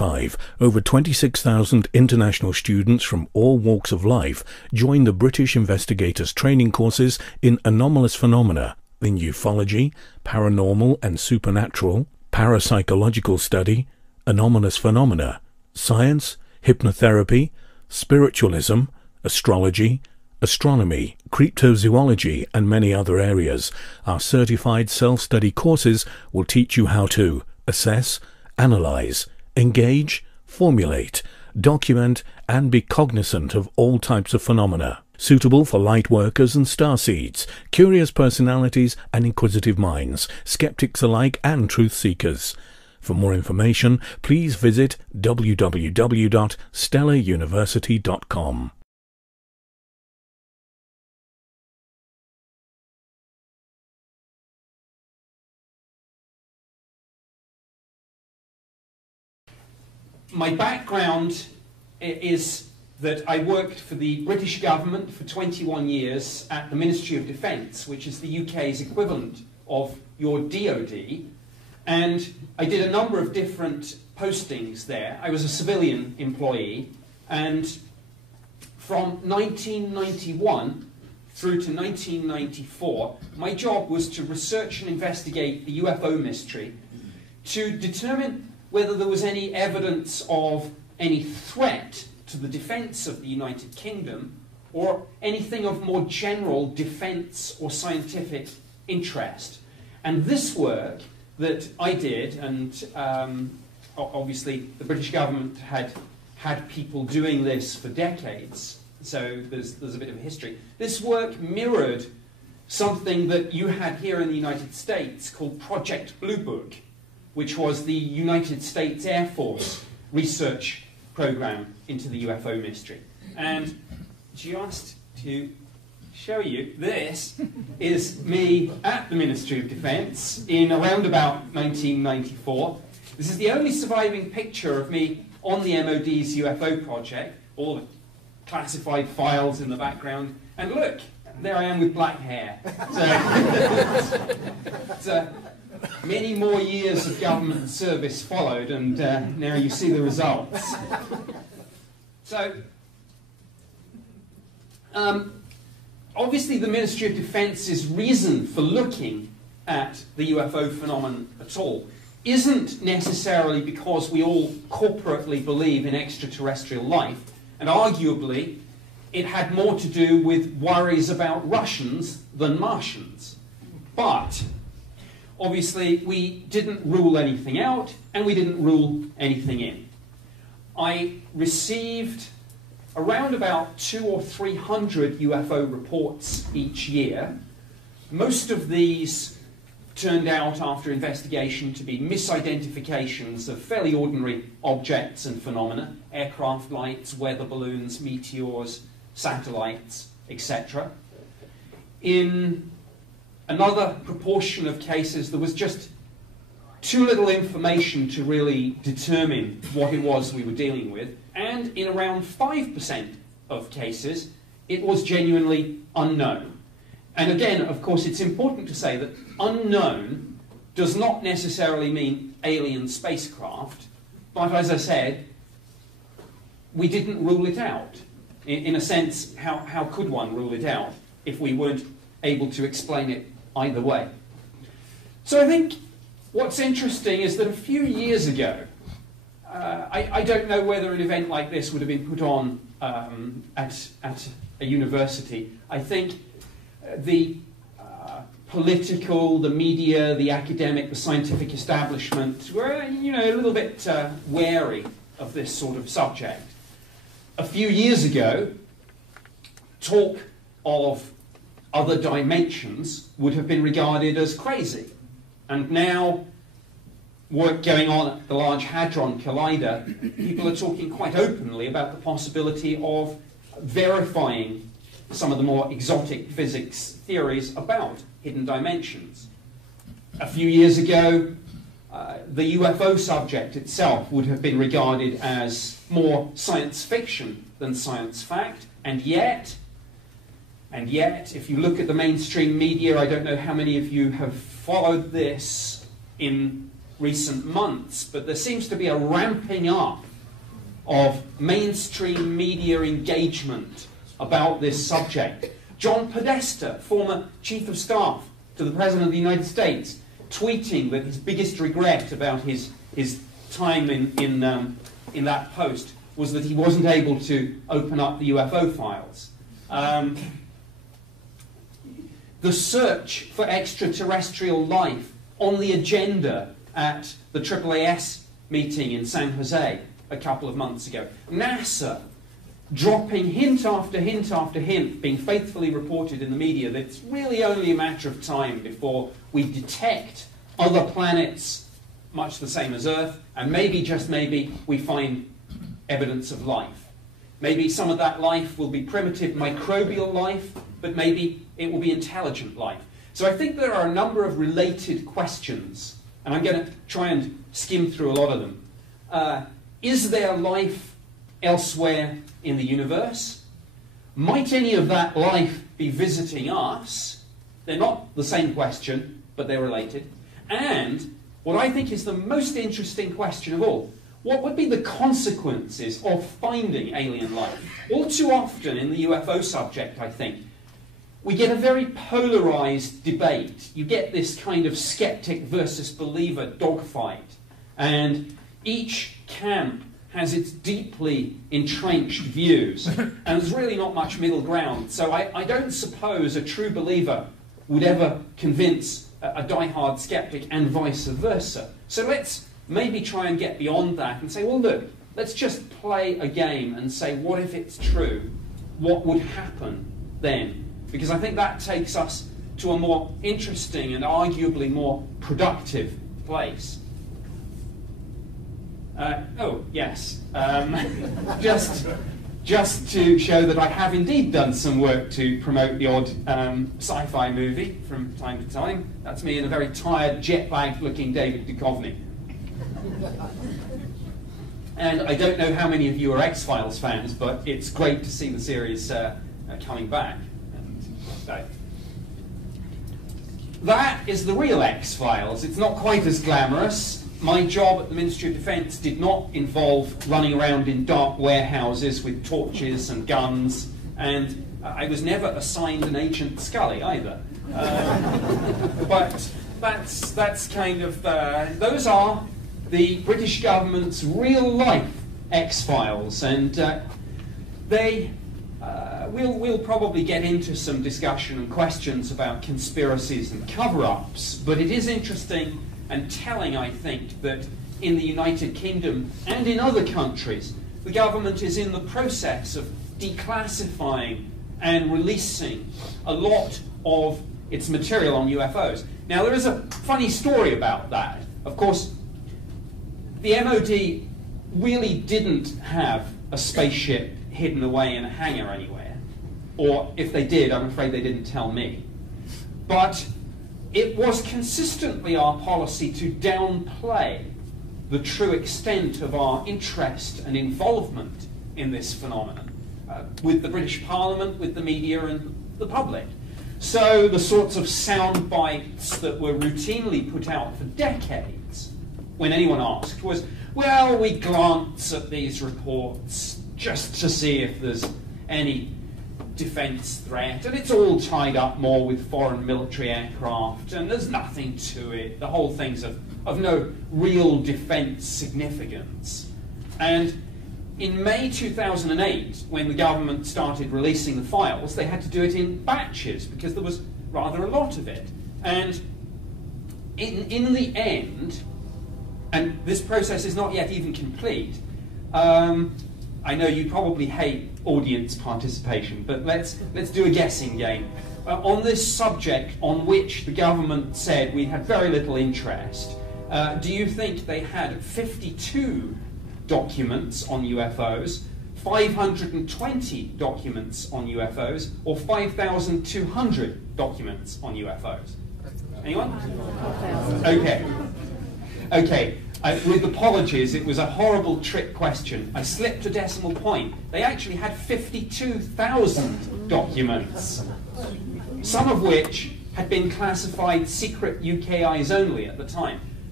1995, over 26,000 international students from all walks of life joined the British investigators' training courses in anomalous phenomena, in ufology, paranormal and supernatural, parapsychological study, anomalous phenomena, science, hypnotherapy, spiritualism, astrology, astronomy, cryptozoology, and many other areas. Our certified self-study courses will teach you how to assess, analyze, engage, formulate, document, and be cognizant of all types of phenomena, suitable for light workers and starseeds, curious personalities and inquisitive minds, skeptics alike and truth seekers. For more information, please visit www.stellaruniversity.com. My background is that I worked for the British government for 21 years at the Ministry of Defence, which is the UK's equivalent of your DoD, and I did a number of different postings there. I was a civilian employee, and from 1991 through to 1994, my job was to research and investigate the UFO mystery to determine whether there was any evidence of any threat to the defence of the United Kingdom or anything of more general defence or scientific interest. And this work that I did, and obviously the British government had people doing this for decades, so there's a bit of a history. This work mirrored something that you had here in the United States called Project Blue Book, which was the United States Air Force research program into the UFO mystery. And just to show you, this is me at the Ministry of Defence in around about 1994. This is the only surviving picture of me on the MOD's UFO project, all the classified files in the background. And look, there I am with black hair. So, many more years of government service followed, and now you see the results. So, obviously the Ministry of Defence's reason for looking at the UFO phenomenon at all isn't necessarily because we all corporately believe in extraterrestrial life, and arguably it had more to do with worries about Russians than Martians. But obviously, we didn't rule anything out, and we didn't rule anything in. I received around about 200 or 300 UFO reports each year. Most of these turned out, after investigation, to be misidentifications of fairly ordinary objects and phenomena: aircraft lights, weather balloons, meteors, satellites, etc. In another proportion of cases, there was just too little information to really determine what it was we were dealing with. And in around 5% of cases, it was genuinely unknown. And again, of course, it's important to say that unknown does not necessarily mean alien spacecraft. But as I said, we didn't rule it out. In a sense, how could one rule it out if we weren't able to explain it either way? So I think what's interesting is that a few years ago, I don't know whether an event like this would have been put on at a university. I think the political, the media, the academic, the scientific establishment were, a little bit wary of this sort of subject. A few years ago, talk of other dimensions would have been regarded as crazy. And now, work going on at the Large Hadron Collider, people are talking quite openly about the possibility of verifying some of the more exotic physics theories about hidden dimensions. A few years ago, the UFO subject itself would have been regarded as more science fiction than science fact, and yet, if you look at the mainstream media, I don't know how many of you have followed this in recent months, but there seems to be a ramping up of mainstream media engagement about this subject. John Podesta, former Chief of Staff to the President of the United States, tweeting that his biggest regret about his time in that post was that he wasn't able to open up the UFO files. The search for extraterrestrial life on the agenda at the AAAS meeting in San Jose a couple of months ago. NASA dropping hint after hint after hint, being faithfully reported in the media that it's really only a matter of time before we detect other planets much the same as Earth, and maybe, just maybe, we find evidence of life. Maybe some of that life will be primitive microbial life, but maybe it will be intelligent life. So I think there are a number of related questions, and I'm going to try and skim through a lot of them. Is there life elsewhere in the universe? Might any of that life be visiting us? They're not the same question, but they're related. And what I think is the most interesting question of all, what would be the consequences of finding alien life? All too often in the UFO subject, I think, we get a very polarized debate. You get this kind of skeptic versus believer dogfight. And each camp has its deeply entrenched views. And there's really not much middle ground. So I don't suppose a true believer would ever convince a die-hard skeptic, and vice versa. So let's maybe try and get beyond that and say, well, look, let's just play a game and say, what if it's true? What would happen then? Because I think that takes us to a more interesting and arguably more productive place. Oh, yes. Just to show that I have indeed done some work to promote the odd sci-fi movie from time to time. That's me and a very tired, jet-lagged looking David Duchovny. And I don't know how many of you are X-Files fans, but it's great to see the series coming back. And so, that is the real X-Files. It's not quite as glamorous. My job at the Ministry of Defence did not involve running around in dark warehouses with torches and guns, and I was never assigned an Agent Scully either. But that's kind of, those are the British government's real-life X-Files, and we'll probably get into some discussion and questions about conspiracies and cover-ups, but it is interesting and telling, I think, that in the United Kingdom and in other countries, the government is in the process of declassifying and releasing a lot of its material on UFOs. Now, there is a funny story about that. Of course, the MOD really didn't have a spaceship hidden away in a hangar anywhere. Or if they did, I'm afraid they didn't tell me. But it was consistently our policy to downplay the true extent of our interest and involvement in this phenomenon with the British Parliament, with the media and the public. So the sorts of sound bites that were routinely put out for decades when anyone asked was, well, we glance at these reports just to see if there's any defence threat, and it's all tied up more with foreign military aircraft, and there's nothing to it. The whole thing's of no real defence significance. And in May 2008, when the government started releasing the files, they had to do it in batches because there was rather a lot of it. And in the end, and this process is not yet even complete, I know you probably hate audience participation, but let's do a guessing game. On this subject on which the government said we had very little interest, do you think they had 52 documents on UFOs, 520 documents on UFOs, or 5,200 documents on UFOs? Anyone? Okay. With apologies, it was a horrible trick question. I slipped a decimal point. They actually had 52,000 documents, some of which had been classified secret UK eyes only at the time.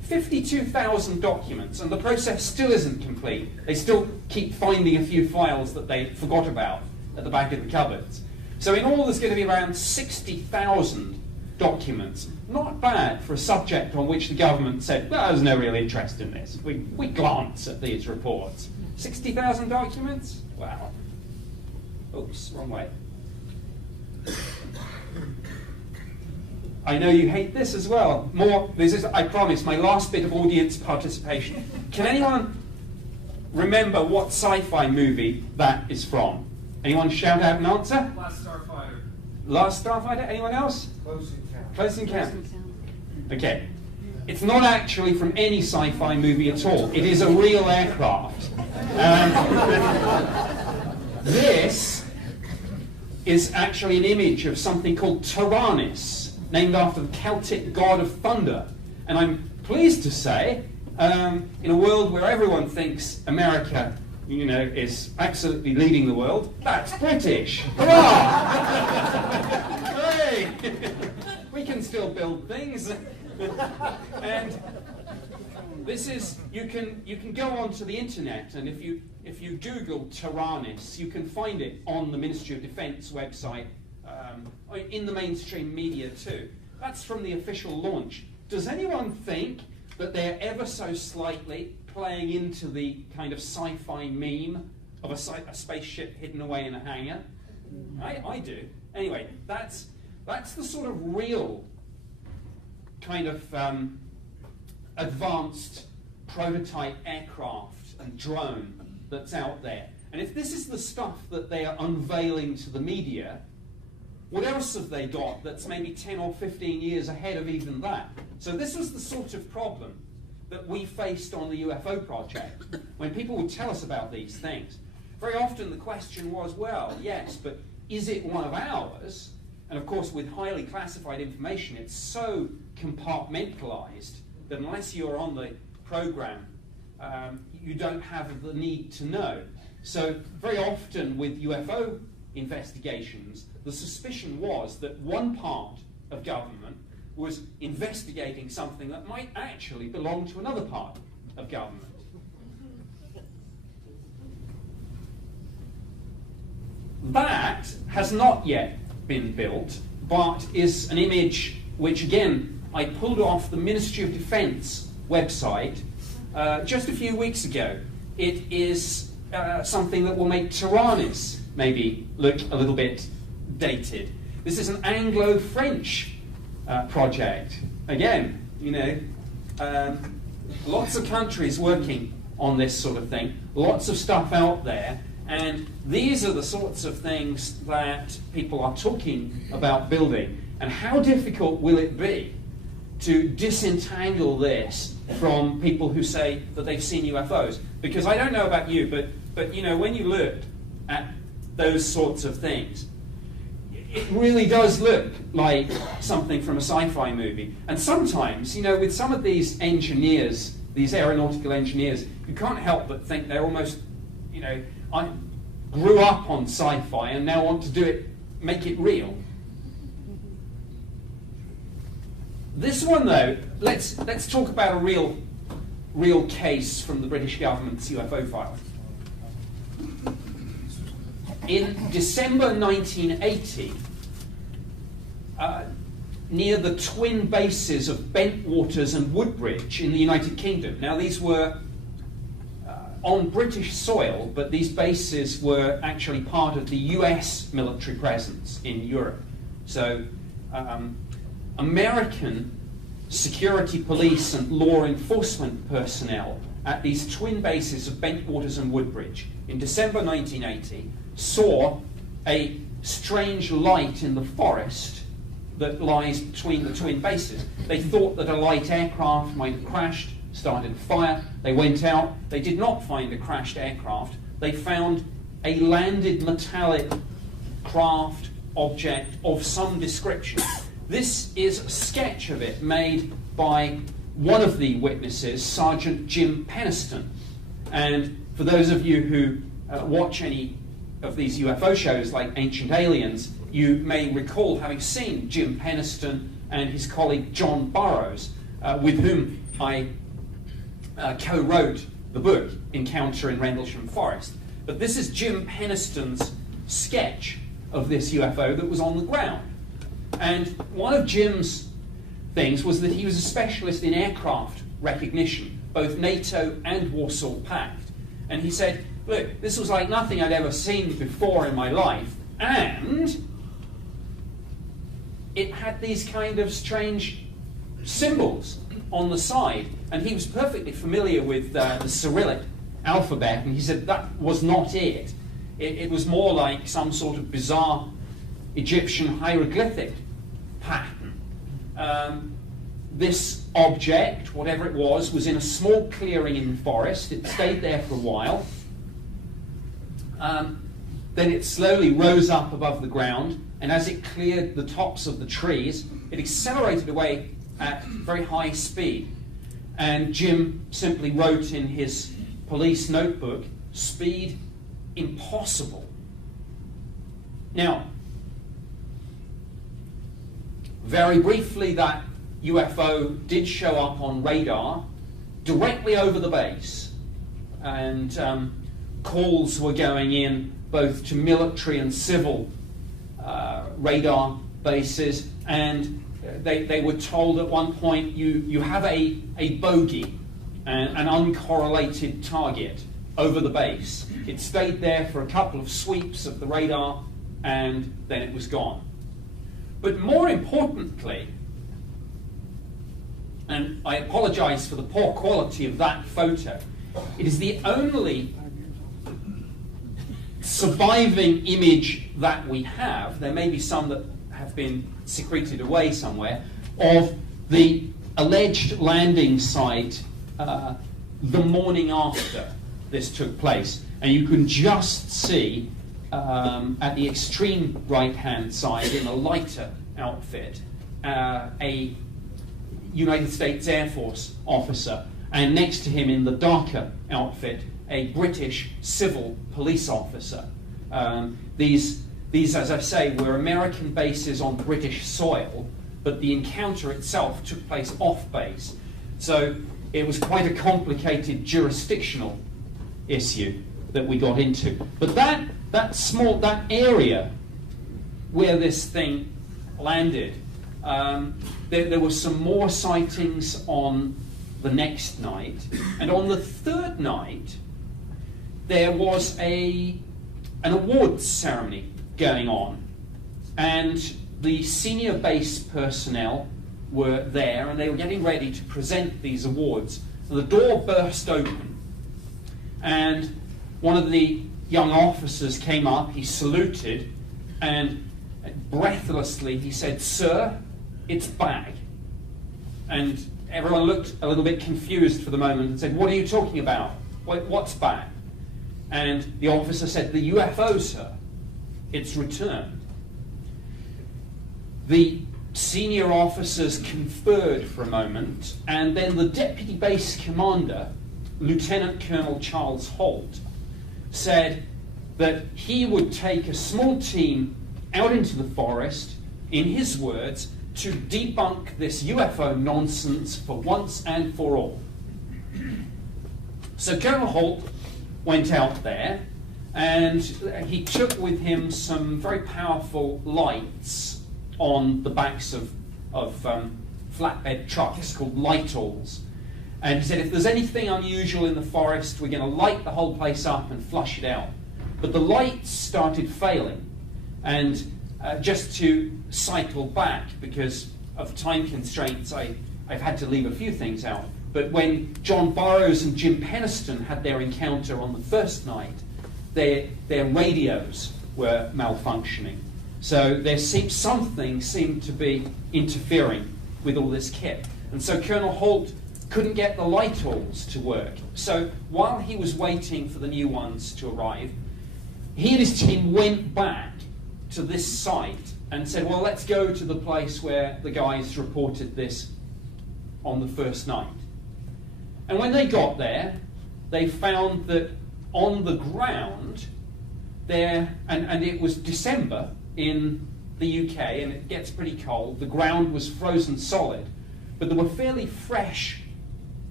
52,000 documents, and the process still isn't complete. They still keep finding a few files that they forgot about at the back of the cupboards. So in all, there's going to be around 60,000 documents. Not bad for a subject on which the government said, well, there's no real interest in this. We glance at these reports. 60,000 documents? Wow. Oops, wrong way. I know you hate this as well. This is, I promise, my last bit of audience participation. Can anyone remember what sci-fi movie that is from? Anyone shout out an answer? Last Starfighter. Last Starfighter? Anyone else? Close Encounter. Close Encounter. Okay. It's not actually from any sci-fi movie at all. It is a real aircraft. This is actually an image of something called Tyrannus, named after the Celtic god of thunder. And I'm pleased to say, in a world where everyone thinks America, you know, is absolutely leading the world, that's British. Hurrah! Hey! We can still build things. And this is, you can go onto the internet, and if you Google Tyrannus, you can find it on the Ministry of Defence website, in the mainstream media too. That's from the official launch. Does anyone think that they're ever so slightly playing into the kind of sci-fi meme of a spaceship hidden away in a hangar? I do. Anyway, that's the sort of real kind of advanced prototype aircraft and drone that's out there. And if this is the stuff that they are unveiling to the media, what else have they got that's maybe 10 or 15 years ahead of even that? So this was the sort of problem that we faced on the UFO project, when people would tell us about these things. Very often the question was, well, yes, but is it one of ours? And of course, with highly classified information, it's so compartmentalized that unless you're on the program, you don't have the need to know. So very often with UFO investigations, the suspicion was that one part of government was investigating something that might actually belong to another part of government. That has not yet been built, but is an image which, again, I pulled off the Ministry of Defence website just a few weeks ago. It is something that will make Tyrannus maybe look a little bit dated. This is an Anglo-French project. Again, you know, lots of countries working on this sort of thing, lots of stuff out there, and these are the sorts of things that people are talking about building. And how difficult will it be to disentangle this from people who say that they've seen UFOs? Because I don't know about you, but you know, when you look at those sorts of things, it really does look like something from a sci-fi movie. And sometimes, you know, with some of these engineers, these aeronautical engineers, you can't help but think they're almost, you know, I grew up on sci-fi and now want to do it, make it real. This one, though, let's talk about a real case from the British government's UFO file. In December 1980, near the twin bases of Bentwaters and Woodbridge in the United Kingdom. Now, these were on British soil, but these bases were actually part of the US military presence in Europe. So, American security police and law enforcement personnel at these twin bases of Bentwaters and Woodbridge in December 1980 saw a strange light in the forest that lies between the twin bases. They thought that a light aircraft might have crashed, started a fire. They went out. They did not find a crashed aircraft. They found a landed metallic craft object of some description. This is a sketch of it made by one of the witnesses, Sergeant Jim Penniston. And for those of you who watch any of these UFO shows like Ancient Aliens, you may recall having seen Jim Penniston and his colleague John Burroughs, with whom I co-wrote the book, Encounter in Rendlesham Forest. But this is Jim Penniston's sketch of this UFO that was on the ground. And one of Jim's things was that he was a specialist in aircraft recognition, both NATO and Warsaw Pact. And he said, look, this was like nothing I'd ever seen before in my life, and it had these kind of strange symbols on the side. And he was perfectly familiar with the Cyrillic alphabet, and he said that was not it. It was more like some sort of bizarre Egyptian hieroglyphic pattern. This object, whatever it was in a small clearing in the forest. It stayed there for a while. Then it slowly rose up above the ground, and as it cleared the tops of the trees, it accelerated away at very high speed. And Jim simply wrote in his police notebook, speed impossible. Now, very briefly, that UFO did show up on radar directly over the base, and calls were going in both to military and civil radar bases, and they were told at one point, you have a bogey, an uncorrelated target over the base. It stayed there for a couple of sweeps of the radar, and then it was gone. But more importantly, and I apologize for the poor quality of that photo, it is the only surviving image that we have, there may be some that have been secreted away somewhere, of the alleged landing site the morning after this took place. And you can just see at the extreme right-hand side, in a lighter outfit, a United States Air Force officer, and next to him in the darker outfit, a British civil police officer. These, as I say, were American bases on British soil, but the encounter itself took place off-base. So it was quite a complicated jurisdictional issue that we got into. But that area where this thing landed, there were some more sightings on the next night, and on the third night there was an awards ceremony going on, and the senior base personnel were there, and they were getting ready to present these awards. So the door burst open, and one of the young officers came up, he saluted, and breathlessly he said, "Sir, it's back." And everyone looked a little bit confused for the moment and said, "What are you talking about? What's back?" And the officer said, "The UFO, sir. It's returned." The senior officers conferred for a moment, and then the deputy base commander, Lieutenant Colonel Charles Holt, said that he would take a small team out into the forest, in his words, to debunk this UFO nonsense for once and for all. So Colonel Holt went out there, and he took with him some very powerful lights on the backs of flatbed trucks called light-alls. And he said, if there's anything unusual in the forest, we're going to light the whole place up and flush it out. But the lights started failing. And just to cycle back, because of time constraints, I've had to leave a few things out. But when John Burroughs and Jim Penniston had their encounter on the first night, their radios were malfunctioning. So something seemed to be interfering with all this kit. And so Colonel Holt couldn't get the light-alls to work. So while he was waiting for the new ones to arrive, he and his team went back to this site and said, well, let's go to the place where the guys reported this on the first night. And when they got there, they found that on the ground there, and it was December in the UK, and it gets pretty cold, the ground was frozen solid, but there were fairly fresh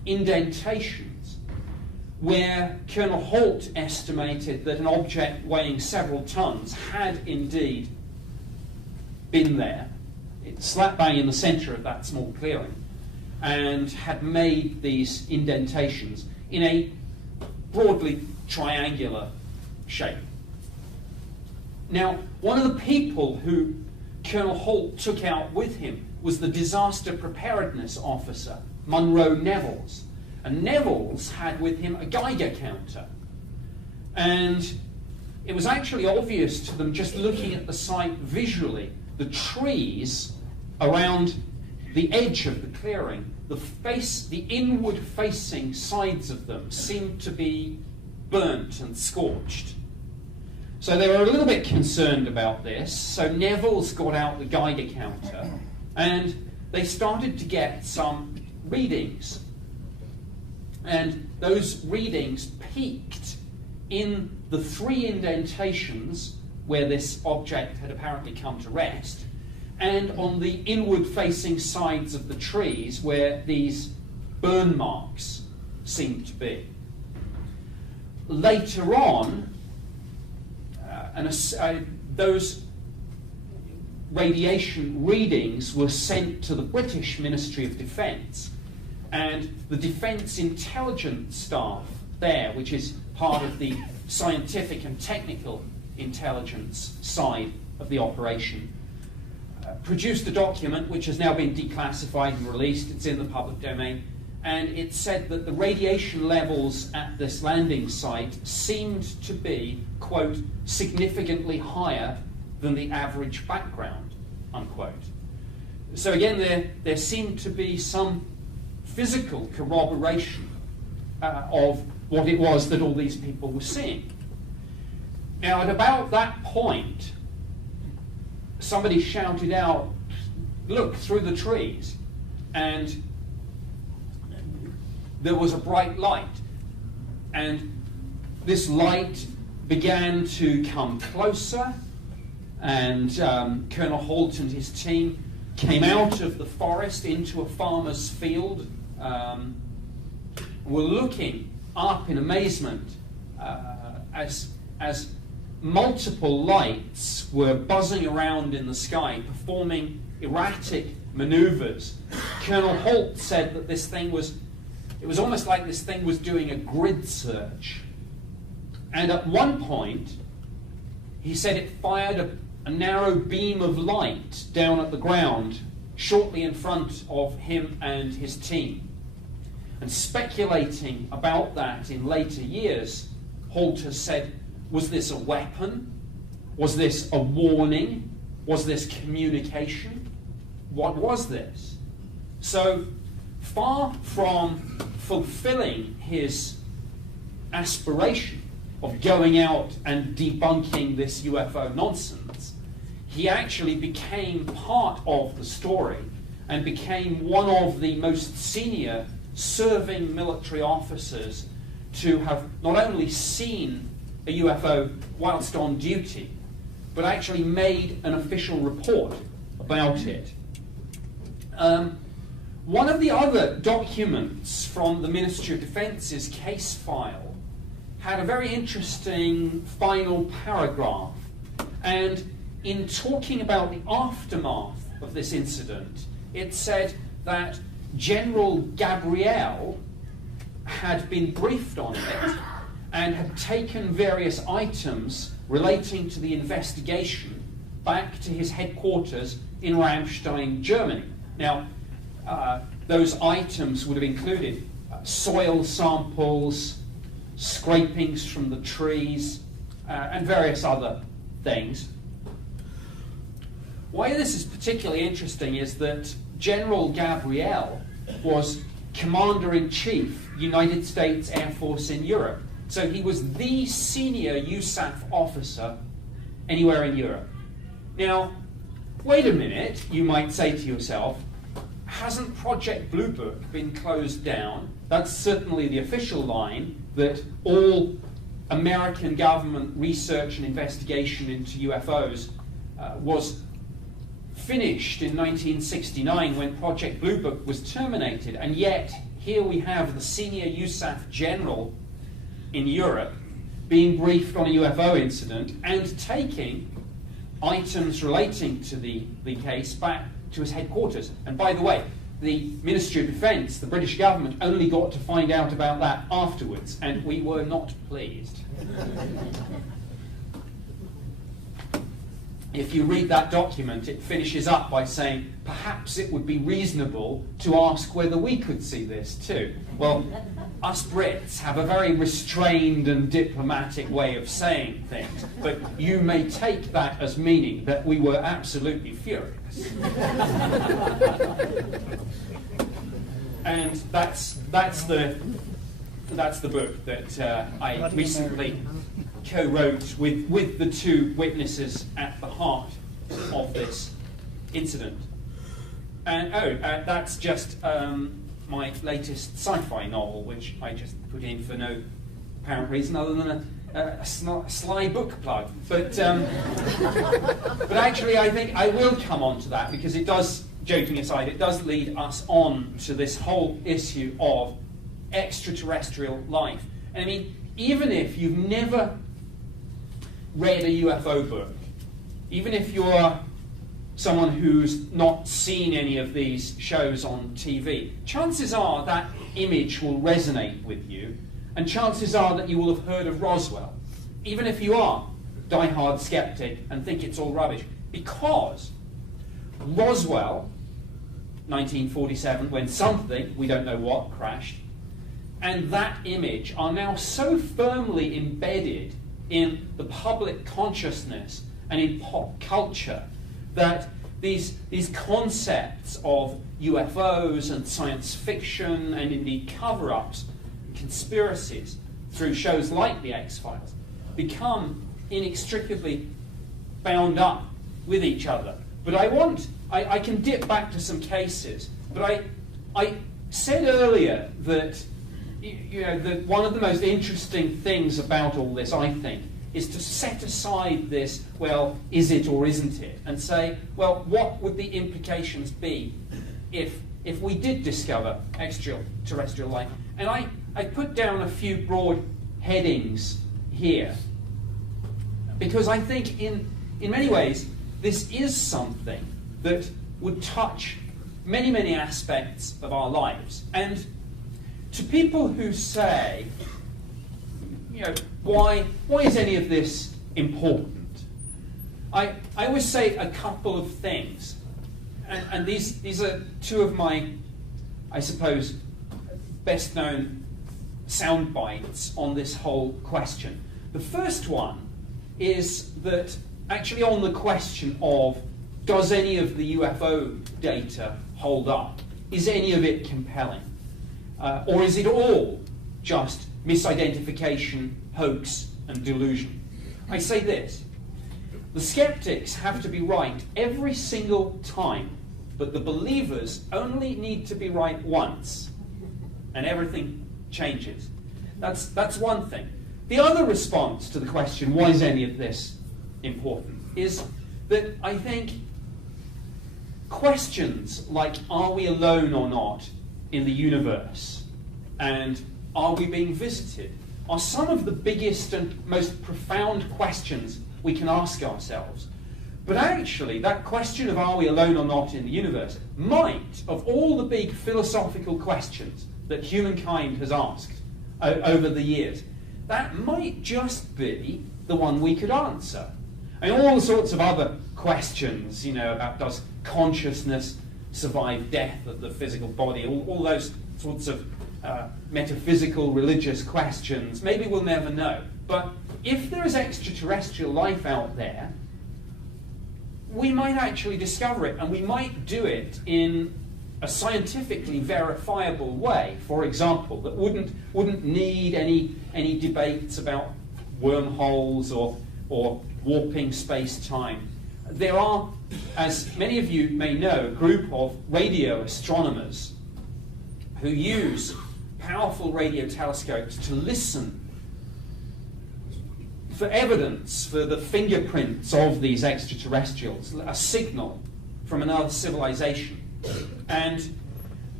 indentations where Colonel Holt estimated that an object weighing several tons had indeed been there. It's slap bang in the centre of that small clearing, and had made these indentations in a broadly triangular shape. Now, one of the people who Colonel Holt took out with him was the disaster preparedness officer, Munro Nevels. And Nevels had with him a Geiger counter. And it was actually obvious to them, just looking at the site visually, the trees around the edge of the clearing, the inward-facing sides of them seemed to be burnt and scorched. So they were a little bit concerned about this, so Nevels got out the Geiger counter, and they started to get some readings. And those readings peaked in the 3 indentations where this object had apparently come to rest, and on the inward-facing sides of the trees where these burn marks seemed to be. Later on, those radiation readings were sent to the British Ministry of Defence, and the Defence Intelligence Staff there, which is part of the scientific and technical intelligence side of the operation, produced a document which has now been declassified and released. It's in the public domain, and it said that the radiation levels at this landing site seemed to be, quote, significantly higher than the average background, unquote. So again, there seemed to be some physical corroboration of what it was that all these people were seeing. Now, at about that point, somebody shouted out, "Look, through the trees," and there was a bright light, and this light began to come closer, and Colonel Holt and his team came out of the forest into a farmer's field, were looking up in amazement as multiple lights were buzzing around in the sky, performing erratic maneuvers. Colonel Holt said that this thing was, it was almost like this thing was doing a grid search. And at one point, he said it fired a narrow beam of light down at the ground shortly in front of him and his team. And speculating about that in later years, Holt has said, was this a weapon? Was this a warning? Was this communication? What was this? So, far from fulfilling his aspiration of going out and debunking this UFO nonsense, he actually became part of the story and became one of the most senior serving military officers to have not only seen a UFO whilst on duty, but actually made an official report about it. One of the other documents from the Ministry of Defence's case file had a very interesting final paragraph, and in talking about the aftermath of this incident, it said that General Gabriel had been briefed on it and had taken various items relating to the investigation back to his headquarters in Ramstein, Germany. Now, those items would have included soil samples, scrapings from the trees, and various other things. Why this is particularly interesting is that General Gabriel was Commander-in-Chief, United States Air Force in Europe. So he was the senior USAF officer anywhere in Europe. Now, wait a minute, you might say to yourself, hasn't Project Blue Book been closed down? That's certainly the official line, that all American government research and investigation into UFOs was finished in 1969 when Project Blue Book was terminated, and yet here we have the senior USAF general in Europe being briefed on a UFO incident and taking items relating to the case back to his headquarters. And by the way, the Ministry of Defence, the British government, only got to find out about that afterwards, and we were not pleased. If you read that document, it finishes up by saying, perhaps it would be reasonable to ask whether we could see this too. Well, us Brits have a very restrained and diplomatic way of saying things, but you may take that as meaning that we were absolutely furious. And that's the book that I recently co-wrote with the two witnesses at the heart of this incident. And that's just my latest sci-fi novel, which I just put in for no apparent reason other than a sly book plug. But actually, I think I will come on to that, because it does, joking aside, it does lead us on to this whole issue of extraterrestrial life. And I mean, even if you've never read a UFO book, even if you're someone who's not seen any of these shows on TV, chances are that image will resonate with you, and chances are that you will have heard of Roswell, even if you are a die-hard skeptic and think it's all rubbish, because Roswell, 1947, when something, we don't know what, crashed, and that image are now so firmly embedded in the public consciousness and in pop culture that these concepts of UFOs and science fiction and indeed cover-ups, conspiracies through shows like The X-Files become inextricably bound up with each other. But I can dip back to some cases, but I said earlier that that one of the most interesting things about all this, I think, is to set aside this, well, is it or isn't it, and say, well, what would the implications be if we did discover extraterrestrial life? And I put down a few broad headings here, because I think in many ways this is something that would touch many, many aspects of our lives. And to people who say, why is any of this important? I always say a couple of things, and these are two of my, I suppose, best known sound bites on this whole question. The first one is that actually on the question of, does any of the UFO data hold up? Is any of it compelling? Or is it all just misidentification, hoax, and delusion? I say this: the skeptics have to be right every single time, but the believers only need to be right once, and everything changes. That's one thing. The other response to the question, why is any of this important, is that I think questions like, are we alone or not in the universe, and are we being visited, are some of the biggest and most profound questions we can ask ourselves. But actually, that question of are we alone or not in the universe might, of all the big philosophical questions that humankind has asked over the years, that might just be the one we could answer. And all sorts of other questions, about does consciousness survive death of the physical body, all those sorts of metaphysical, religious questions, maybe we'll never know. But if there is extraterrestrial life out there, we might actually discover it, and we might do it in a scientifically verifiable way, for example, that wouldn't need any debates about wormholes or warping space-time. There are, as many of you may know, a group of radio astronomers who use powerful radio telescopes to listen for evidence, for the fingerprints of these extraterrestrials, a signal from another civilization. And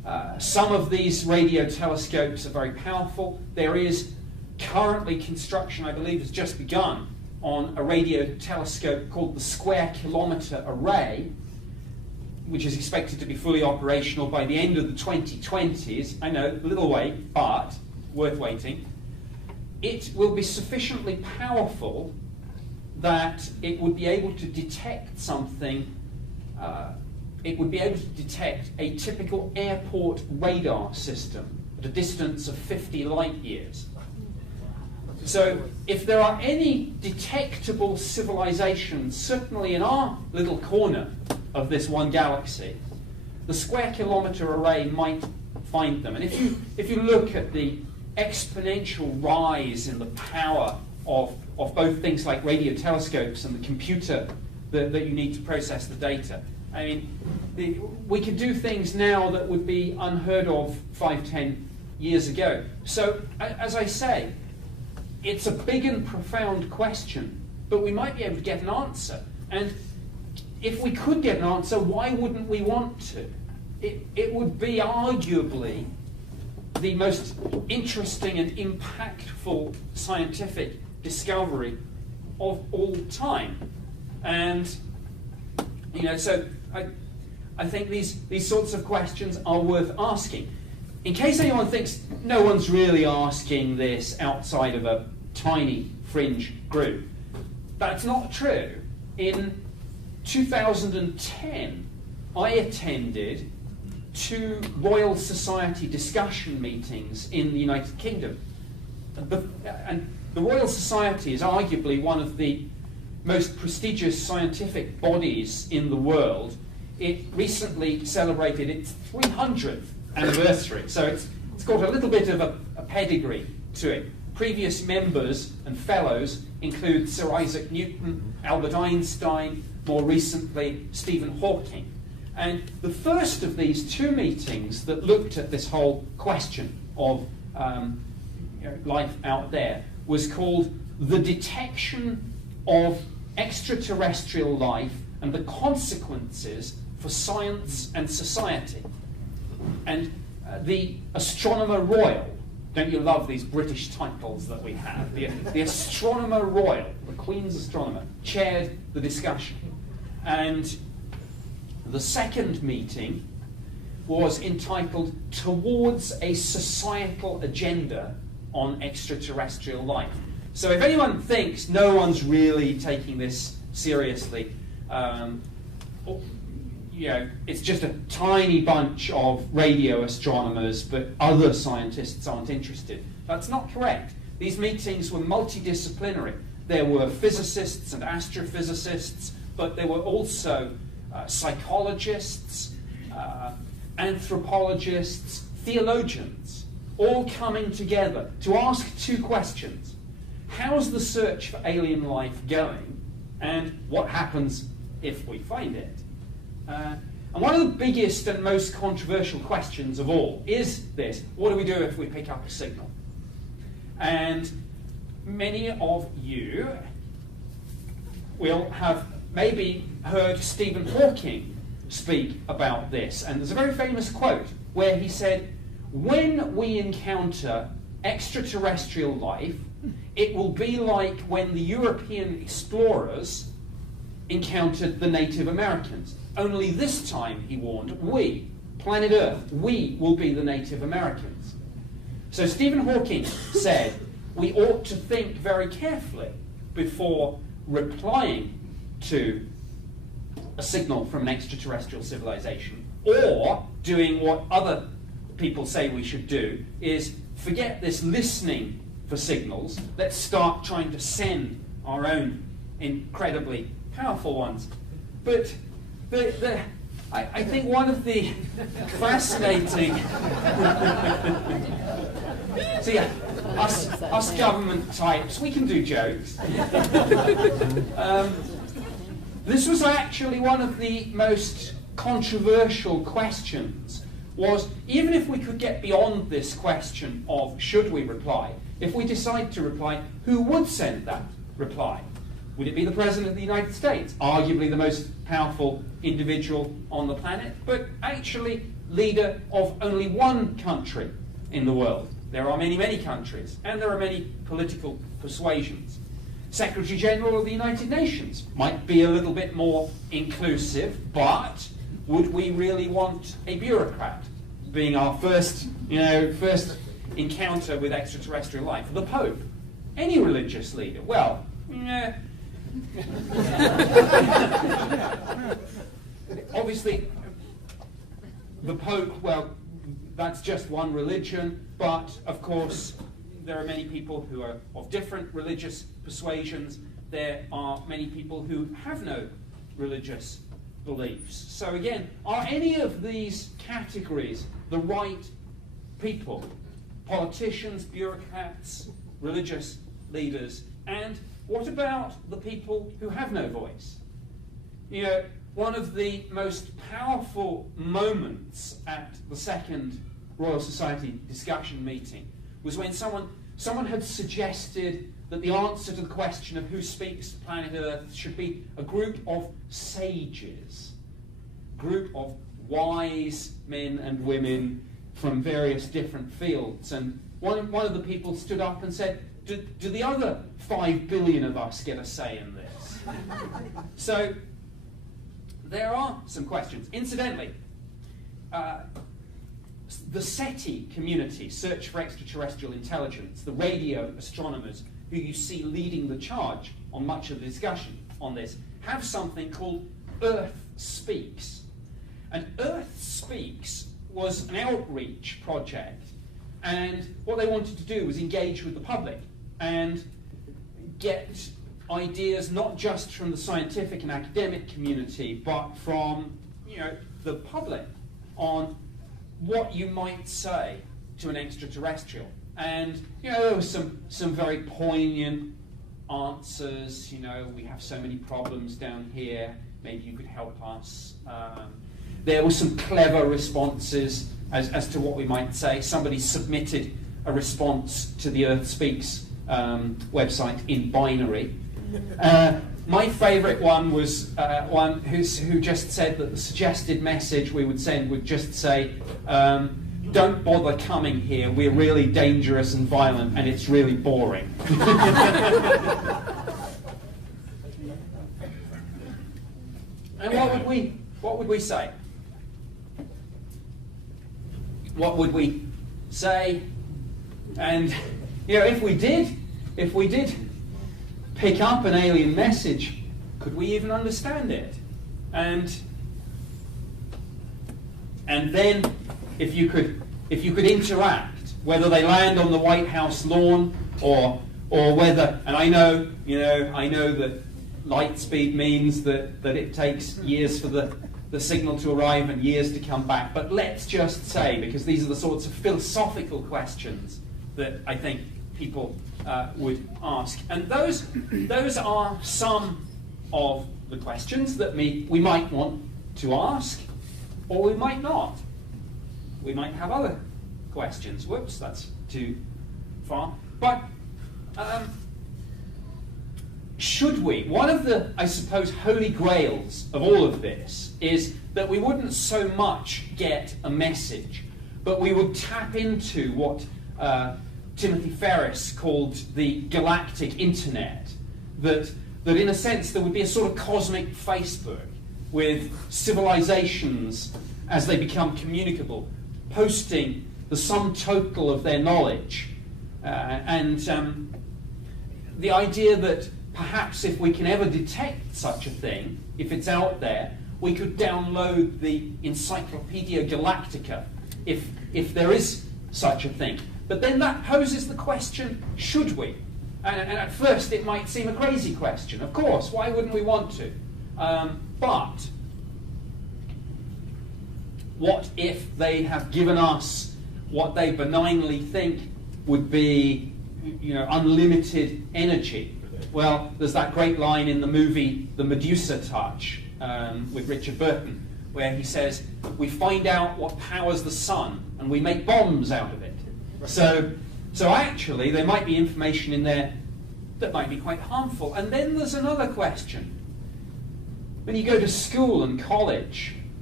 Some of these radio telescopes are very powerful. There is currently construction, I believe, has just begun on a radio telescope called the Square Kilometre Array, which is expected to be fully operational by the end of the 2020s. I know, a little wait, but worth waiting. It will be sufficiently powerful that it would be able to detect something. It would be able to detect a typical airport radar system at a distance of 50 light years. So if there are any detectable civilizations, certainly in our little corner of this one galaxy, the Square Kilometre Array might find them. And if you look at the exponential rise in the power of both things like radio telescopes and the computer that you need to process the data, I mean, we can do things now that would be unheard of 5-10 years ago. So, as I say, it's a big and profound question, but we might be able to get an answer. And if we could get an answer, why wouldn't we want to? It would be arguably the most interesting and impactful scientific discovery of all time. And, you know, so I think these sorts of questions are worth asking. In case anyone thinks no one's really asking this outside of a tiny fringe group, that's not true. In 2010, I attended 2 Royal Society discussion meetings in the United Kingdom. And the Royal Society is arguably one of the most prestigious scientific bodies in the world. It recently celebrated its 300th anniversary, so it's got a little bit of a pedigree to it. Previous members and fellows include Sir Isaac Newton, Albert Einstein, more recently Stephen Hawking. And the first of these 2 meetings that looked at this whole question of life out there was called The Detection of Extraterrestrial Life and the Consequences for Science and Society. And the Astronomer Royal, don't you love these British titles that we have? The Astronomer Royal, the Queen's Astronomer, chaired the discussion. And the second meeting was entitled Towards a Societal Agenda on Extraterrestrial Life. So if anyone thinks no one's really taking this seriously, you know, it's just a tiny bunch of radio astronomers, but other scientists aren't interested. That's not correct. These meetings were multidisciplinary. There were physicists and astrophysicists, but there were also psychologists, anthropologists, theologians, all coming together to ask 2 questions. How's the search for alien life going? And what happens if we find it? And one of the biggest and most controversial questions of all is this: what do we do if we pick up a signal? And many of you will have maybe heard Stephen Hawking speak about this. And there's a very famous quote where he said, "When we encounter extraterrestrial life, it will be like when the European explorers encountered the Native Americans. Only this time," he warned, "we, planet Earth, we will be the Native Americans." So Stephen Hawking said we ought to think very carefully before replying to a signal from an extraterrestrial civilization, or doing what other people say we should do, is forget this listening for signals. Let's start trying to send our own incredibly powerful ones. But I think one of the fascinating... See, us government types, we can do jokes. This was actually one of the most controversial questions, was even if we could get beyond this question of should we reply, if we decide to reply, who would send that reply? Would it be the President of the United States, arguably the most powerful individual on the planet? But actually, leader of only one country in the world. There are many, many countries, and there are many political persuasions. Secretary General of the United Nations might be a little bit more inclusive, but would we really want a bureaucrat being our first encounter with extraterrestrial life? The Pope, any religious leader? Well, obviously, the Pope, well, that's just one religion, but of course there are many people who are of different religious persuasions. There are many people who have no religious beliefs. So again, are any of these categories the right people? Politicians, bureaucrats, religious leaders, and what about the people who have no voice? You know, one of the most powerful moments at the second Royal Society discussion meeting was when someone had suggested that the answer to the question of who speaks planet Earth should be a group of sages, group of wise men and women from various different fields. And one of the people stood up and said, do the other 5 billion of us get a say in this? So there are some questions. Incidentally, the SETI community, Search for Extraterrestrial Intelligence, the radio astronomers who you see leading the charge on much of the discussion on this, have something called Earth Speaks. And Earth Speaks was an outreach project, and what they wanted to do was engage with the public and get ideas not just from the scientific and academic community, but from the public on what you might say to an extraterrestrial. And there were some very poignant answers. We have so many problems down here, maybe you could help us. There were some clever responses as to what we might say. Somebody submitted a response to the Earth Speaks website in binary. My favourite one was one who just said that the suggested message we would send would just say, don't bother coming here, we're really dangerous and violent and it's really boring. And what would we say? What would we say? And if we did pick up an alien message, could we even understand it? And then if you could interact, whether they land on the White House lawn or whether, and I know that light speed means that it takes years for the signal to arrive and years to come back, but let's just say, because these are the sorts of philosophical questions that I think people would ask. And those are some of the questions that we might want to ask, or we might not. We might have other questions. Whoops, that's too far. But should we? One of the, I suppose, holy grails of all of this is that we wouldn't so much get a message, but we would tap into what Timothy Ferris called the galactic internet, that in a sense there would be a sort of cosmic Facebook with civilizations, as they become communicable, posting the sum total of their knowledge. And the idea that perhaps if we can ever detect such a thing, if it's out there, we could download the Encyclopedia Galactica, if there is such a thing. But then that poses the question, should we? And at first it might seem a crazy question. Of course, why wouldn't we want to? But what if they have given us what they benignly think would be, unlimited energy? Well, there's that great line in the movie The Medusa Touch with Richard Burton, where he says, we find out what powers the sun and we make bombs out of it. So actually, there might be information in there that might be quite harmful. And then there's another question. When you go to school and college,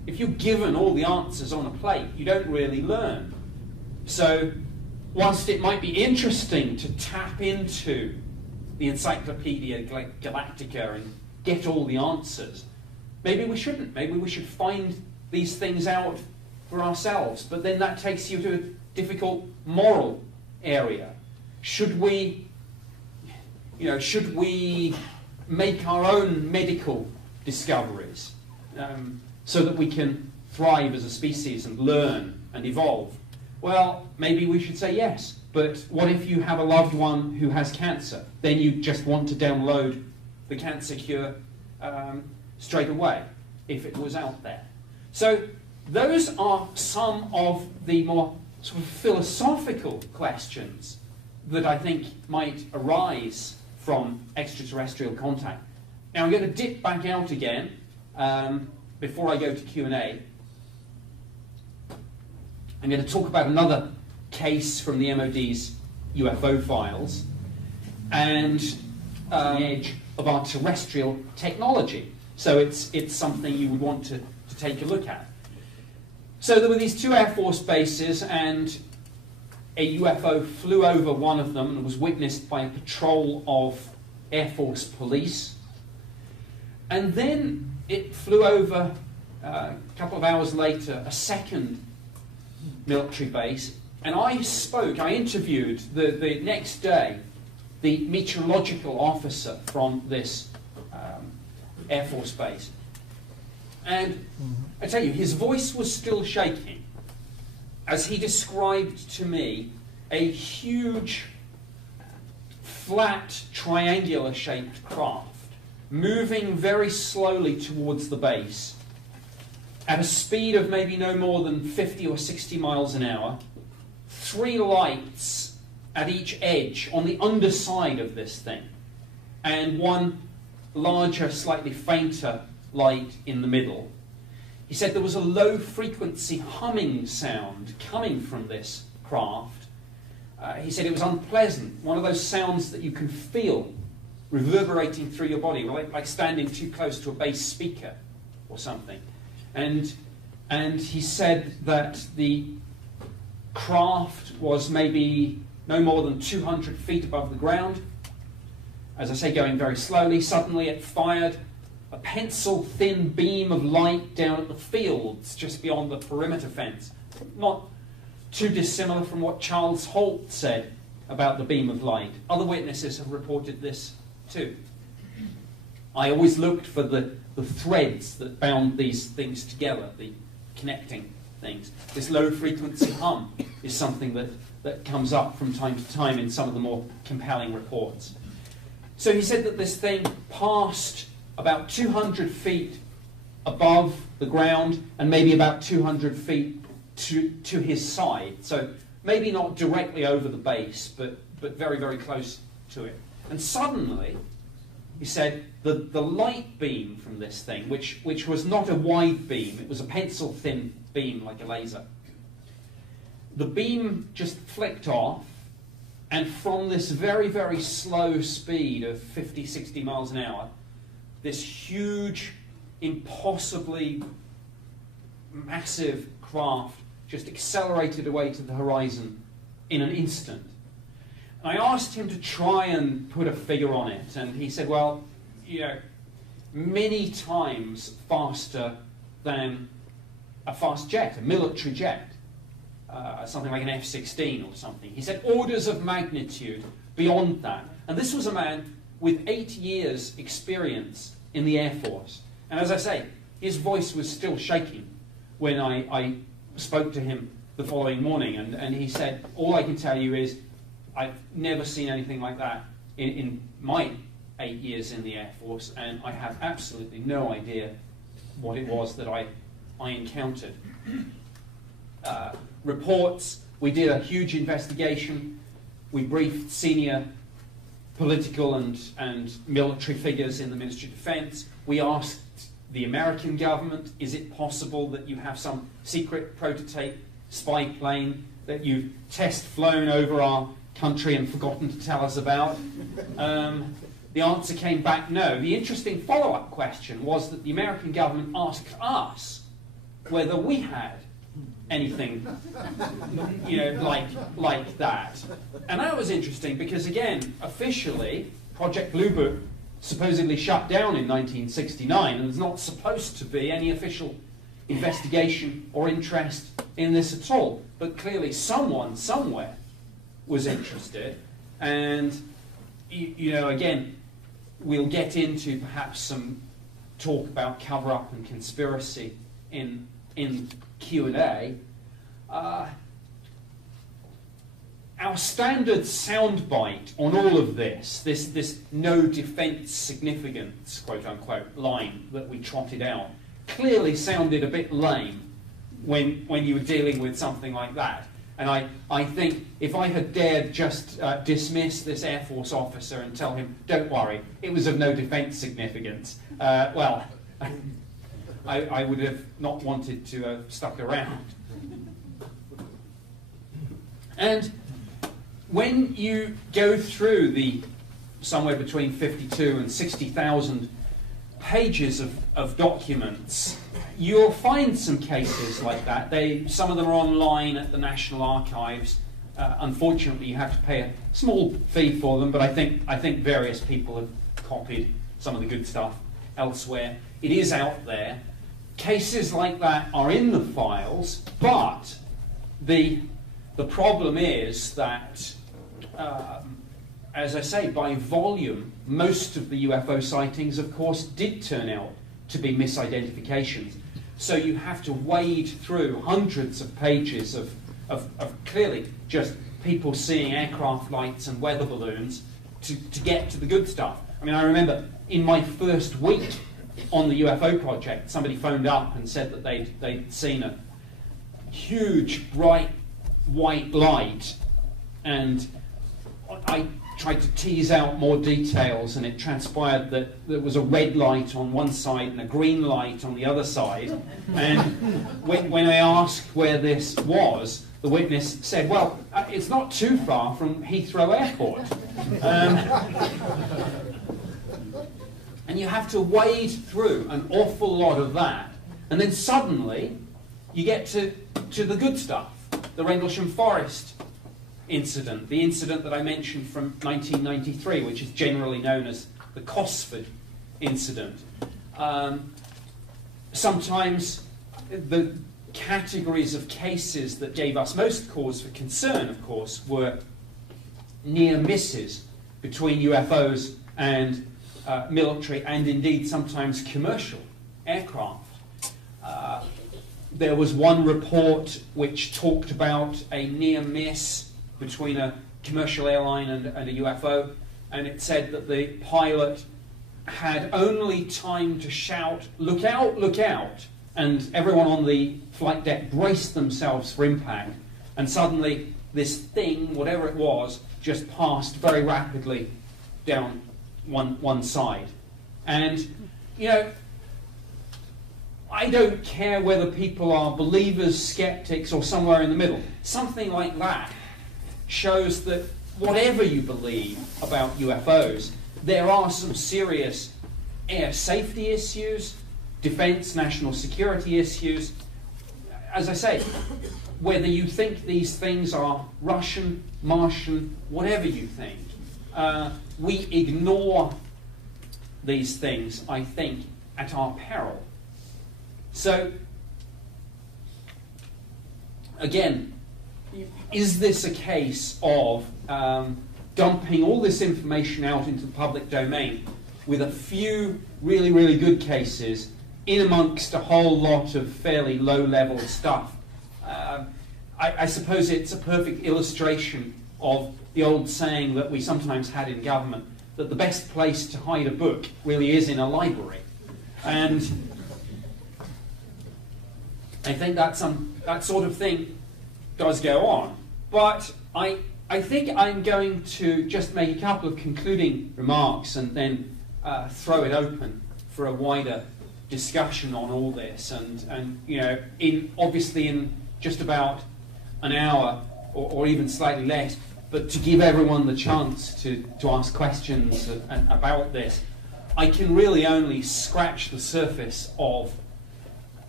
if you're given all the answers on a plate, you don't really learn. So, whilst it might be interesting to tap into the Encyclopedia Galactica and get all the answers, maybe we shouldn't. Maybe we should find these things out for ourselves. But then that takes you to a difficult moral area. Should we make our own medical discoveries so that we can thrive as a species and learn and evolve? Well, maybe we should say yes. But what if you have a loved one who has cancer? Then you just want to download the cancer cure straight away, if it was out there. So those are some of the more sort of philosophical questions that I think might arise from extraterrestrial contact. Now I'm going to dip back out again before I go to Q&A. I'm going to talk about another case from the MOD's UFO files and the edge of our terrestrial technology. So it's something you would want to take a look at. So there were these two Air Force bases, and a UFO flew over one of them and was witnessed by a patrol of Air Force police. And then it flew over, a couple of hours later, a second military base. And I interviewed the next day the meteorological officer from this Air Force base. And I tell you, his voice was still shaking as he described to me a huge, flat, triangular-shaped craft moving very slowly towards the base at a speed of maybe no more than 50 or 60 miles an hour, 3 lights at each edge on the underside of this thing, and one larger, slightly fainter light in the middle. He said there was a low-frequency humming sound coming from this craft. He said it was unpleasant, one of those sounds that you can feel reverberating through your body, like standing too close to a bass speaker or something. And he said that the craft was maybe no more than 200 feet above the ground. As I say, going very slowly. Suddenly it fired a pencil-thin beam of light down at the fields just beyond the perimeter fence. Not too dissimilar from what Charles Holt said about the beam of light. Other witnesses have reported this too. I always looked for the threads that bound these things together, the connecting things. This low-frequency hum is something that comes up from time to time in some of the more compelling reports. So he said that this thing passed about 200 feet above the ground and maybe about 200 feet to his side. So maybe not directly over the base, but very, very close to it. And suddenly, he said, the light beam from this thing, which was not a wide beam, it was a pencil-thin beam like a laser. The beam just flicked off, and from this very, very slow speed of 50, 60 miles an hour, this huge, impossibly massive craft just accelerated away to the horizon in an instant. And I asked him to try and put a figure on it, and he said, well, many times faster than a fast jet, a military jet. Something like an F-16 or something. He said orders of magnitude beyond that. And this was a man with 8 years' experience in the Air Force. And as I say, his voice was still shaking when I spoke to him the following morning. And he said, all I can tell you is I've never seen anything like that in my 8 years in the Air Force, and I have absolutely no idea what it was that I encountered. Reports, we did a huge investigation, we briefed senior political and military figures in the Ministry of Defense. We asked the American government, is it possible that you have some secret prototype spy plane that you've test flown over our country and forgotten to tell us about? The answer came back no. The interesting follow-up question was that the American government asked us whether we had anything, you know, like that. And that was interesting because, again, officially, Project Blue Book supposedly shut down in 1969, and there's not supposed to be any official investigation or interest in this at all. But clearly someone somewhere was interested, and, you know, again, we'll get into perhaps some talk about cover-up and conspiracy in Q&A. Our standard soundbite on all of this no defence significance, quote-unquote, line that we trotted out, clearly sounded a bit lame when you were dealing with something like that. And I think if I had dared just dismiss this Air Force officer and tell him, don't worry, it was of no defence significance, well, I would have not wanted to have stuck around. And when you go through the somewhere between 52 and 60,000 pages of documents, you'll find some cases like that. Some of them are online at the National Archives. Unfortunately, you have to pay a small fee for them, but I think various people have copied some of the good stuff elsewhere. It is out there. Cases like that are in the files, but the problem is that, as I say, by volume, most of the UFO sightings, of course, did turn out to be misidentifications. So you have to wade through hundreds of pages of clearly just people seeing aircraft lights and weather balloons to get to the good stuff. I mean, I remember in my first week on the UFO project, somebody phoned up and said that they'd seen a huge, bright, white light, and I tried to tease out more details, and it transpired that there was a red light on one side and a green light on the other side. And when I asked where this was, the witness said, well, it's not too far from Heathrow Airport. And you have to wade through an awful lot of that, and then suddenly you get to the good stuff. The Rendlesham Forest incident, the incident that I mentioned from 1993, which is generally known as the Cosford incident. Sometimes the categories of cases that gave us most cause for concern, of course, were near misses between UFOs and military and indeed sometimes commercial aircraft. There was one report which talked about a near miss between a commercial airline and a UFO, and it said that the pilot had only time to shout, "Look out, look out," and everyone on the flight deck braced themselves for impact, and suddenly this thing, whatever it was, just passed very rapidly down one side. And, you know, I don't care whether people are believers, skeptics, or somewhere in the middle. Something like that shows that whatever you believe about UFOs, there are some serious air safety issues, defense, national security issues. As I say, whether you think these things are Russian, Martian, whatever you think, we ignore these things, I think, at our peril. So, again, is this a case of dumping all this information out into the public domain with a few really, really good cases in amongst a whole lot of fairly low-level stuff? I suppose it's a perfect illustration of the old saying that we sometimes had in government, that the best place to hide a book really is in a library. And I think that sort of thing does go on. But I think I'm going to just make a couple of concluding remarks and then throw it open for a wider discussion on all this. And you know, obviously in just about an hour or even slightly less, but to give everyone the chance to ask questions about this, I can really only scratch the surface of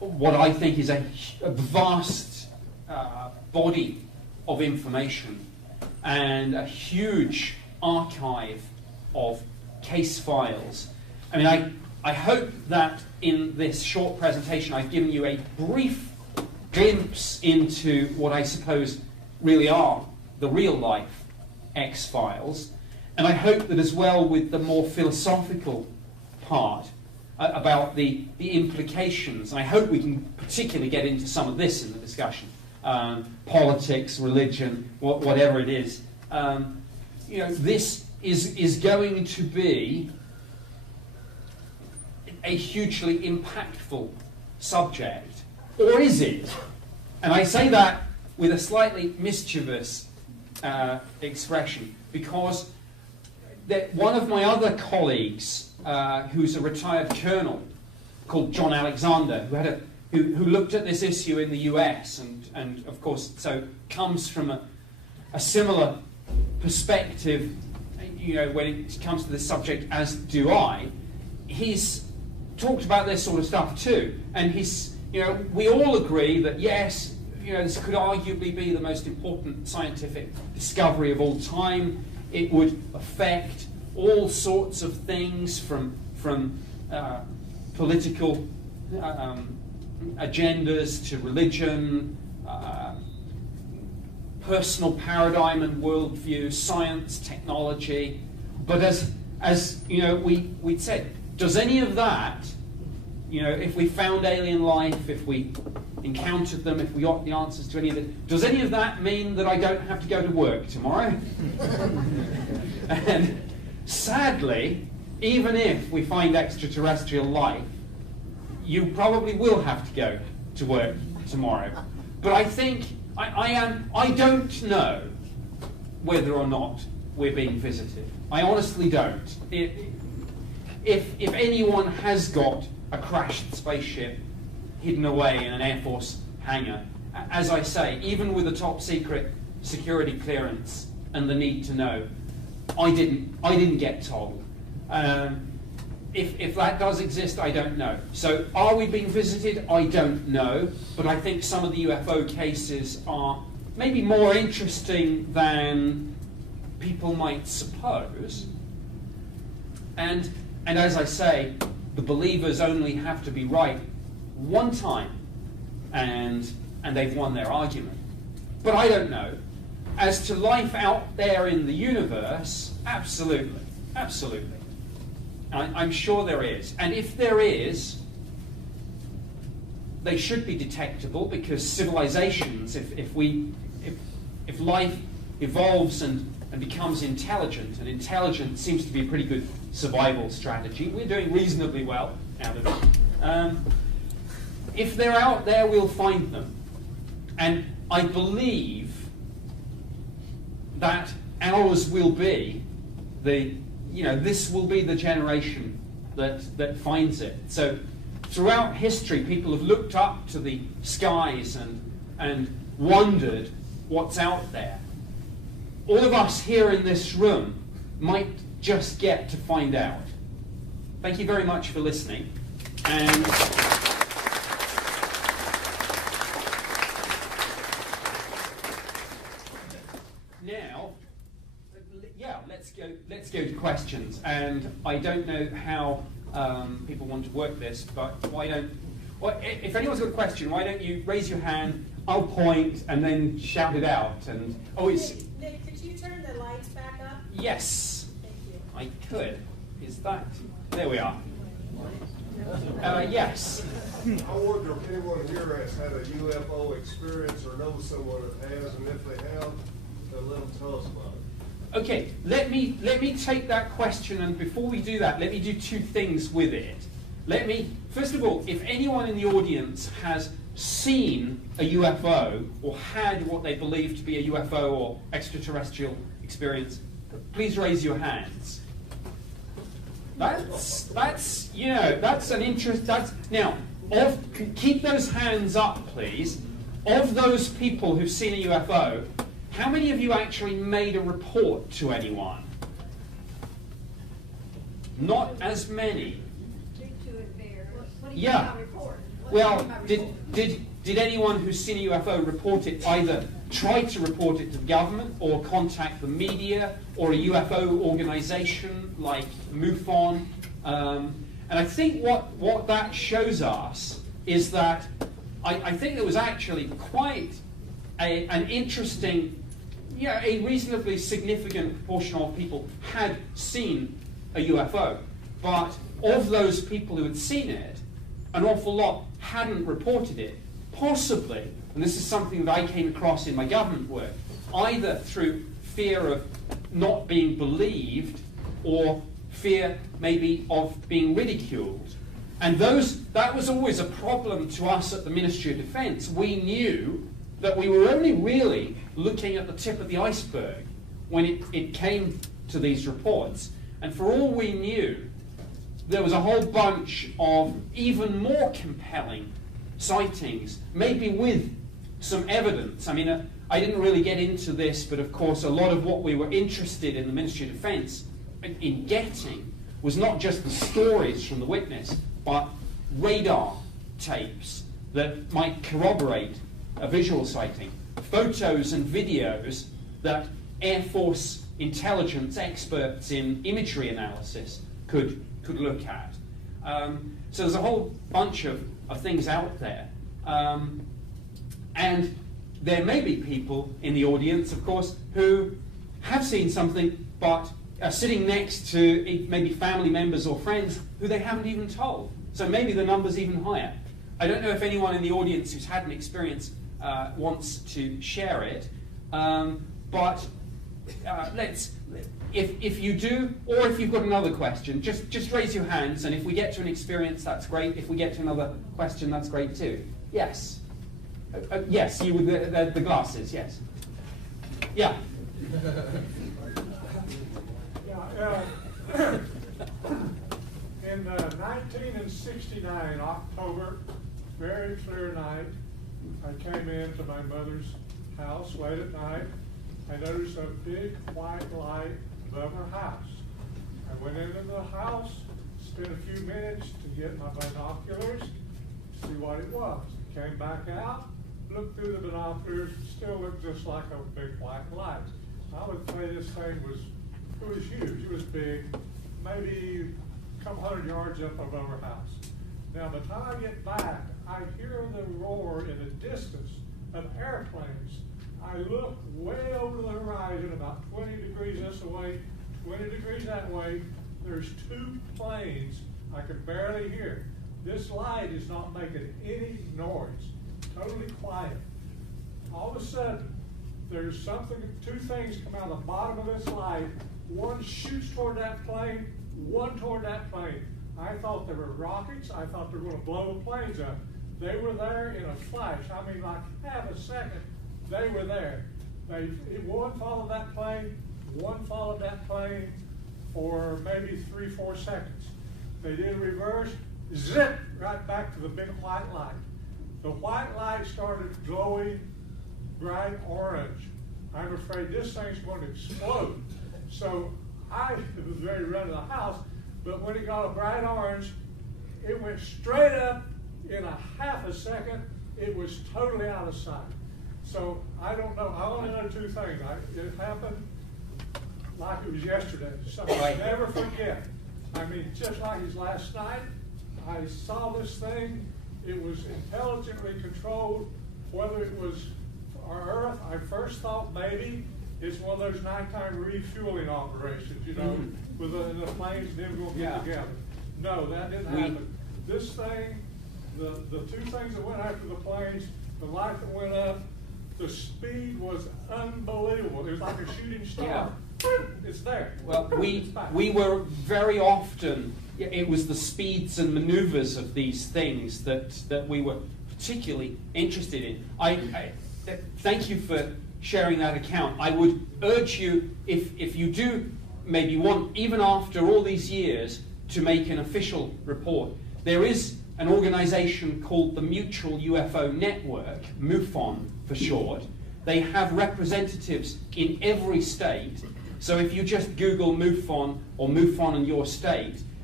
what I think is a vast body of information and a huge archive of case files. I mean, I hope that in this short presentation I've given you a brief glimpse into what I suppose really are the real-life X-Files, and I hope that as well with the more philosophical part about the implications, and I hope we can particularly get into some of this in the discussion, politics, religion, whatever it is. You know, this is going to be a hugely impactful subject, or is it? And I say that with a slightly mischievous expression, because one of my other colleagues, who's a retired colonel called John Elizondo, who looked at this issue in the US, and of course, so comes from a similar perspective, you know, when it comes to this subject, as do I. He's talked about this sort of stuff too, and you know, we all agree that yes, you know, this could arguably be the most important scientific discovery of all time. It would affect all sorts of things from political agendas to religion, personal paradigm and worldview, science, technology. But as you know, we'd said, does any of that, you know, if we found alien life, if we encountered them, if we got the answers to any of it, does any of that mean that I don't have to go to work tomorrow? And sadly, even if we find extraterrestrial life, you probably will have to go to work tomorrow. But I think, I don't know whether or not we're being visited. I honestly don't. If anyone has got a crashed spaceship hidden away in an Air Force hangar, as I say, even with a top secret security clearance and the need to know, I didn't get told. If that does exist, I don't know. So are we being visited? I don't know. But I think some of the UFO cases are maybe more interesting than people might suppose. And as I say, the believers only have to be right one time, and they've won their argument. But I don't know. As to life out there in the universe, absolutely, absolutely. I'm sure there is. And if there is, they should be detectable, because civilizations, if life evolves and becomes intelligent, and intelligence seems to be a pretty good survival strategy, we're doing reasonably well out of it. If they're out there, we'll find them. And I believe that ours will be this will be the generation that finds it. So throughout history, people have looked up to the skies and wondered what's out there. All of us here in this room might just get to find out. Thank you very much for listening. And now, let's go to questions. And I don't know how people want to work this, but if anyone's got a question, why don't you raise your hand, I'll point, and then shout it out. And Nick, could you turn the lights back up? Yes. Thank you. I could. Is that... There we are. Yes. I wonder if anyone here has had a UFO experience or knows someone that has, and if they have, let them tell us about it. Okay, let me take that question, and before we do that, let me do two things with it. First of all, if anyone in the audience has seen a UFO or had what they believe to be a UFO or extraterrestrial experience, please raise your hands. That's an interest. Keep those hands up, please. Of those people who've seen a UFO, how many of you actually made a report to anyone? Not as many. What do you Yeah. report? Well, did anyone who's seen a UFO report it, either try to report it to the government or contact the media or a UFO organization like MUFON? And I think what that shows us is that I think there was actually quite an interesting, a reasonably significant proportion of people had seen a UFO. But of those people who had seen it, an awful lot hadn't reported it. Possibly, and this is something that I came across in my government work, either through fear of not being believed or fear maybe of being ridiculed. And that was always a problem to us at the Ministry of Defence. We knew that we were only really looking at the tip of the iceberg when it came to these reports. And for all we knew, there was a whole bunch of even more compelling sightings, maybe with some evidence. I mean, I didn't really get into this, but of course a lot of what we were interested in the Ministry of Defence in getting was not just the stories from the witness, but radar tapes that might corroborate a visual sighting, photos and videos that Air Force intelligence experts in imagery analysis could look at. So there's a whole bunch of things out there. And there may be people in the audience, of course, who have seen something but are sitting next to maybe family members or friends who they haven't even told. So maybe the number's even higher. I don't know if anyone in the audience who's had an experience wants to share it, but if you do, or if you've got another question, just raise your hands, and if we get to an experience, that's great. If we get to another question, that's great too. Yes. Yes, you with the glasses, yes. Yeah. In 1969, October, very clear night, I came into my mother's house late at night. I noticed a big white light above her house. I went into the house, spent a few minutes to get my binoculars, see what it was. Came back out, looked through the binoculars, still looked just like a big white light. I would say this thing was huge. It was big, maybe a couple hundred yards up above our house. Now, by the time I get back, I hear the roar in the distance of airplanes. I look way over the horizon, about 20 degrees this way, 20 degrees that way. There's two planes I can barely hear. This light is not making any noise, totally quiet. All of a sudden, there's two things come out of the bottom of this light. One shoots toward that plane, one toward that plane. I thought they were rockets. I thought they were going to blow the planes up. They were there in a flash. I mean, like half a second, they were there. One followed that plane, one followed that plane for maybe 3-4 seconds. They did reverse, zip, right back to the big white light. The white light started glowing bright orange. I'm afraid this thing's going to explode. So I was ready to run to the house, but when it got a bright orange, it went straight up in a half a second. It was totally out of sight. So I don't know. I only know two things. It happened like it was yesterday. Something I never forget. I mean, just like his last night, I saw this thing. It was intelligently controlled. Whether it was our Earth, I first thought maybe it's one of those nighttime refueling operations, you know, with the planes and them going to get together. No, that didn't happen. This thing, the two things that went after the planes, the light that went up, the speed was unbelievable. It was like a shooting star. Yeah. It's there. Well, we were very often, it was the speeds and maneuvers of these things that we were particularly interested in. I thank you for sharing that account. I would urge you, if you do maybe want, even after all these years, to make an official report. There is an organization called the Mutual UFO Network, MUFON for short. They have representatives in every state. So if you just Google MUFON or MUFON in your state,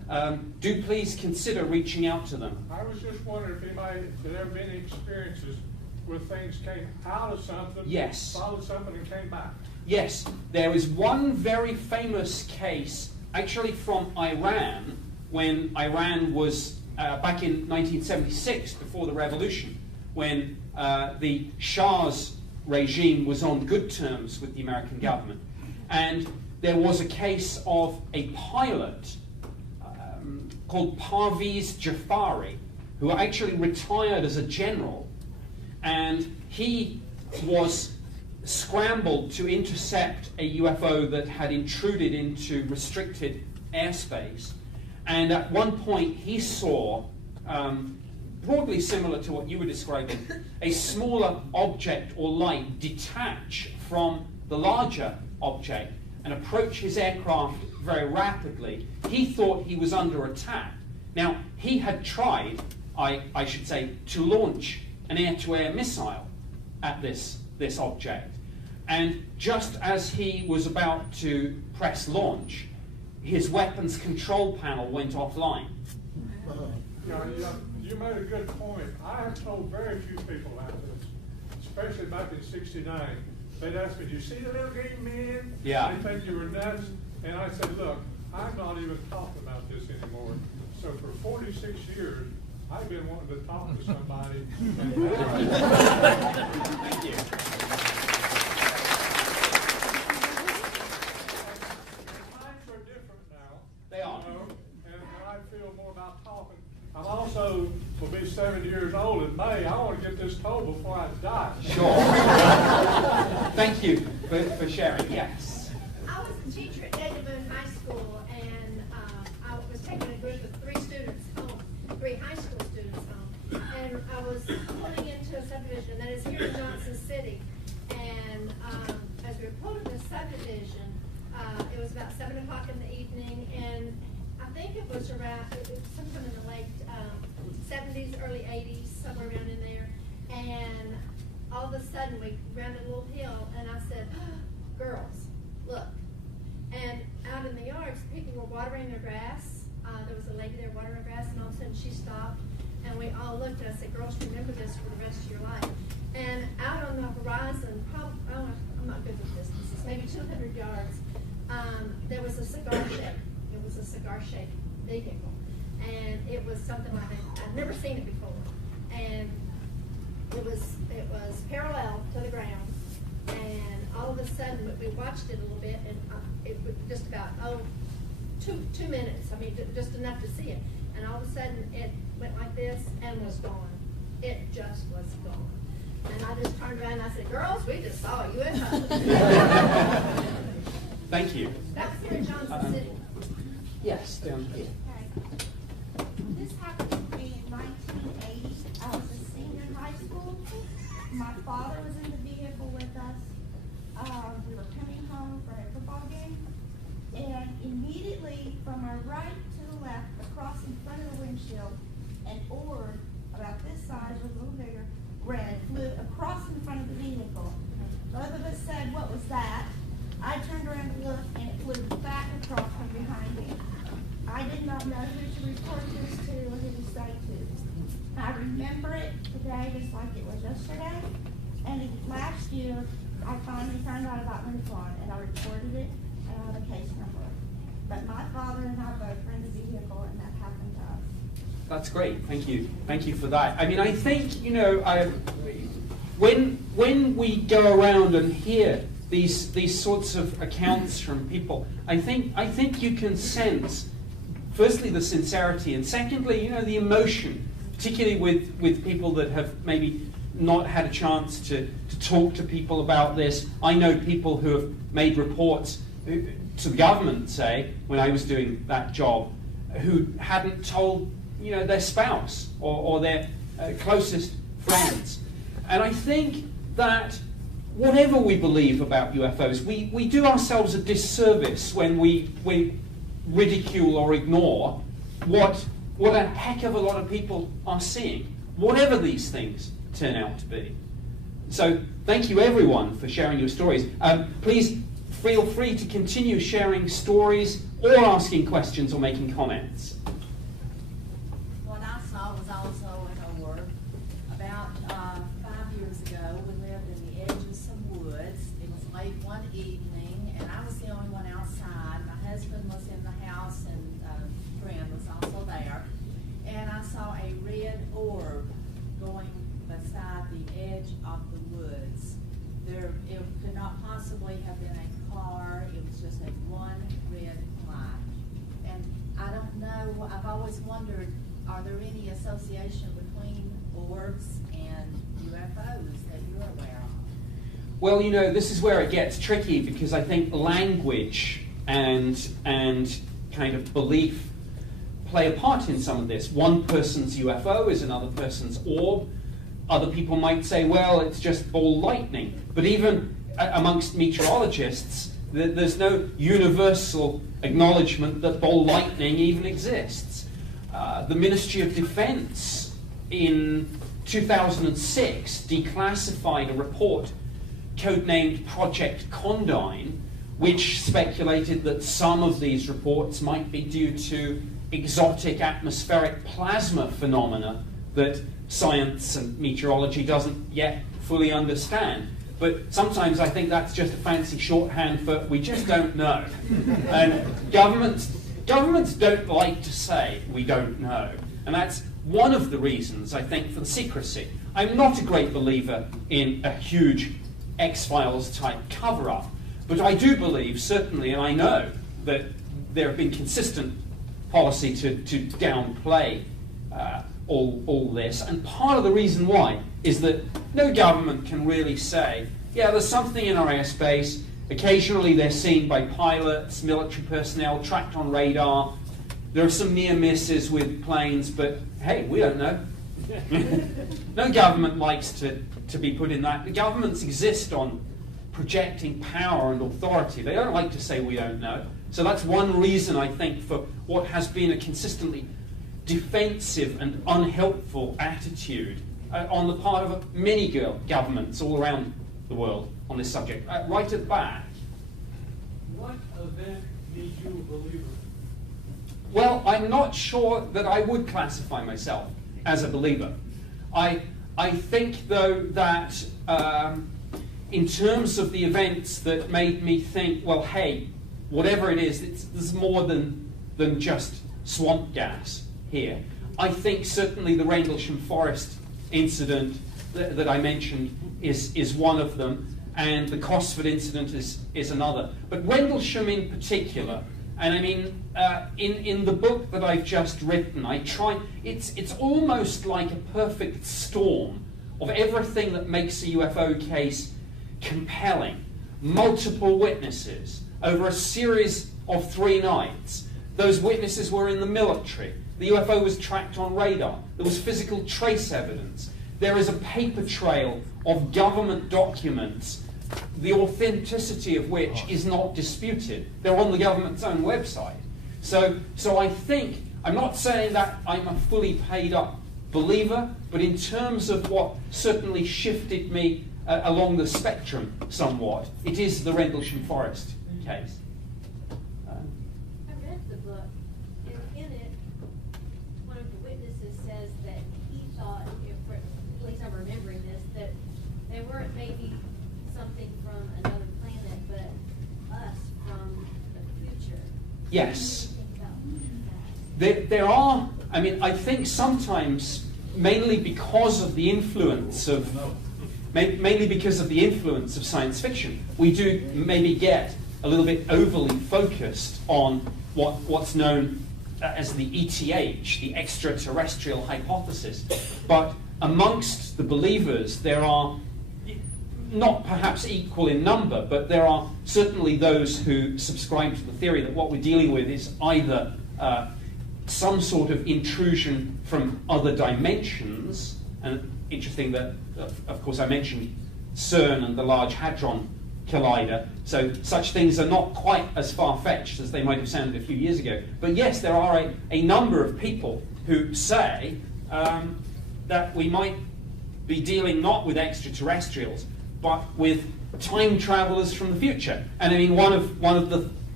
do please consider reaching out to them. I was just wondering if anybody, did there have been any experiences where things came out of something, Yes. followed something and came back? Yes, there is one very famous case, actually from Iran, when Iran was back in 1976, before the revolution, when the Shah's regime was on good terms with the American government. And there was a case of a pilot called Parviz Jafari, who actually retired as a general, and he was scrambled to intercept a UFO that had intruded into restricted airspace. And at one point he saw, broadly similar to what you were describing, a smaller object or light detach from the larger object and approach his aircraft very rapidly. He thought he was under attack. Now, he had tried, I should say, to launch an air-to-air missile at this object. And just as he was about to press launch, his weapons control panel went offline. You made a good point. I have told very few people about this, especially back in '69. They'd ask me, "Do you see the little green man?" Yeah. They think you were nuts. And I said, "Look, I'm not even talking about this anymore." So for 46 years, I've been wanting to talk to somebody. Thank you. Times are different now. They are. You know, and I feel more about talking. I'm also will be 70 years old in May. I want to get this told before I die. Sure. Thank you for sharing. Yes. I was a teacher at Edmond High School, and I was taking a group of 3 students home, 3 high school students home, and I was pulling into a subdivision that is here in Johnson City. And as we were pulling the subdivision, it was about 7 o'clock in the evening, and I think it was around sometime in the late 70s, early 80s, somewhere around in there. And all of a sudden, we rounded a little hill, and I said, "Girls, look." And out in the yards, people were watering their grass. There was a lady there watering her grass, and all of a sudden she stopped, and we all looked, and I said, "Girls, remember this for the rest of your life." And out on the horizon, probably, I'm not good with distances, maybe 200 yards, there was a cigar-shaped. It was a cigar-shaped vehicle, and it was something like that. I'd never seen it before, and it was parallel to the ground. And all of a sudden, we watched it a little bit, and it was just about 2 minutes. I mean, just enough to see it. And all of a sudden, it went like this and was gone. It just was gone. And I just turned around and I said, "Girls, we just saw a UFO." Thank you. That was here in Johnson City. Yes, down here. Okay. This happened to me in 1980. I was a senior in high school. My father was in the vehicle with us. We were coming home from a football game. And immediately from our right to the left, across in front of the windshield, an orb about this size, or a little bigger, red, flew across in front of the vehicle. Both of us said, "What was that?" I turned around to look, and it flew back across from behind me. I did not know who to report this to or who to say to. I remember it today just like it was yesterday. And last year, I finally found out about MUFON, and I reported it, and I have a case number. But my father and I both were in the vehicle, and that happened to us. That's great. Thank you. Thank you for that. I mean, I think, you know, when we go around and hear these sorts of accounts from people, I think you can sense, firstly, the sincerity, and secondly, you know, the emotion, particularly with people that have maybe not had a chance to talk to people about this. I know people who have made reports to the government, say, when I was doing that job, who hadn't told, you know, their spouse or their closest friends. And I think that whatever we believe about UFOs, we do ourselves a disservice when we ridicule or ignore what a heck of a lot of people are seeing, whatever these things turn out to be. So thank you everyone for sharing your stories. Please feel free to continue sharing stories or asking questions or making comments. What I saw was also in a work. About 5 years ago, we lived in the edge of some woods. It was late one evening, and I was the only one outside. My husband was in the house, and a friend was also there. And I saw a red orb going beside the edge of the woods. It could not possibly have been a car. It was just a one red light. And I don't know, I've always wondered, are there any association between orbs and UFOs that you're aware of? Well, you know, this is where it gets tricky, because I think language and kind of belief play a part in some of this. One person's UFO is another person's orb. Other people might say, well, it's just ball lightning. But even amongst meteorologists, there's no universal acknowledgement that ball lightning even exists. The Ministry of Defense in 2006 declassified a report codenamed Project Condign, which speculated that some of these reports might be due to exotic atmospheric plasma phenomena that science and meteorology doesn't yet fully understand. But sometimes I think that's just a fancy shorthand for we just don't know. And governments don't like to say we don't know. And that's one of the reasons, I think, for the secrecy. I'm not a great believer in a huge X-Files type cover-up, but I do believe, certainly, and I know, that there have been consistent policy to downplay all this. And part of the reason why is that no government can really say, yeah, there's something in our airspace. Occasionally they're seen by pilots, military personnel, tracked on radar. There are some near misses with planes, but hey, we don't know. No government likes to be put in that. The governments exist on projecting power and authority. They don't like to say we don't know. So that's one reason, I think, for what has been a consistently defensive and unhelpful attitude on the part of many governments all around the world on this subject. Right at the back. What event made you a believer? Well, I'm not sure that I would classify myself as a believer. I think, though, that in terms of the events that made me think, well, hey, whatever it is, there's more than just swamp gas here. I think certainly the Rendlesham Forest incident that I mentioned is one of them, and the Cosford incident is another. But Rendlesham in particular, and I mean, in the book that I've just written, it's almost like a perfect storm of everything that makes a UFO case compelling. Multiple witnesses over a series of 3 nights. Those witnesses were in the military. The UFO was tracked on radar. There was physical trace evidence. There is a paper trail of government documents, the authenticity of which is not disputed. They're on the government's own website. So I think, I'm not saying that I'm a fully paid up believer, but in terms of what certainly shifted me along the spectrum somewhat, it is the Rendlesham Forest case. I read the book, and in it, one of the witnesses says that he thought, at least I'm remembering this, that they weren't maybe something from another planet, but us from the future. Yes. What do you think about that? There are, I mean, I think sometimes, mainly because of the influence of science fiction, we do maybe get a little bit overly focused on what's known as the ETH, the extraterrestrial hypothesis. But amongst the believers, there are, not perhaps equal in number, but there are certainly those who subscribe to the theory that what we're dealing with is either some sort of intrusion from other dimensions. And interesting that, of course, I mentioned CERN and the Large Hadron Collider, so such things are not quite as far-fetched as they might have sounded a few years ago. But yes, there are a number of people who say that we might be dealing not with extraterrestrials, but with time travelers from the future. And I mean, one of the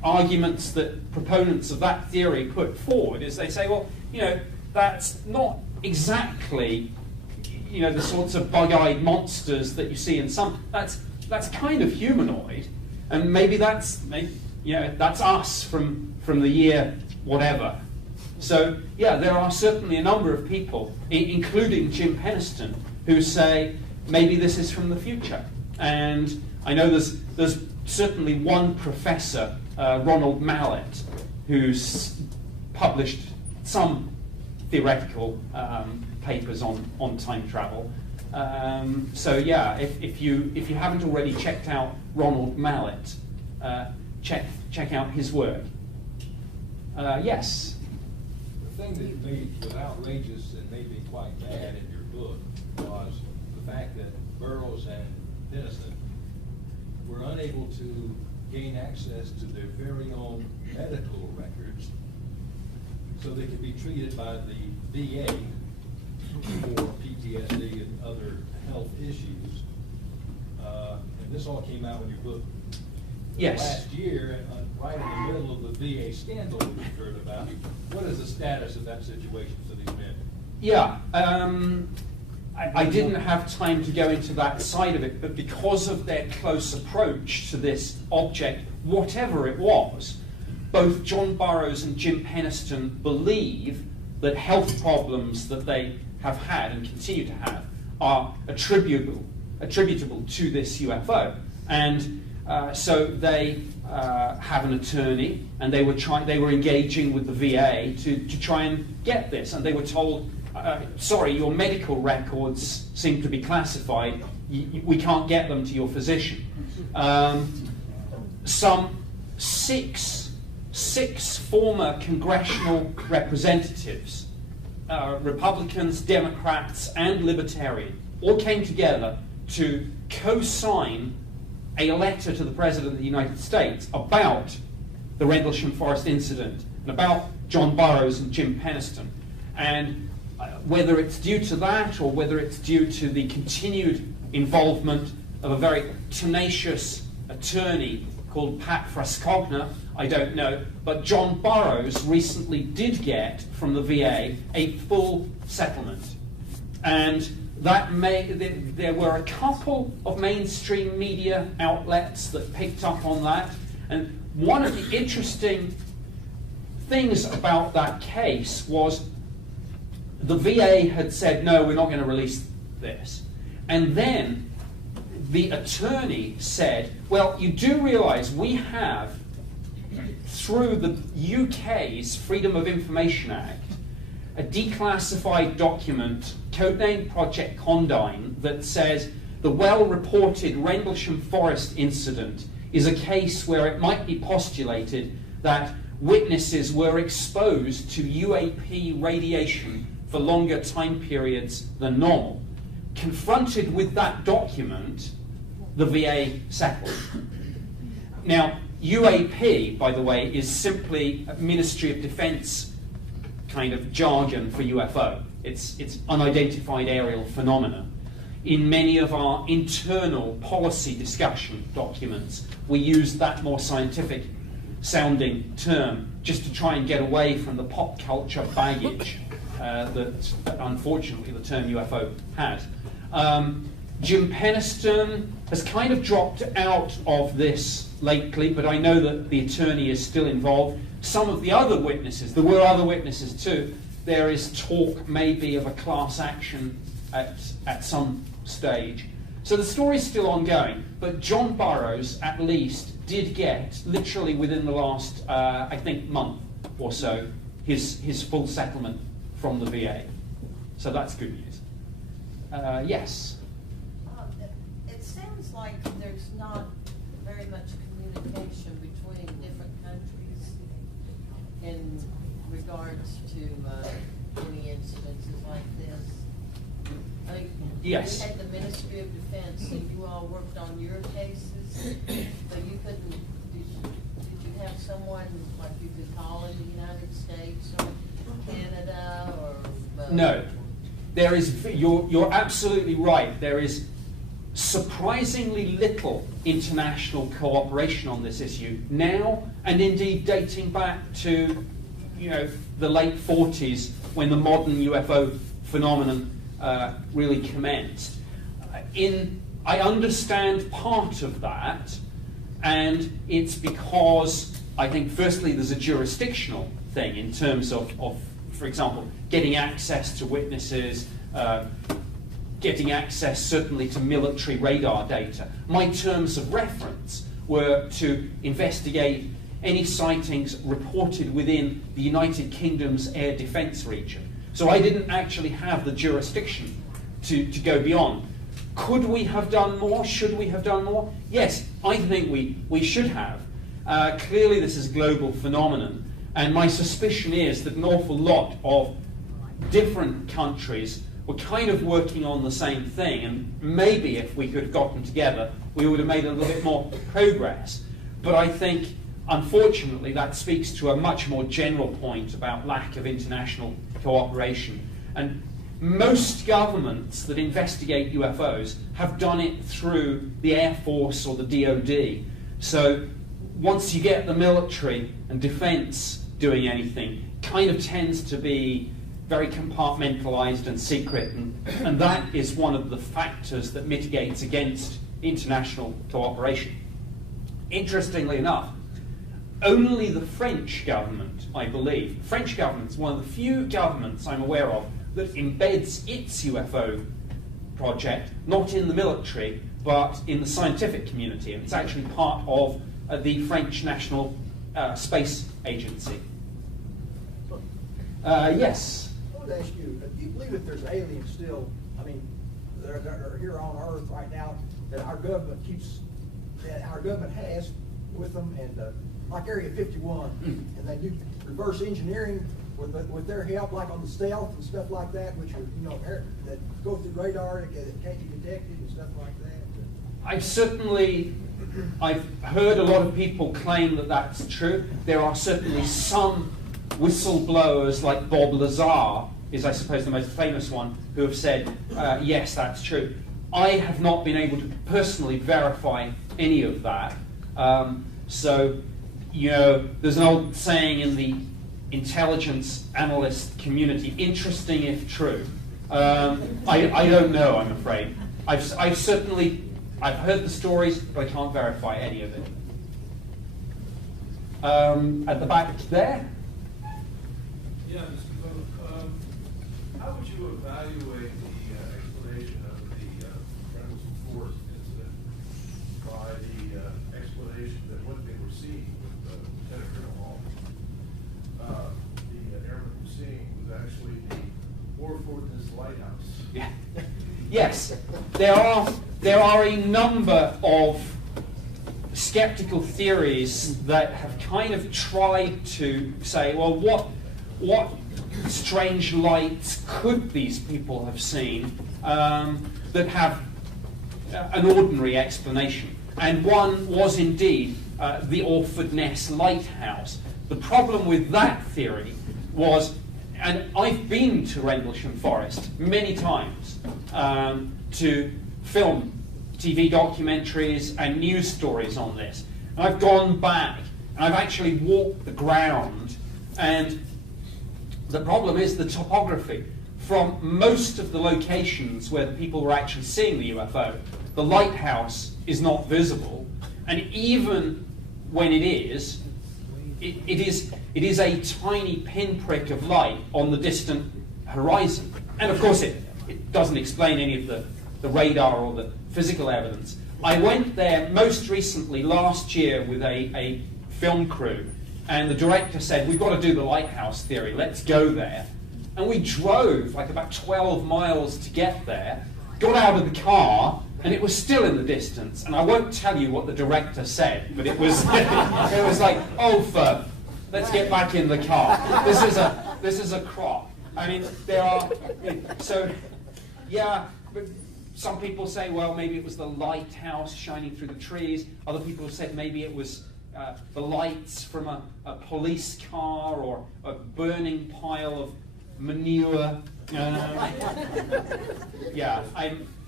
arguments that proponents of that theory put forward is they say, well, that's not exactly, the sorts of bug-eyed monsters that you see in some. That's kind of humanoid, and maybe that's us from the year whatever. So yeah, there are certainly a number of people, including Jim Penniston, who say maybe this is from the future. And I know there's certainly one professor, Ronald Mallet, who's published some theoretical papers on time travel. So yeah, if you haven't already checked out Ronald Mallet, check out his work. Yes. The thing that was outrageous and made me quite mad in your book was the fact that Burroughs and Penniston were unable to gain access to their very own medical records so they could be treated by the VA for PTSD and other health issues. And this all came out in your book Yes. last year, right in the middle of the VA scandal that we've heard about. What is the status of that situation for these men? Yeah, I didn't have time to go into that side of it, but because of their close approach to this object, whatever it was, both John Burroughs and Jim Penniston believe that health problems that they have had and continue to have are attributable to this UFO. And so they have an attorney, and they were engaging with the VA to try and get this, and they were told, sorry, your medical records seem to be classified. We can't get them to your physician. Some six former congressional representatives, Republicans, Democrats, and Libertarian, all came together to co-sign a letter to the President of the United States about the Rendlesham Forest incident and about John Burroughs and Jim Penniston. And whether it's due to that or whether it's due to the continued involvement of a very tenacious attorney called Pat Frascogna, I don't know, but John Burroughs recently did get from the VA a full settlement. And there were a couple of mainstream media outlets that picked up on that. And one of the interesting things about that case was the VA had said, no, we're not going to release this. And then the attorney said, well, you do realize we have, through the UK's Freedom of Information Act, a declassified document, codenamed Project Condign, that says the well-reported Rendlesham Forest incident is a case where it might be postulated that witnesses were exposed to UAP radiation for longer time periods than normal. Confronted with that document, the VA settled. Now, UAP, by the way, is simply a Ministry of Defense kind of jargon for UFO. It's unidentified aerial phenomena. In many of our internal policy discussion documents, we use that more scientific sounding term just to try and get away from the pop culture baggage that unfortunately the term UFO has. Jim Penniston has kind of dropped out of this lately, but I know that the attorney is still involved. Some of the other witnesses, there were other witnesses too, there is talk maybe of a class action at some stage. So the story is still ongoing, but John Burroughs at least did get, literally within the last, I think, month or so, his full settlement from the VA. So that's good news. Yes? It sounds like there's not very much communication between different countries in regards to any incidences like this. I mean, Yes. You had the Ministry of Defense, and you all worked on your cases, but you couldn't. Did you have someone like you could call in the United States or Canada or? No. There is. You're absolutely right. There is surprisingly little international cooperation on this issue now, and indeed dating back to, the late 40s when the modern UFO phenomenon really commenced. I understand part of that, and it's because I think firstly there's a jurisdictional thing in terms of for example, getting access to witnesses, getting access certainly to military radar data. My terms of reference were to investigate any sightings reported within the United Kingdom's air defence region. So I didn't actually have the jurisdiction to go beyond. Could we have done more? Should we have done more? Yes, I think we should have. Clearly this is a global phenomenon, and my suspicion is that an awful lot of different countries were kind of working on the same thing, and maybe if we could have gotten together, we would have made a little bit more progress. But I think, unfortunately, that speaks to a much more general point about lack of international cooperation. And most governments that investigate UFOs have done it through the Air Force or the DoD. So once you get the military and defense doing anything, kind of tends to be very compartmentalized and secret, and that is one of the factors that mitigates against international cooperation. Interestingly enough, only the French government, I believe, the French government is one of the few governments I'm aware of that embeds its UFO project not in the military but in the scientific community, and it's actually part of the French National Space Agency. Yes? I wanted to ask you, do you believe that there's aliens still, that are here on Earth right now, that our government has with them, and like Area 51, and they do reverse engineering with their help, like on the stealth and stuff like that, which are, that go through radar that can't be detected and stuff like that? I've heard a lot of people claim that that's true. There are certainly some whistleblowers, like Bob Lazar is, I suppose, the most famous one, who have said, yes, that's true. I have not been able to personally verify any of that. There's an old saying in the intelligence analyst community, interesting if true. I don't know, I'm afraid. I've heard the stories, but I can't verify any of it. At the back there? Yeah, Mr. Pope, how would you evaluate the explanation of the Rendlesham Forest incident by the explanation that what they were seeing with Lieutenant Colonel Hall, the airman was seeing was actually the Warfortness Lighthouse? Yeah. Yes, there are a number of skeptical theories that have kind of tried to say, well, what strange lights could these people have seen that have an ordinary explanation? And one was indeed the Orford Ness Lighthouse. The problem with that theory was, and I've been to Rendlesham Forest many times to film TV documentaries and news stories on this. And I've gone back and I've actually walked the ground, and the problem is the topography. From most of the locations where the people were actually seeing the UFO, the lighthouse is not visible, and even when it is, it is a tiny pinprick of light on the distant horizon. And of course it doesn't explain any of the radar or the physical evidence. I went there most recently last year with a film crew, and the director said, we've got to do the lighthouse theory, let's go there. And we drove like about 12 miles to get there, got out of the car, and it was still in the distance. And I won't tell you what the director said, but it was it was like, oh, let's get back in the car. This is a crop. I mean, there are, so, yeah, but some people say, well, maybe it was the lighthouse shining through the trees. Other people said maybe it was the lights from a police car or a burning pile of manure. Yeah,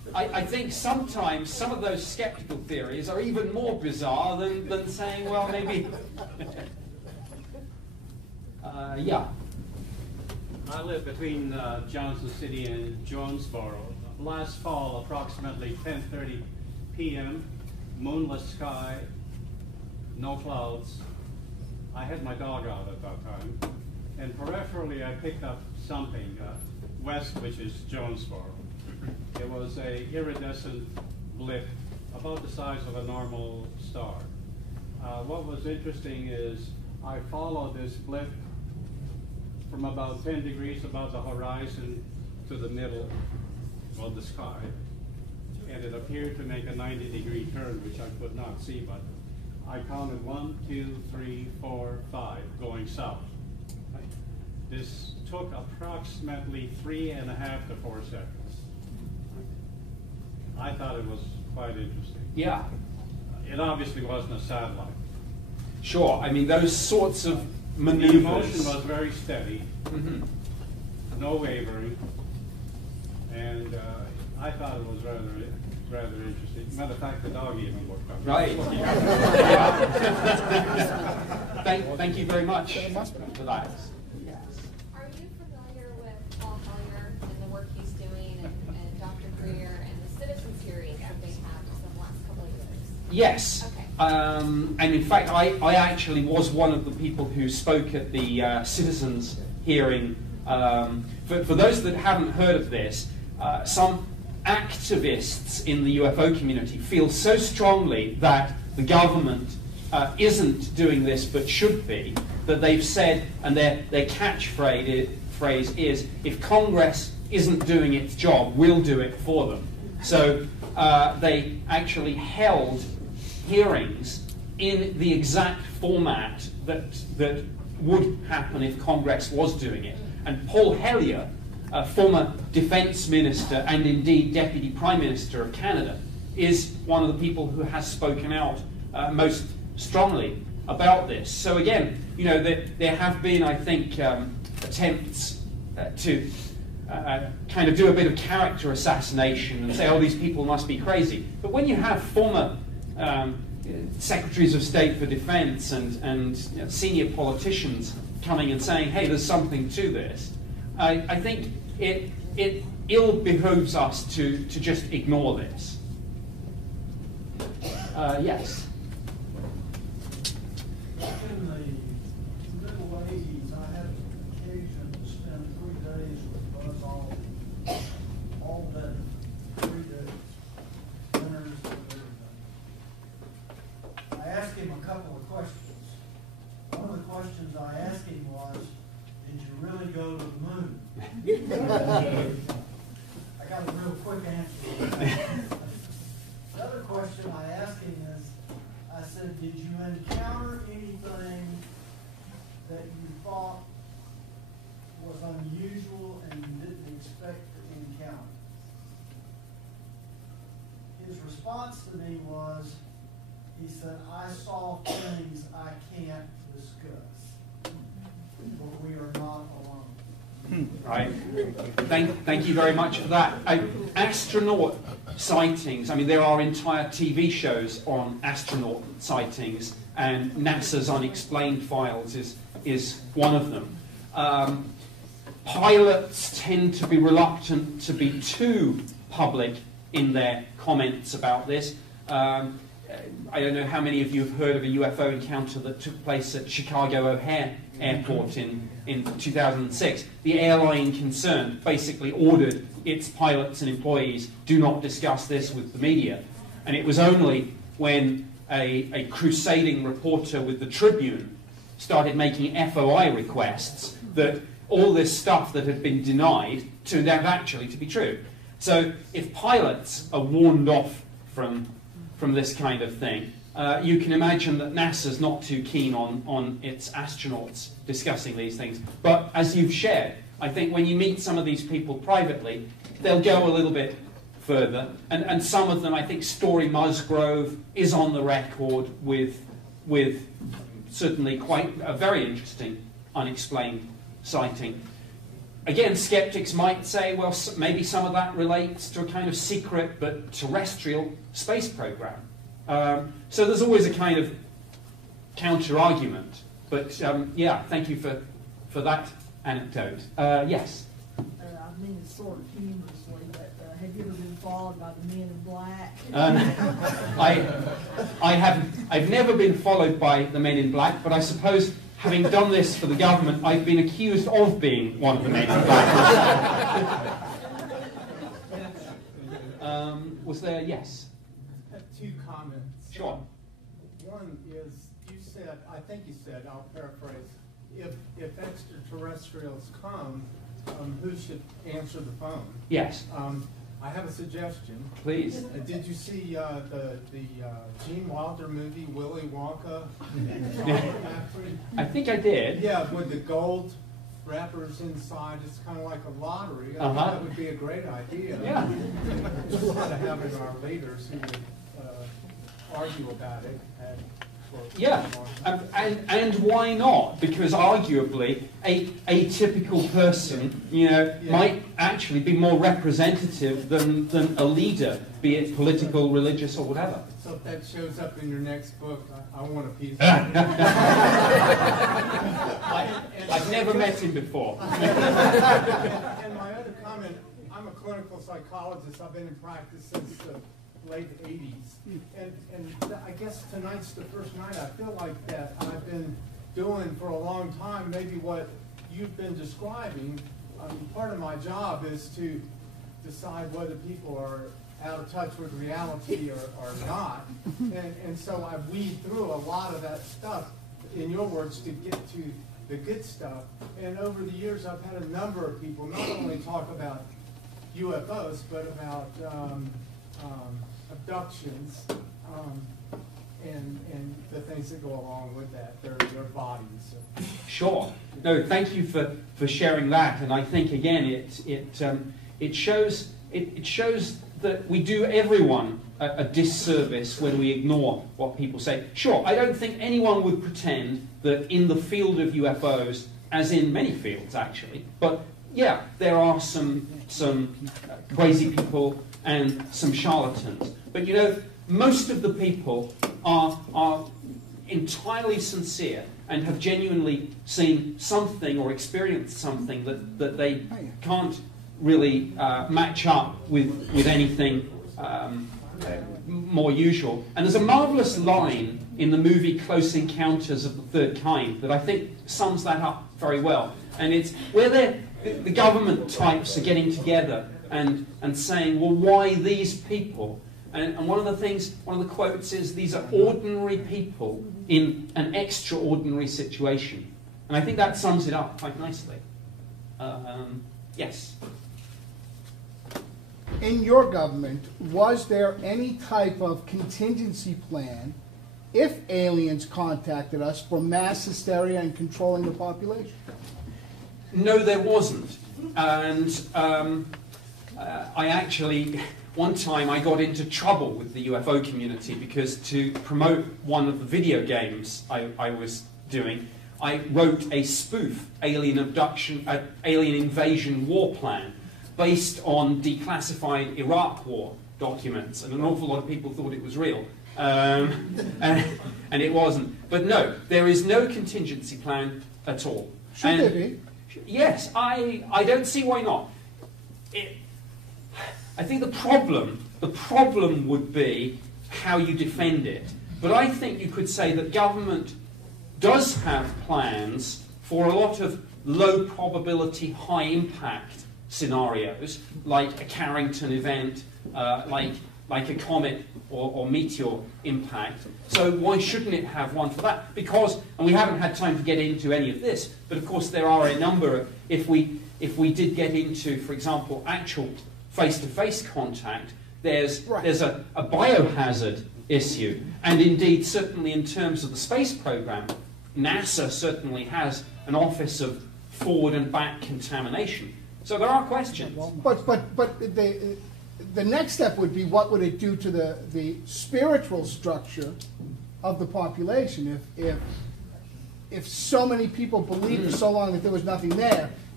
I think sometimes some of those skeptical theories are even more bizarre than saying, well, maybe... yeah. I live between Johnson City and Jonesboro. Last fall, approximately 10:30 p.m., moonless sky, no clouds. I had my dog out at that time, and peripherally I picked up something west, which is Jonesboro. It was a iridescent blip about the size of a normal star. What was interesting is I followed this blip from about 10 degrees above the horizon to the middle of the sky, and it appeared to make a 90-degree turn, which I could not see, but I counted 1, 2, 3, 4, 5 going south. Right? This took approximately 3.5 to 4 seconds. I thought it was quite interesting. Yeah. It obviously wasn't a satellite. Sure. I mean, those sorts of maneuvers. The motion was very steady, no wavering, and I thought it was rather interesting. Matter of fact, the dog even looked up. Right. Thank you very much for that. Yes. Are you familiar with Paul Hellyer and the work he's doing, and Dr. Greer and the citizens hearings that they have just in the last couple of years? Yes. Okay. And in fact, I actually was one of the people who spoke at the citizens hearing. For those that haven't heard of this, some activists in the UFO community feel so strongly that the government isn't doing this but should be, that they've said, and their catchphrase is, if Congress isn't doing its job, we'll do it for them. So they actually held hearings in the exact format that would happen if Congress was doing it. And Paul Hellyer, former defense minister and indeed deputy prime minister of Canada, is one of the people who has spoken out most strongly about this. So again, you know, there have been, I think, attempts to kind of do a bit of character assassination and say, oh, these people must be crazy. But when you have former secretaries of state for defense and you know, senior politicians coming and saying, hey, there's something to this, I think it ill behooves us to just ignore this. Yes. In the middle 80s, I had occasion to spend 3 days with Buzz Aldrin, all day, 3 days, dinners and everything. I asked him a couple of questions. One of the questions I asked him was, did you really go to the moon? I got a real quick answer. The other question I asked him is, I said, did you encounter anything that you thought was unusual and you didn't expect to encounter? His response to me was, he said, I saw things I can't discuss, but we are not alone. Right. Thank you very much for that. Astronaut sightings, I mean, there are entire TV shows on astronaut sightings, and NASA's Unexplained Files is one of them. Pilots tend to be reluctant to be too public in their comments about this. I don't know how many of you have heard of a UFO encounter that took place at Chicago O'Hare Airport in 2006. The airline concerned basically ordered its pilots and employees, do not discuss this with the media. And it was only when a crusading reporter with the Tribune started making FOI requests that all this stuff that had been denied turned out actually to be true. So if pilots are warned off from this kind of thing, you can imagine that NASA's not too keen on its astronauts discussing these things. But as you've shared, I think when you meet some of these people privately, they'll go a little bit further. And some of them, I think Story Musgrove is on the record with certainly quite a very interesting unexplained sighting. again, skeptics might say, well, maybe some of that relates to a kind of secret but terrestrial space program. So there's always a kind of counter-argument. But yeah, thank you for that anecdote. Yes? I mean it sort of humorously, but have you ever been followed by the Men in Black? I've never been followed by the Men in Black, but I suppose having done this for the government, I've been accused of being one of the Men in Black. Was there? Yes? I have two comments. Sure. One is, you said, I think you said, I'll paraphrase, if extraterrestrials come, who should answer the phone? Yes. I have a suggestion. Please. Did you see the Gene Wilder movie, Willy Wonka? I think I did. Yeah, with the gold wrappers inside. It's kind of like a lottery. I think that would be a great idea. Yeah. Instead of having our leaders who would argue about it. Yeah, and why not? Because arguably, a typical person, might actually be more representative than a leader, be it political, religious, or whatever. So if that shows up in your next book, I want a piece of it. I've never met him before. And my other comment, I'm a clinical psychologist. I've been in practice since the late 80s. And I guess tonight's the first night I feel like that I've been doing for a long time, maybe what you've been describing. Part of my job is to decide whether people are out of touch with reality or not. And so I weed through a lot of that stuff, in your words, to get to the good stuff. And over the years, I've had a number of people not only talk about UFOs, but about abductions, and the things that go along with that, their bodies. Sure. No, thank you for sharing that. And I think again, it shows that we do everyone a disservice when we ignore what people say. Sure, I don't think anyone would pretend that in the field of UFOs, as in many fields actually, but yeah, there are some crazy people and some charlatans. But most of the people are entirely sincere and have genuinely seen something or experienced something that they can't really match up with anything more usual. And there's a marvelous line in the movie Close Encounters of the Third Kind that I think sums that up very well. And it's where the government types are getting together and saying, well, why these people? And one of the quotes is, these are ordinary people in an extraordinary situation. And I think that sums it up quite nicely. Yes? In your government, was there any type of contingency plan if aliens contacted us for mass hysteria and controlling the population? No, there wasn't. And I actually, one time I got into trouble with the UFO community because to promote one of the video games I was doing, I wrote a spoof alien invasion war plan based on declassified Iraq war documents, and an awful lot of people thought it was real. And it wasn't. But no, there is no contingency plan at all. Should there be? Yes, I don't see why not. I think the problem would be how you defend it. But I think you could say that government does have plans for a lot of low probability, high impact scenarios, like a Carrington event, like a comet or meteor impact. So why shouldn't it have one for that? Because, and we haven't had time to get into any of this, but of course there are a number of, if we did get into, for example, actual face-to-face contact, there's a biohazard issue. And indeed, certainly in terms of the space program, NASA certainly has an office of forward and back contamination. So there are questions. But the next step would be, what would it do to the spiritual structure of the population if so many people believed for so long that there was nothing there,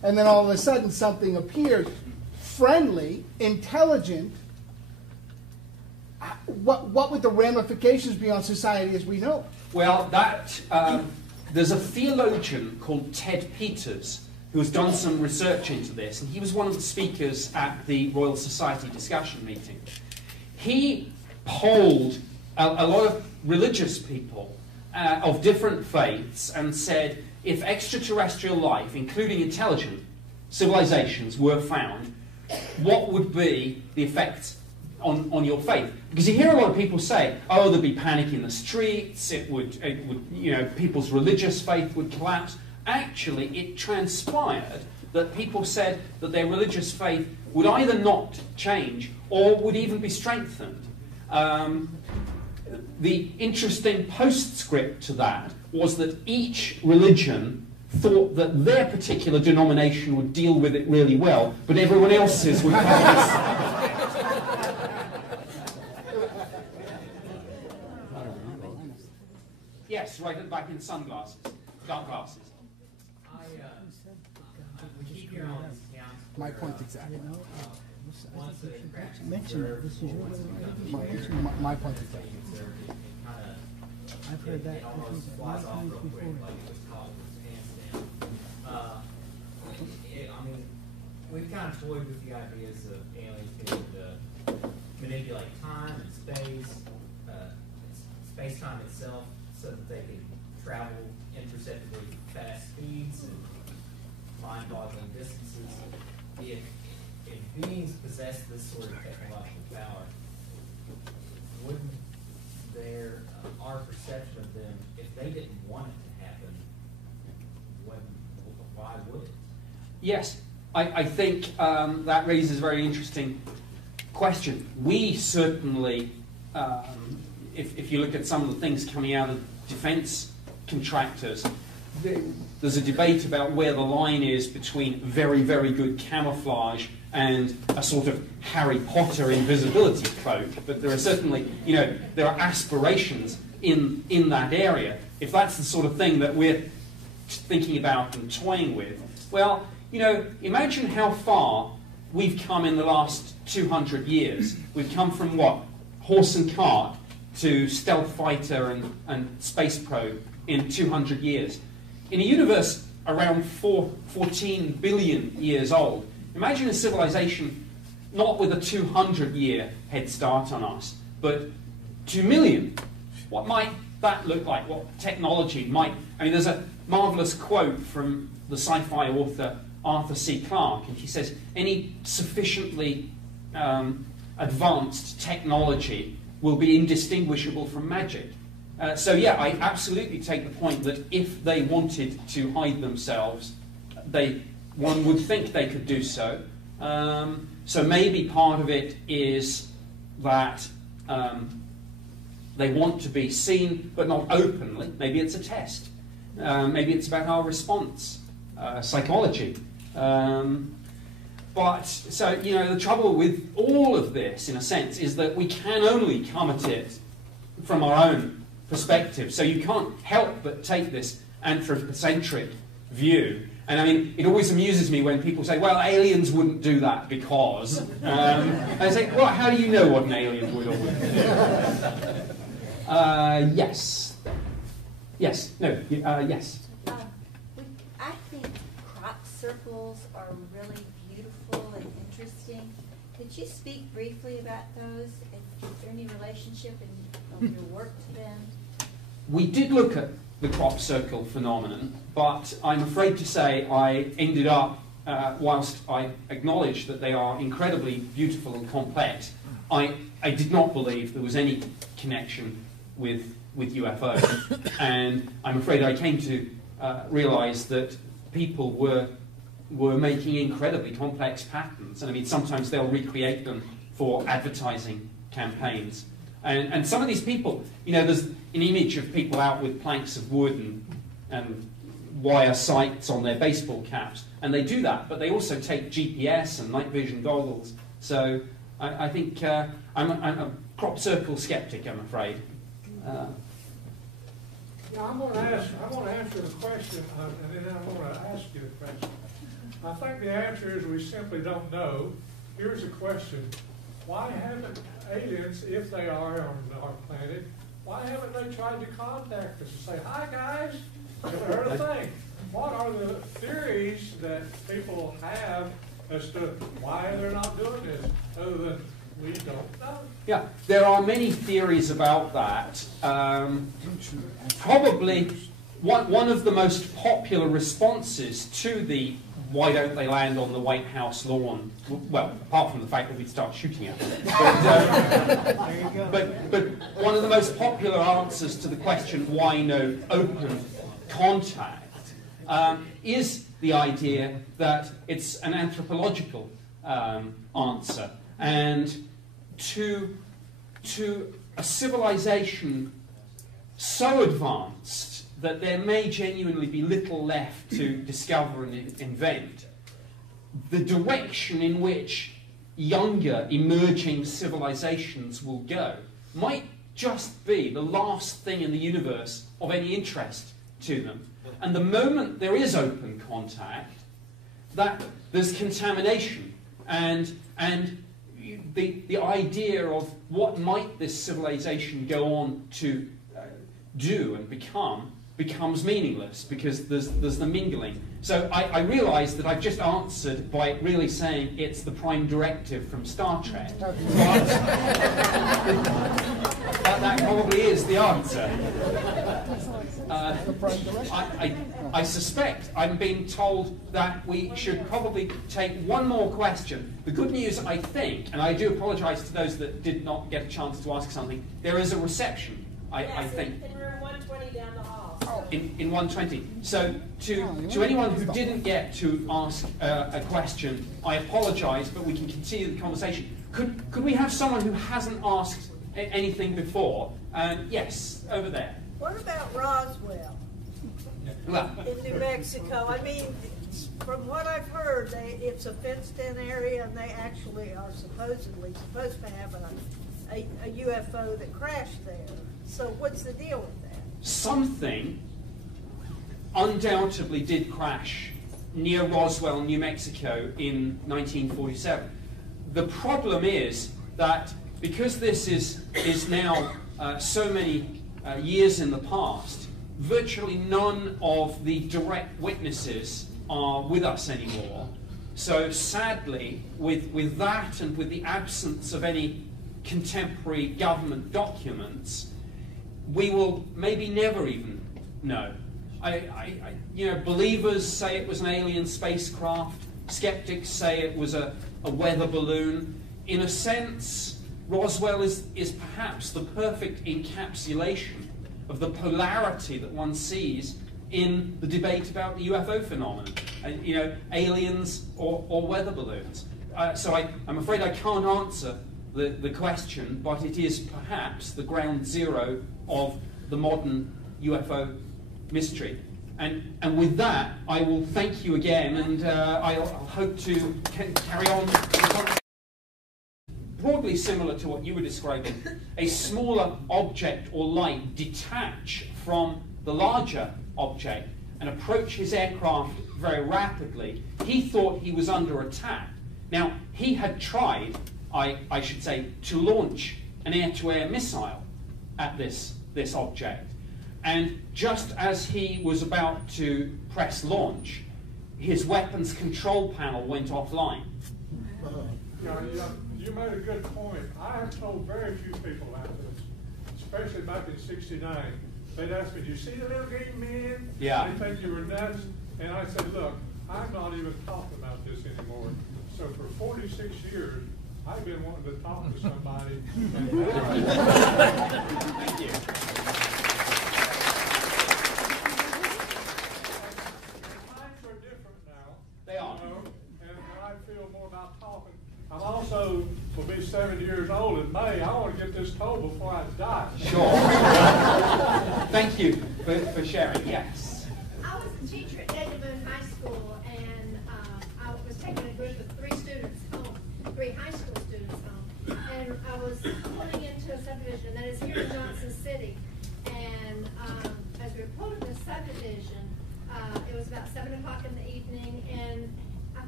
and then all of a sudden something appeared, friendly, intelligent. What would the ramifications be on society as we know it? Well, there's a theologian called Ted Peters who has done some research into this, and he was one of the speakers at the Royal Society discussion meeting. He polled a lot of religious people of different faiths and said, if extraterrestrial life, including intelligent civilizations, were found, what would be the effects on your faith? Because you hear a lot of people say, oh, there'd be panic in the streets, it would, you know, people's religious faith would collapse. Actually, it transpired that people said that their religious faith would either not change or would even be strengthened. The interesting postscript to that was that each religion thought that their particular denomination would deal with it really well, but everyone else's would Yes, right at the back in sunglasses, dark glasses. We keep hearing all these accounts. My point exactly. Once the crash Mention it. This is your my point exactly. I've heard that. It almost flies off real quick, like it was called with its hands down. I mean, we've kind of toyed with the ideas of aliens being able to manipulate time and space, space-time itself, so that they can travel imperceptibly fast speeds and mind-boggling distances. If beings possess this sort of technological power, wouldn't our perception of them, if they didn't want it to happen, why would it? Yes, I think that raises a very interesting question. We certainly, if you look at some of the things coming out of defense contractors, there's a debate about where the line is between very, very good camouflage and a sort of Harry Potter invisibility cloak. But there are certainly, you know, there are aspirations in that area. If that's the sort of thing that we're thinking about and toying with, well, you know, imagine how far we've come in the last 200 years. We've come from what? Horse and cart to stealth fighter and space probe in 200 years. In a universe around 14 billion years old, imagine a civilization not with a 200-year head start on us, but 2 million. What might that look like? What technology might... I mean, there's a marvelous quote from the sci-fi author Arthur C. Clarke, and he says, any sufficiently advanced technology will be indistinguishable from magic. So yeah, I absolutely take the point that if they wanted to hide themselves, one would think they could do so. So maybe part of it is that they want to be seen, but not openly. Maybe it's a test. Maybe it's about our response, psychology. But, so, you know, the trouble with all of this, in a sense, is that we can only come at it from our own perspective. So you can't help but take this anthropocentric view. And I mean, it always amuses me when people say, well, aliens wouldn't do that because... and I say, well, how do you know what an alien would or wouldn't do? Yes. Yes. No. Yes. I think crop circles are really beautiful and interesting. Could you speak briefly about those? Is there any relationship of your work to them? We did look at the crop circle phenomenon, but I'm afraid to say I ended up, whilst I acknowledge that they are incredibly beautiful and complex, I did not believe there was any connection with UFOs. And I'm afraid I came to realise that people were making incredibly complex patterns. And I mean, sometimes they'll recreate them for advertising campaigns. And some of these people, you know, there's an image of people out with planks of wood and wire sights on their baseball caps, and they do that, but they also take GPS and night vision goggles. So I think I'm a crop circle skeptic, I'm afraid. Yeah, I want to answer the question, and then I want to ask you the question. I think the answer is we simply don't know. Here's a question. Why haven't aliens, if they are on our planet, why haven't they tried to contact us and say, hi guys, never heard a thing? What are the theories that people have as to why they're not doing this, other than we don't know? Yeah, there are many theories about that. Probably one of the most popular responses to the why don't they land on the White House lawn, well, apart from the fact that we'd start shooting at them, but one of the most popular answers to the question why no open contact is the idea that it's an anthropological answer, and to a civilization so advanced that there may genuinely be little left to discover and invent, the direction in which younger emerging civilizations will go might just be the last thing in the universe of any interest to them. And the moment there is open contact, that there's contamination, and the idea of what might this civilization go on to do and becomes meaningless, because there's the mingling. So I realise that I've just answered by really saying it's the prime directive from Star Trek. But that probably is the answer. I suspect I'm being told that we should probably take one more question. The good news, I think, and I do apologise to those that did not get a chance to ask something, there is a reception, I think. In room 120 down the hall. In 120. So to anyone who didn't get to ask a question, I apologise, but we can continue the conversation. Could we have someone who hasn't asked anything before? Yes, over there. What about Roswell Well, in New Mexico? I mean, from what I've heard, it's a fenced-in area, and they actually are supposedly supposed to have a UFO that crashed there. So what's the deal with that? Something undoubtedly did crash near Roswell, New Mexico in 1947. The problem is that because this is now so many years in the past, virtually none of the direct witnesses are with us anymore. So sadly, with that and with the absence of any contemporary government documents, we will maybe never even know. Believers say it was an alien spacecraft. Skeptics say it was a weather balloon. In a sense, Roswell is perhaps the perfect encapsulation of the polarity that one sees in the debate about the UFO phenomenon. Aliens or weather balloons. So I'm afraid I can't answer the question, but it is perhaps the ground zero of the modern UFO mystery. And with that, I will thank you again, and I'll hope to carry on. Broadly similar to what you were describing, a smaller object or light detach from the larger object and approach his aircraft very rapidly. He thought he was under attack. Now, he had tried, I should say, to launch an air-to-air missile at this object. And just as he was about to press launch, his weapons control panel went offline. You made a good point. I have told very few people about this, especially back in '69. They'd ask me, "Do you see the little green men?" Yeah. They think you were nuts. And I said, "Look, I'm not even talking about this anymore." So for 46 years, I've been wanting to talk to somebody. Thank you. Times are different now. They are. And I feel more about talking. I'm also will be 70 years old in May. I want to get this told before I die. Sure. Thank you for sharing. Yes. I was a teacher at Edmond High School, and I was taking a group of three high school students home, and I was pulling into a subdivision that is here in Johnson City. And as we were pulling the subdivision, it was about 7 o'clock in the evening, and I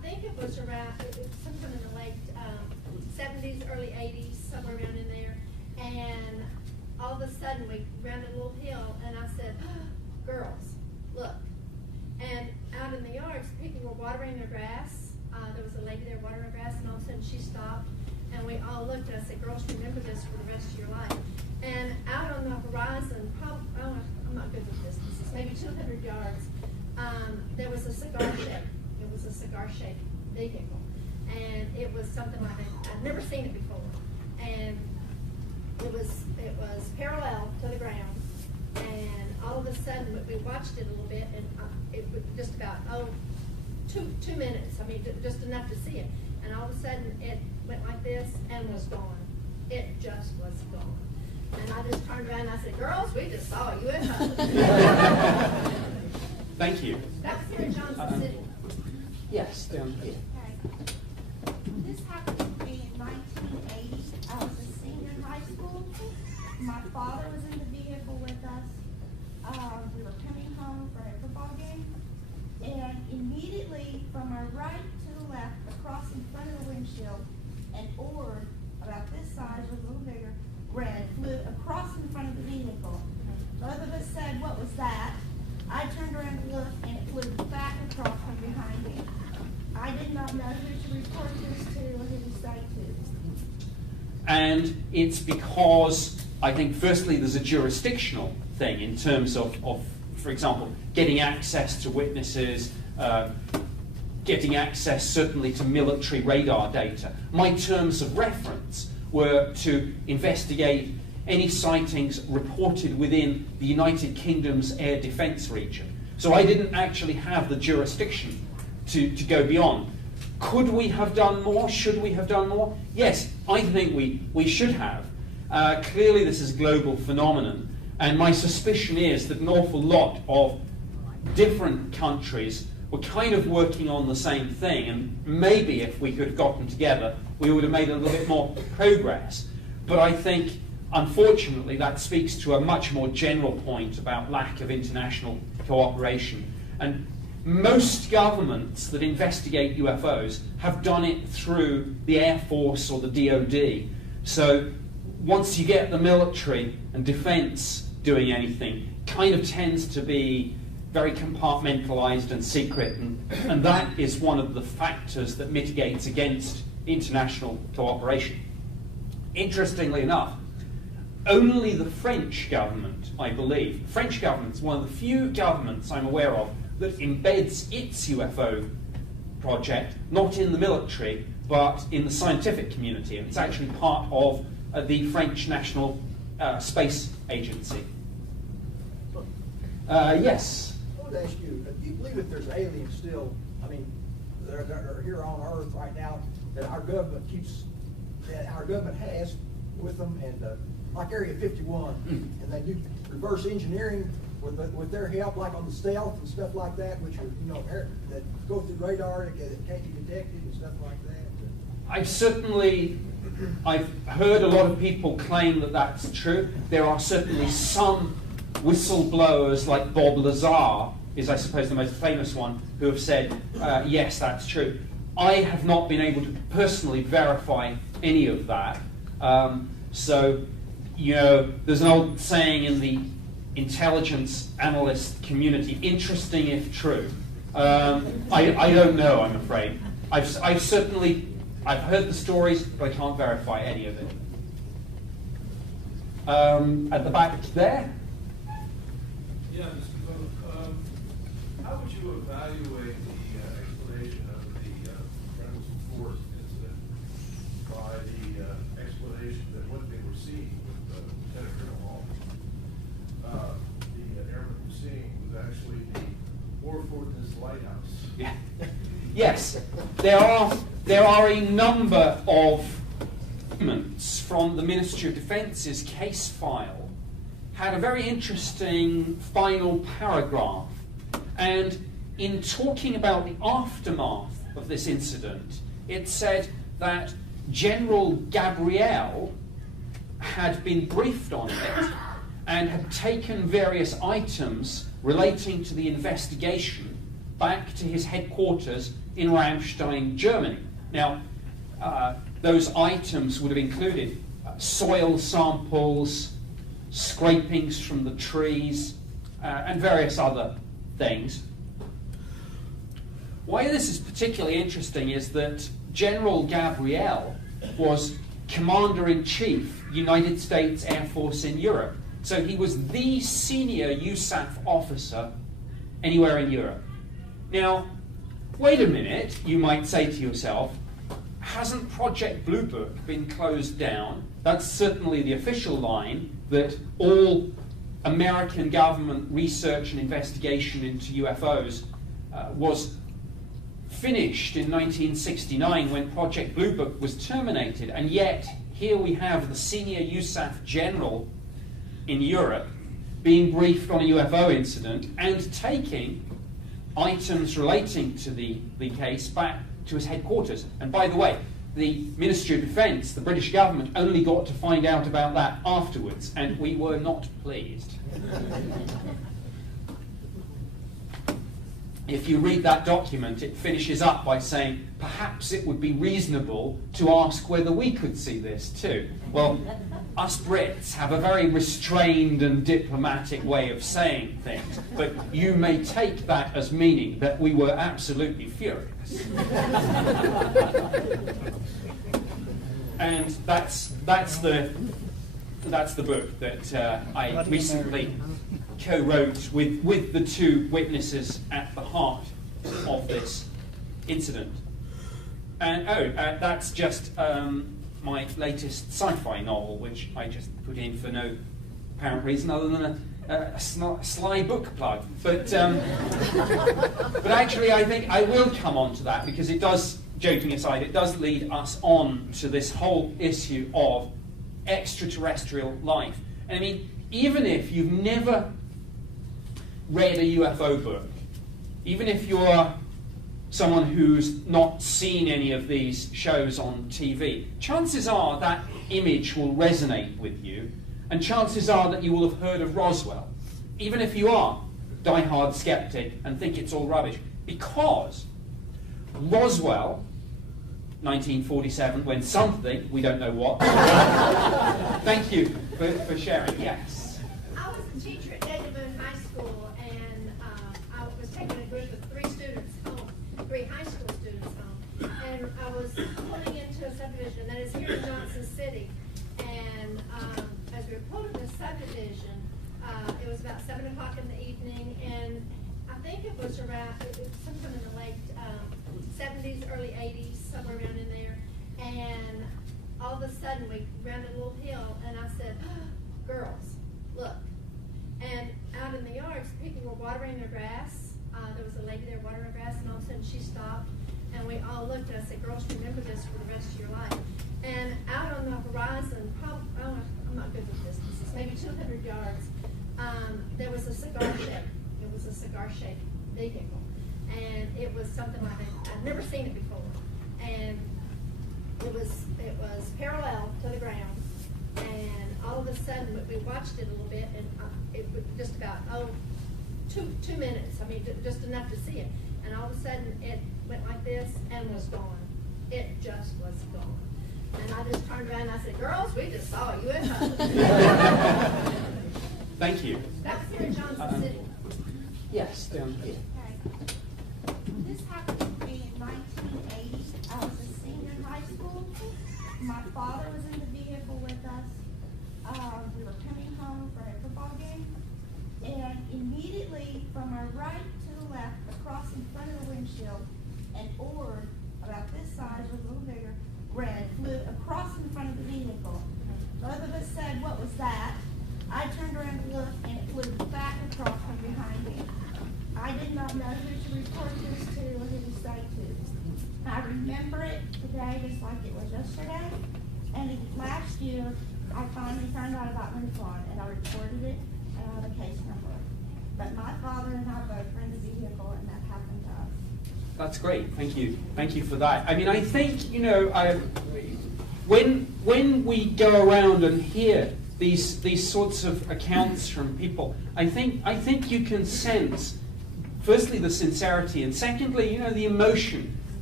think it was around, sometime in the late 70s, early 80s, somewhere around in there. And all of a sudden we ran a little hill and I said, girls, look. And out in the yards, people were watering their grass. There was a lady there watering her grass, and all of a sudden she stopped. And we all looked, and I said, girls, remember this for the rest of your life. And out on the horizon, probably, I'm not good with distances, maybe 200 yards, there was a cigar shape. It was a cigar-shaped vehicle. And it was something like that. I'd never seen it before. And it was parallel to the ground. And all of a sudden, we watched it a little bit, and it was just about, 2 minutes. I mean, just enough to see it. And all of a sudden, it went like this and was gone. It just was gone. And I just turned around and I said, girls, we just saw a UFO. Thank you. That was here in Johnson City. Yes, down here. Okay. This happened to me in 1980. I was a senior in high school. My father was in the vehicle with us. We were coming home from a football game. And immediately from our right to the left, across in front of the windshield, an orb about this size or a little bigger, red, flew across in front of the vehicle. Both of us said, what was that? I turned around to look, and it flew back across from behind me. I did not know who to report this to or who to say to. And it's because, I think, firstly, there's a jurisdictional thing in terms of for example, getting access to witnesses, getting access certainly to military radar data. My terms of reference were to investigate any sightings reported within the United Kingdom's air defence region. So I didn't actually have the jurisdiction to go beyond. Could we have done more? Should we have done more? Yes, I think we should have. Clearly this is a global phenomenon, and my suspicion is that an awful lot of different countries were kind of working on the same thing, and maybe if we could have gotten together, we would have made a little bit more progress. But I think, unfortunately, that speaks to a much more general point about lack of international cooperation. And most governments that investigate UFOs have done it through the Air Force or the DoD. So once you get the military and defense doing anything, it kind of tends to be very compartmentalized and secret, and that is one of the factors that mitigates against international cooperation. Interestingly enough, only the French government, I believe, the French government is one of the few governments I'm aware of that embeds its UFO project not in the military but in the scientific community, and it's actually part of the French National Space Agency. Yes? I wanted to ask you, do you believe that there's aliens still, I mean, that are here on Earth right now that our government has with them, and like Area 51, and they do reverse engineering with their help, like on the stealth and stuff like that, which are, you know, that go through radar that can't be detected and stuff like that? I've heard a lot of people claim that that's true. There are certainly some whistleblowers, like Bob Lazar is, I suppose, the most famous one, who have said, yes, that's true. I have not been able to personally verify any of that. So, you know, there's an old saying in the intelligence analyst community, interesting if true. I don't know, I'm afraid. I've heard the stories, but I can't verify any of it. At the back there? Yeah, Mr. Phillip, how would you evaluate the explanation of the Roswell Force incident by the explanation that what they were seeing with Lieutenant Colonel Hall, the airman was seeing was actually the Warfortness Lighthouse? Yeah. Yes, there are a number of documents from the Ministry of Defence's case file had a very interesting final paragraph, and in talking about the aftermath of this incident, it said that General Gabriel had been briefed on it and had taken various items relating to the investigation back to his headquarters in Ramstein, Germany. Now, those items would have included soil samples, scrapings from the trees, and various other things. Why this is particularly interesting is that General Gabriel was Commander-in-Chief, United States Air Force in Europe. So he was the senior USAF officer anywhere in Europe. Now, wait a minute, you might say to yourself, hasn't Project Blue Book been closed down? That's certainly the official line, that all American government research and investigation into UFOs was finished in 1969 when Project Blue Book was terminated, and yet here we have the senior USAF general in Europe being briefed on a UFO incident and taking items relating to the case back to his headquarters. And by the way, the Ministry of Defence, the British government, only got to find out about that afterwards, and we were not pleased. If you read that document, it finishes up by saying, perhaps it would be reasonable to ask whether we could see this too. Well, us Brits have a very restrained and diplomatic way of saying things, but you may take that as meaning that we were absolutely furious. And that's the book that I recently co-wrote with the two witnesses at the heart of this incident. And that's just my latest sci-fi novel, which I just put in for no apparent reason other than a sly book plug. But actually, I think I will come on to that, because it does, joking aside, it does lead us on to this whole issue of extraterrestrial life. And I mean, even if you've never read a UFO book, even if you're someone who's not seen any of these shows on TV, chances are that image will resonate with you, and chances are that you will have heard of Roswell, even if you are a die-hard skeptic and think it's all rubbish, because Roswell, 1947, when something, we don't know what. Thank you for sharing. Yes. I was a teacher at Edmond High School, and I was taking a group of three high school students home, and I was pulling into a subdivision that is here in Johnson City, and as we were pulling the subdivision, it was about 7 o'clock in the evening, and I think it was around sometime in the late 70s, early 80s, somewhere around in there, and all of a sudden we rounded a little hill, and I said, girls, look. And out in the yards, people were watering their grass. There was a lady there watering her grass, and all of a sudden she stopped, and we all looked, and I said, girls, remember this for the rest of your life. And out on the horizon, I'm not good with distances, maybe 200 yards, there was a cigar shape. It was a cigar-shaped vehicle. And it was something like that. I'd never seen it before. And it was parallel to the ground. And all of a sudden, we watched it a little bit, and it was just about, 2 minutes. I mean, just enough to see it. And all of a sudden, it went like this and was gone. It just was gone. And I just turned around and I said, girls, we just saw a UFO. Thank you. That was here in Johnson City. Yes, down here. This happened to me in 1980. I was a senior in high school. My father was in the vehicle with us. We were coming home from a football game. And immediately from our right to the left, across in front of the windshield, an orb about this size, or a little bigger, red, flew across in front of the vehicle. Both of us said, what was that? I turned around to look, and it flew back across from behind me. I did not know who to report this to or who to say to. I remember it today just like it was yesterday. And last year, I finally found out about MUFON, and I reported it, and I have a case number. But my father and I both were in the vehicle, and that happened to us. That's great. Thank you. Thank you for that. I mean, I think, when we go around and hear these sorts of accounts from people, I think you can sense, firstly, the sincerity, and secondly, the emotion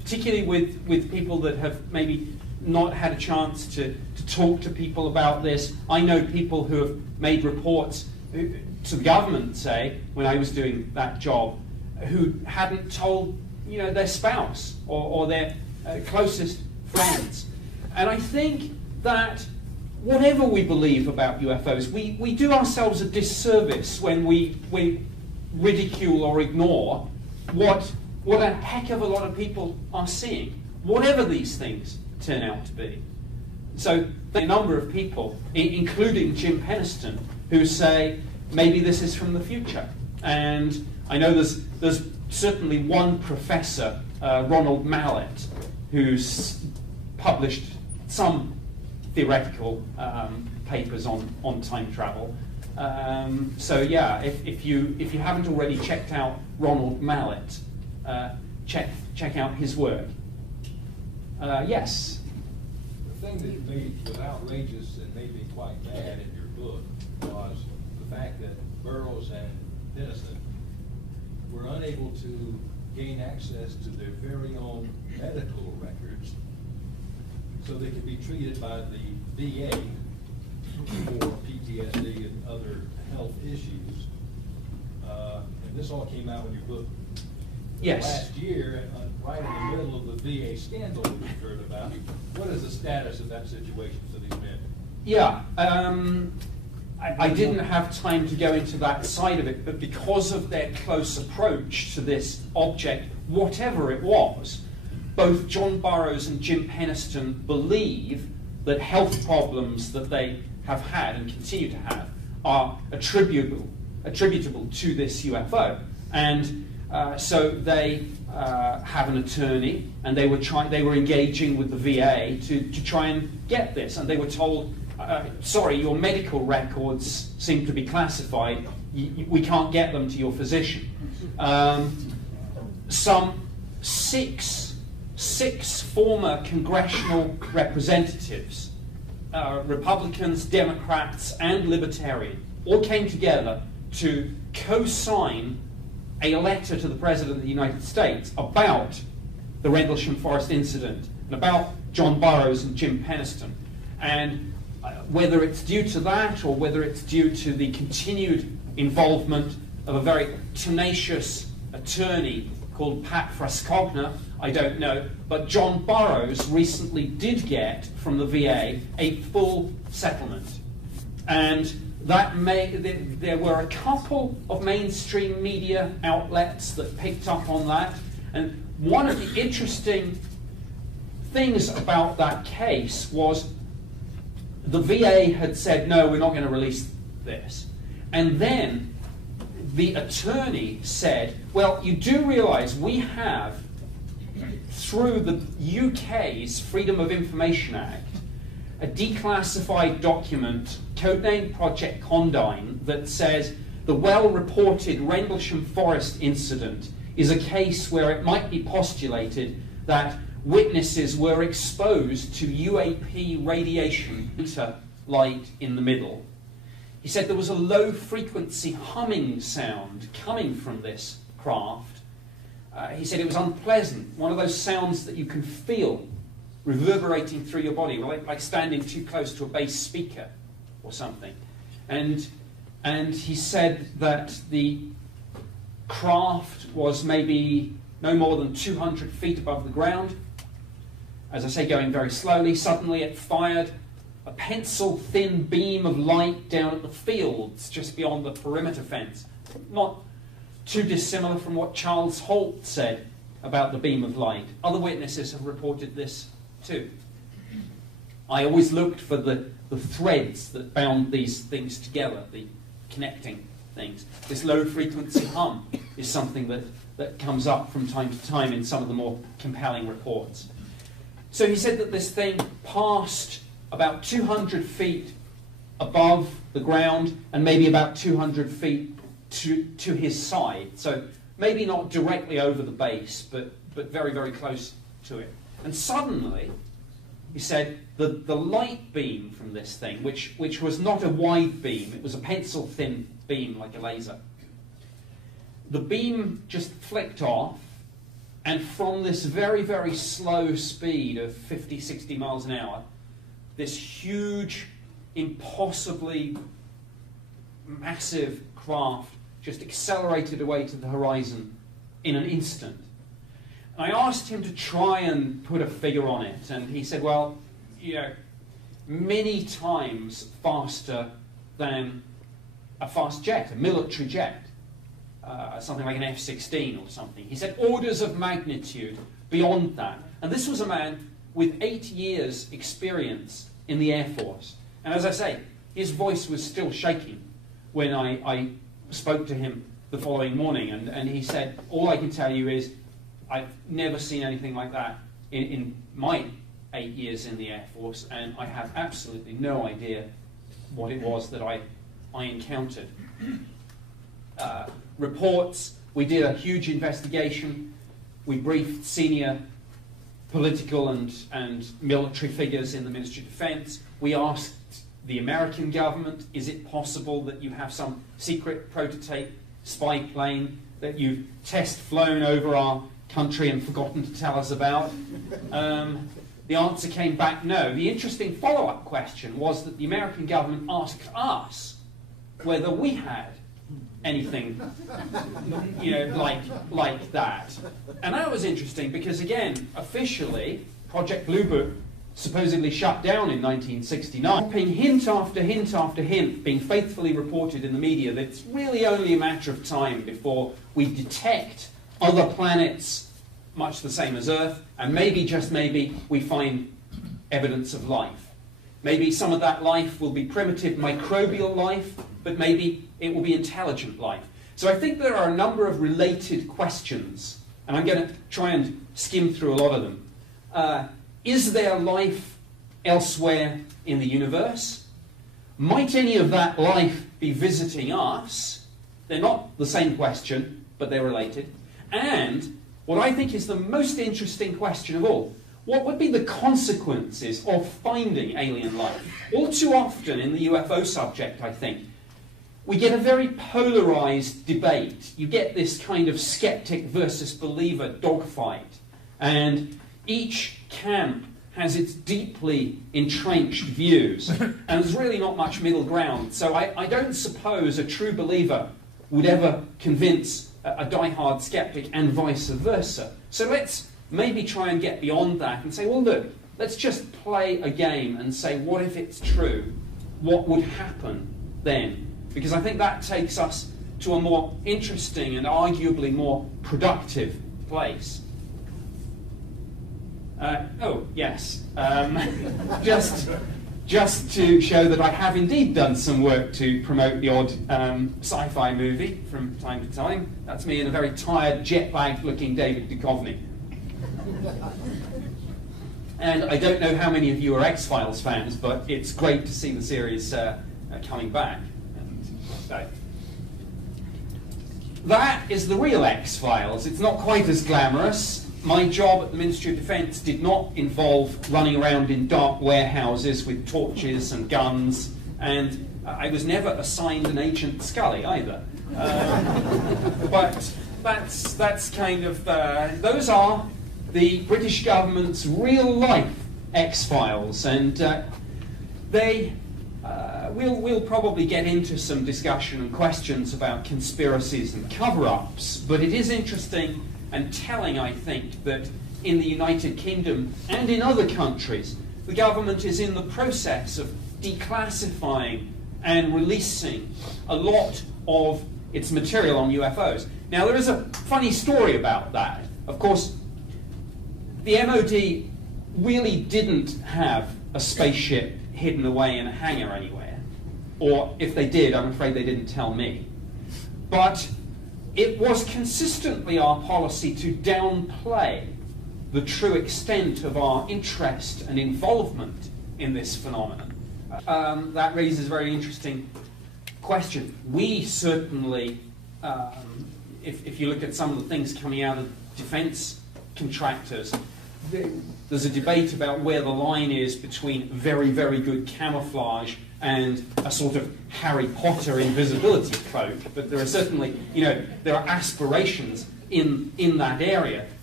particularly with people that have maybe not had a chance to talk to people about this. I know people who have made reports to the government, say, when I was doing that job, who hadn't told, you know, their spouse or their closest friends. And I think that whatever we believe about UFOs, we do ourselves a disservice when we ridicule or ignore what a heck of a lot of people are seeing, whatever these things turn out to be. So there are a number of people, including Jim Penniston, who say maybe this is from the future. And I know there's certainly one professor, Ronald Mallet, who's published some theoretical papers on time travel. So yeah, if you haven't already checked out Ronald Mallet, check out his work. Yes. The thing that made it outrageous and made me quite mad in your book was the fact that Burroughs and Dennison were unable to gain access to their very own medical records so they could be treated by the VA for PTSD and other health issues. And this all came out in your book. Yes. Last year, right in the middle of the VA scandal that we've heard about. What is the status of that situation for these men? Yeah, I didn't have time to go into that side of it, but because of their close approach to this object, whatever it was, both John Burroughs and Jim Penniston believe that health problems that they have had and continue to have are attributable to this UFO. And so they have an attorney, and they were engaging with the VA to try and get this, and they were told, sorry, your medical records seem to be classified. We can't get them to your physician. Some six former congressional representatives, Republicans, Democrats, and Libertarian, all came together to co-sign a letter to the President of the United States about the Rendlesham Forest incident and about John Burroughs and Jim Penniston. And whether it's due to that or whether it's due to the continued involvement of a very tenacious attorney called Pat Frascogna, I don't know, but John Burroughs recently did get from the VA a full settlement. And there were a couple of mainstream media outlets that picked up on that. And one of the interesting things about that case was the VA had said, no, we're not going to release this. And then the attorney said, well, you do realize we have, through the UK's Freedom of Information Act, a declassified document, codenamed Project Condign, that says the well-reported Rendlesham Forest incident is a case where it might be postulated that witnesses were exposed to UAP radiation, light in the middle. He said there was a low-frequency humming sound coming from this craft. He said it was unpleasant, one of those sounds that you can feel reverberating through your body, like standing too close to a bass speaker or something. And he said that the craft was maybe no more than 200 feet above the ground. As I say, going very slowly. Suddenly it fired a pencil-thin beam of light down at the fields just beyond the perimeter fence. Not too dissimilar from what Charles Holt said about the beam of light. Other witnesses have reported this too. I always looked for the threads that bound these things together, the connecting things. This low-frequency hum is something that comes up from time to time in some of the more compelling reports. So he said that this thing passed about 200 feet above the ground and maybe about 200 feet to his side. So maybe not directly over the base, but very, very close to it. And suddenly, he said, the light beam from this thing, which was not a wide beam, it was a pencil-thin beam like a laser, the beam just flicked off, And from this very, very slow speed of 50, 60 miles an hour, this huge, impossibly massive craft just accelerated away to the horizon in an instant. And I asked him to try and put a figure on it, and he said, well, you know, many times faster than a fast jet, a military jet, something like an F-16 or something. He said orders of magnitude beyond that. And this was a man with 8 years' experience in the Air Force. And as I say, his voice was still shaking when I spoke to him the following morning. And he said, all I can tell you is I've never seen anything like that in my 8 years in the Air Force, and I have absolutely no idea what it was that I encountered. Reports, we did a huge investigation. We briefed senior political and military figures in the Ministry of Defense. We asked the American government, is it possible that you have some secret prototype spy plane that you've test flown over our country and forgotten to tell us about? The answer came back no. The interesting follow-up question was that the American government asked us whether we had anything, you know, like that. And that was interesting because, again, officially, Project Blue Book supposedly shut down in 1969. Hint after hint after hint being faithfully reported in the media that it's really only a matter of time before we detect other planets much the same as Earth, and maybe, just maybe, we find evidence of life. Maybe some of that life will be primitive microbial life, but maybe it will be intelligent life. So I think there are a number of related questions, and I'm going to try and skim through a lot of them. Is there life elsewhere in the universe? Might any of that life be visiting us? They're not the same question, but they're related. And what I think is the most interesting question of all, what would be the consequences of finding alien life? All too often in the UFO subject, I think, we get a very polarized debate. You get this kind of skeptic versus believer dogfight. And each camp has its deeply entrenched views. And there's really not much middle ground. So I don't suppose a true believer would ever convince a die-hard skeptic and vice versa. So let's maybe try and get beyond that and say, well, look, let's just play a game and say, what if it's true? What would happen then? Because I think that takes us to a more interesting and arguably more productive place. Oh, yes. Just to show that I have indeed done some work to promote the odd sci-fi movie from time to time. That's me and a very tired, jet-lagged looking David Duchovny. And I don't know how many of you are X-Files fans, but it's great to see the series coming back. So, that is the real X-Files. It's not quite as glamorous. My job at the Ministry of Defence did not involve running around in dark warehouses with torches and guns, and I was never assigned an Agent Scully either. But that's kind of, those are the British government's real-life X-Files, and we'll probably get into some discussion and questions about conspiracies and cover-ups, but it is interesting and telling, I think, that in the United Kingdom and in other countries, the government is in the process of declassifying and releasing a lot of its material on UFOs. Now, there is a funny story about that. Of course, the MOD really didn't have a spaceship hidden away in a hangar anywhere. Or if they did, I'm afraid they didn't tell me. But it was consistently our policy to downplay the true extent of our interest and involvement in this phenomenon. That raises a very interesting question. We certainly, if you look at some of the things coming out of defence contractors, there's a debate about where the line is between very, very good camouflage and a sort of Harry Potter invisibility cloak. But there are certainly, there are aspirations in that area.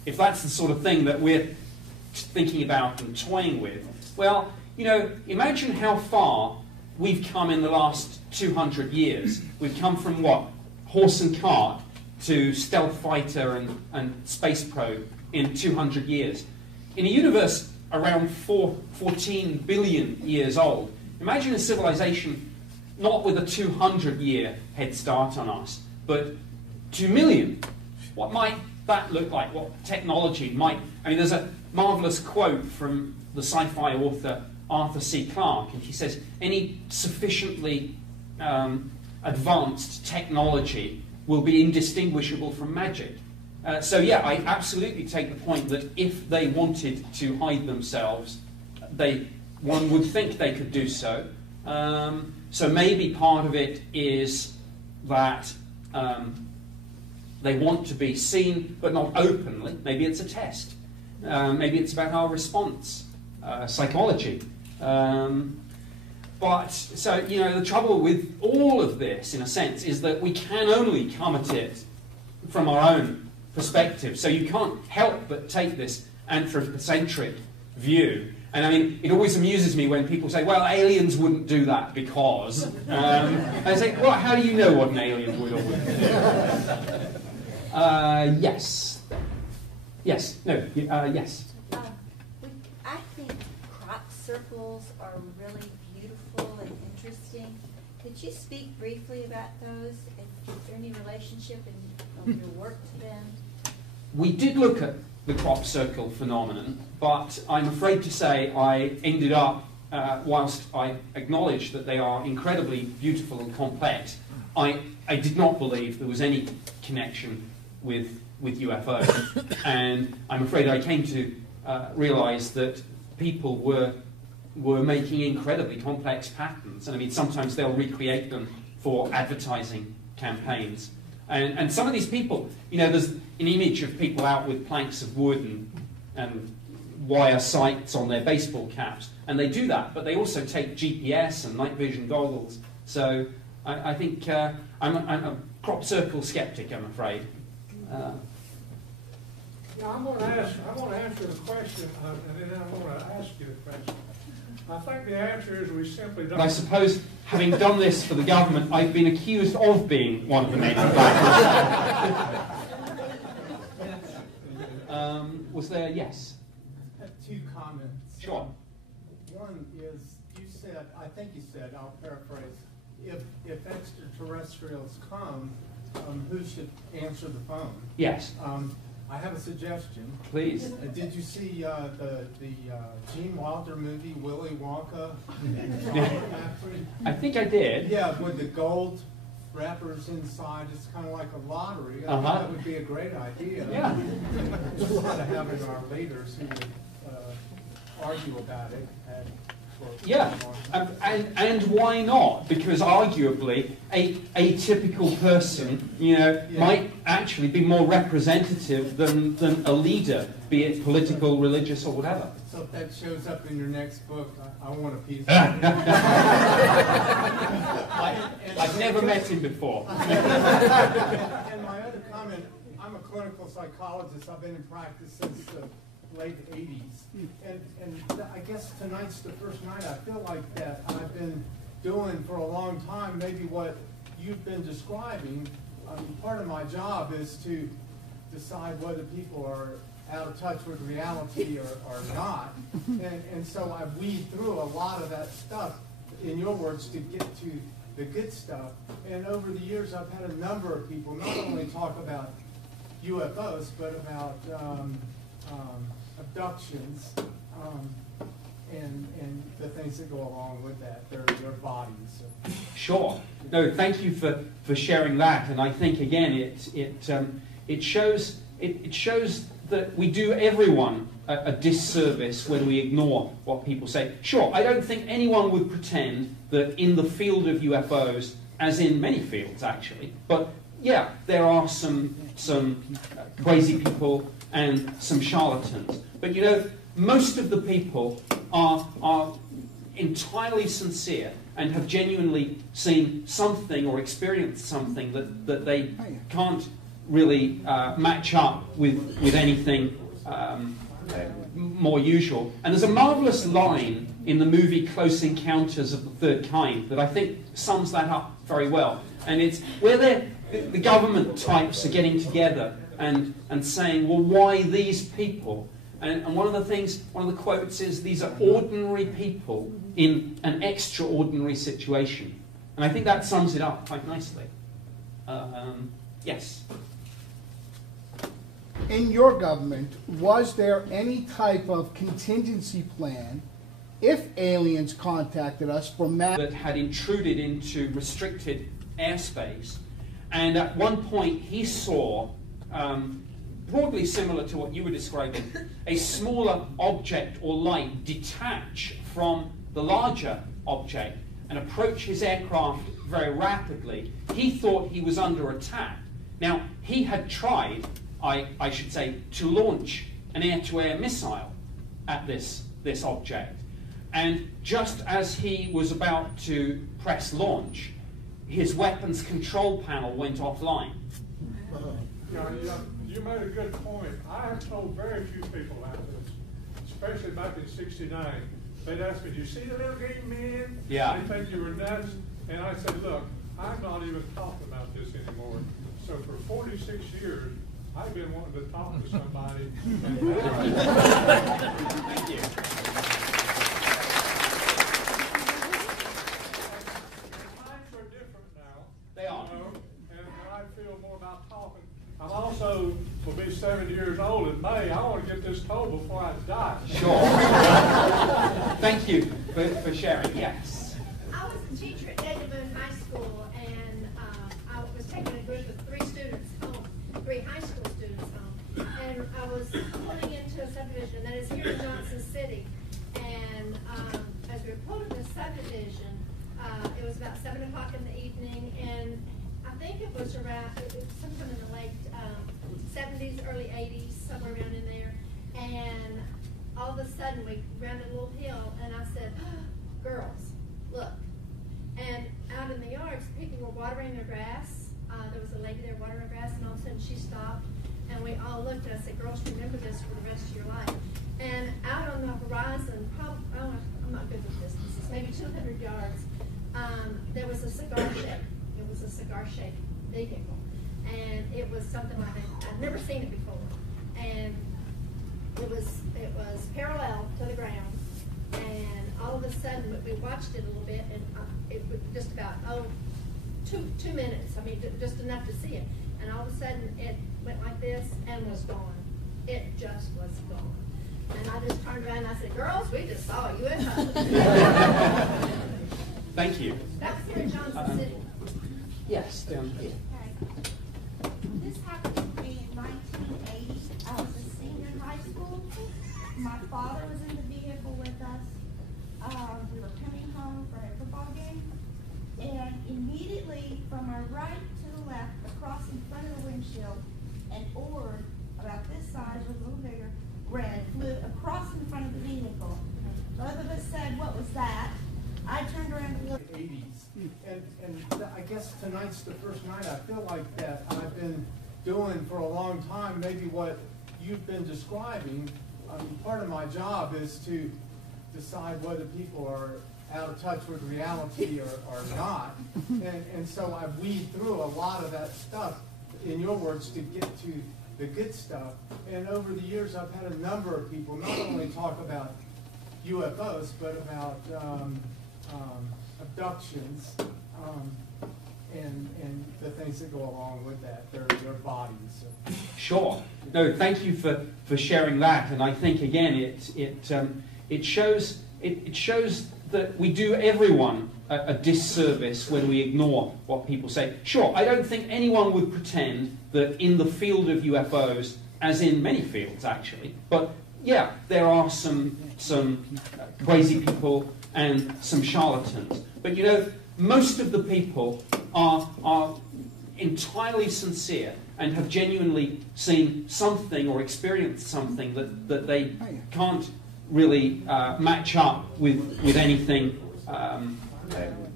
if that's the sort of thing that we're thinking about and toying with, well, you know, imagine how far we've come in the last 200 years. We've come from what? Horse and cart to stealth fighter and space probe in 200 years. In a universe around 14 billion years old, imagine a civilization not with a 200-year head start on us, but 2 million. What might that look like? What technology might... I mean, there's a marvelous quote from the sci-fi author Arthur C. Clarke, and he says, any sufficiently advanced technology will be indistinguishable from magic. So yeah, I absolutely take the point that if they wanted to hide themselves, one would think they could do so. So maybe part of it is that they want to be seen, but not openly. Maybe it's a test. Maybe it's about our response, psychology. But, so, you know, the trouble with all of this, in a sense, is that we can only come at it from our own perspective. So you can't help but take this anthropocentric view. And I mean, it always amuses me when people say, well, aliens wouldn't do that because... I say, well, how do you know what an alien would or wouldn't do? Yes. Yes. No. Yes. I think crop circles are really beautiful and interesting. Could you speak briefly about those? Is there any relationship in your work to them? We did look at the crop circle phenomenon, but I'm afraid to say I ended up, whilst I acknowledge that they are incredibly beautiful and complex, I did not believe there was any connection with UFOs. And I'm afraid I came to realize that people were making incredibly complex patterns. And I mean, sometimes they'll recreate them for advertising campaigns. And some of these people, you know, there's an image of people out with planks of wood and wire sights on their baseball caps, and they do that, but they also take GPS and night vision goggles. So I think I'm a crop circle skeptic, I'm afraid. Yeah, I'm going to answer the question, and then I'm going to ask you the question. I think the answer is we simply don't... But I suppose, having done this for the government, I've been accused of being one of the men in black. Was there... Yes? I have two comments. Sure. One is, you said, I think you said, I'll paraphrase, if extraterrestrials come, who should answer the phone? Yes. I have a suggestion. Please. Did you see the Gene Wilder movie, Willy Wonka? I think I did. Yeah, with the gold wrappers inside. It's kind of like a lottery. I think that would be a great idea. Yeah. Instead of having our leaders who would argue about it. Yeah, and why not? Because arguably a typical person, you know, might actually be more representative than a leader, be it political, religious, or whatever. So if that shows up in your next book, I want a piece of it. I've never met him before. And my other comment, I'm a clinical psychologist. I've been in practice since the late 80s. And I guess tonight's the first night I feel like that I've been doing for a long time, maybe what you've been describing. Part of my job is to decide whether people are out of touch with reality or not. And so I weed through a lot of that stuff, in your words, to get to the good stuff. And over the years, I've had a number of people not only talk about UFOs, but about abductions and the things that go along with that, their bodies. Sure. No, thank you for sharing that. And I think again, it shows that we do everyone a disservice when we ignore what people say. Sure, I don't think anyone would pretend that in the field of UFOs, as in many fields actually, but yeah, there are some crazy people and some charlatans. But you know, most of the people are entirely sincere and have genuinely seen something or experienced something that they can't really match up with anything more usual. And there's a marvellous line in the movie Close Encounters of the Third Kind that I think sums that up very well. And it's where the government types are getting together and saying, well, why these people? And one of the quotes is, these are ordinary people in an extraordinary situation. And I think that sums it up quite nicely. Yes? In your government, was there any type of contingency plan if aliens contacted us for that had intruded into restricted airspace? And at one point he saw, broadly similar to what you were describing, a smaller object or light detach from the larger object and approach his aircraft very rapidly. He thought he was under attack. Now, he had tried, I should say, to launch an air-to-air missile at this object. And just as he was about to press launch, his weapons control panel went offline. You made a good point. I have told very few people about this, especially back in '69. They'd ask me, "Do you see the little green man?" Yeah. They think you were nuts. And I said, "Look, I'm not even talking about this anymore." So for 46 years, I've been wanting to talk to somebody. Thank you. Times are different now. They are. And I feel more about talking. I'm also will be 70 years old in May. I want to get this told before I die. Sure. Thank you for sharing. Yes. I was a teacher at Edmond High School, and I was taking a group of 3 students home, 3 high school students home, and I was pulling into a subdivision that is here in Johnson City. And as we were pulling the subdivision, it was about 7 o'clock in the evening, and I think it was around sometime in the late 70s, early 80s, somewhere around in there. And all of a sudden, we rounded a little hill, and I said, "Girls, look." And out in the yards, people were watering their grass. There was a lady there watering her grass, and all of a sudden she stopped, and we all looked, and I said, "Girls, remember this for the rest of your life." And out on the horizon, probably, I'm not good with distances, maybe 200 yards, there was a cigar shape. It was a cigar-shaped vehicle, and it was something like that. I'd never seen it before, and it was parallel to the ground. And all of a sudden, we watched it a little bit, and it was just about 2 minutes. I mean, just enough to see it. And all of a sudden, it went like this and was gone. It just was gone. And I just turned around and I said, "Girls, we just saw a UFO." Thank you. That was here in Johnson City. Yes, down here. Okay. This happened to me in 1980. I was a senior in high school. My father was in the vehicle with us. We were coming home from a football game. And immediately from our right to the left, across in front of the windshield, an orb about this size or a little bigger, red, flew across in front of the vehicle. Both of us said, "What was that?" I turned around and looked. 80s. And I guess tonight's the first night I feel like that I've been doing for a long time, maybe what you've been describing. Part of my job is to decide whether people are out of touch with reality or not. And so I weed through a lot of that stuff, in your words, to get to the good stuff. And over the years, I've had a number of people not only talk about UFOs, but about abductions and the things that go along with that, their bodies. Sure. No, thank you for sharing that. And I think again, it shows that we do everyone a disservice when we ignore what people say. Sure, I don't think anyone would pretend that in the field of UFOs, as in many fields actually, but yeah, there are some crazy people and some charlatans. But you know, most of the people are entirely sincere and have genuinely seen something or experienced something that they can't really match up with anything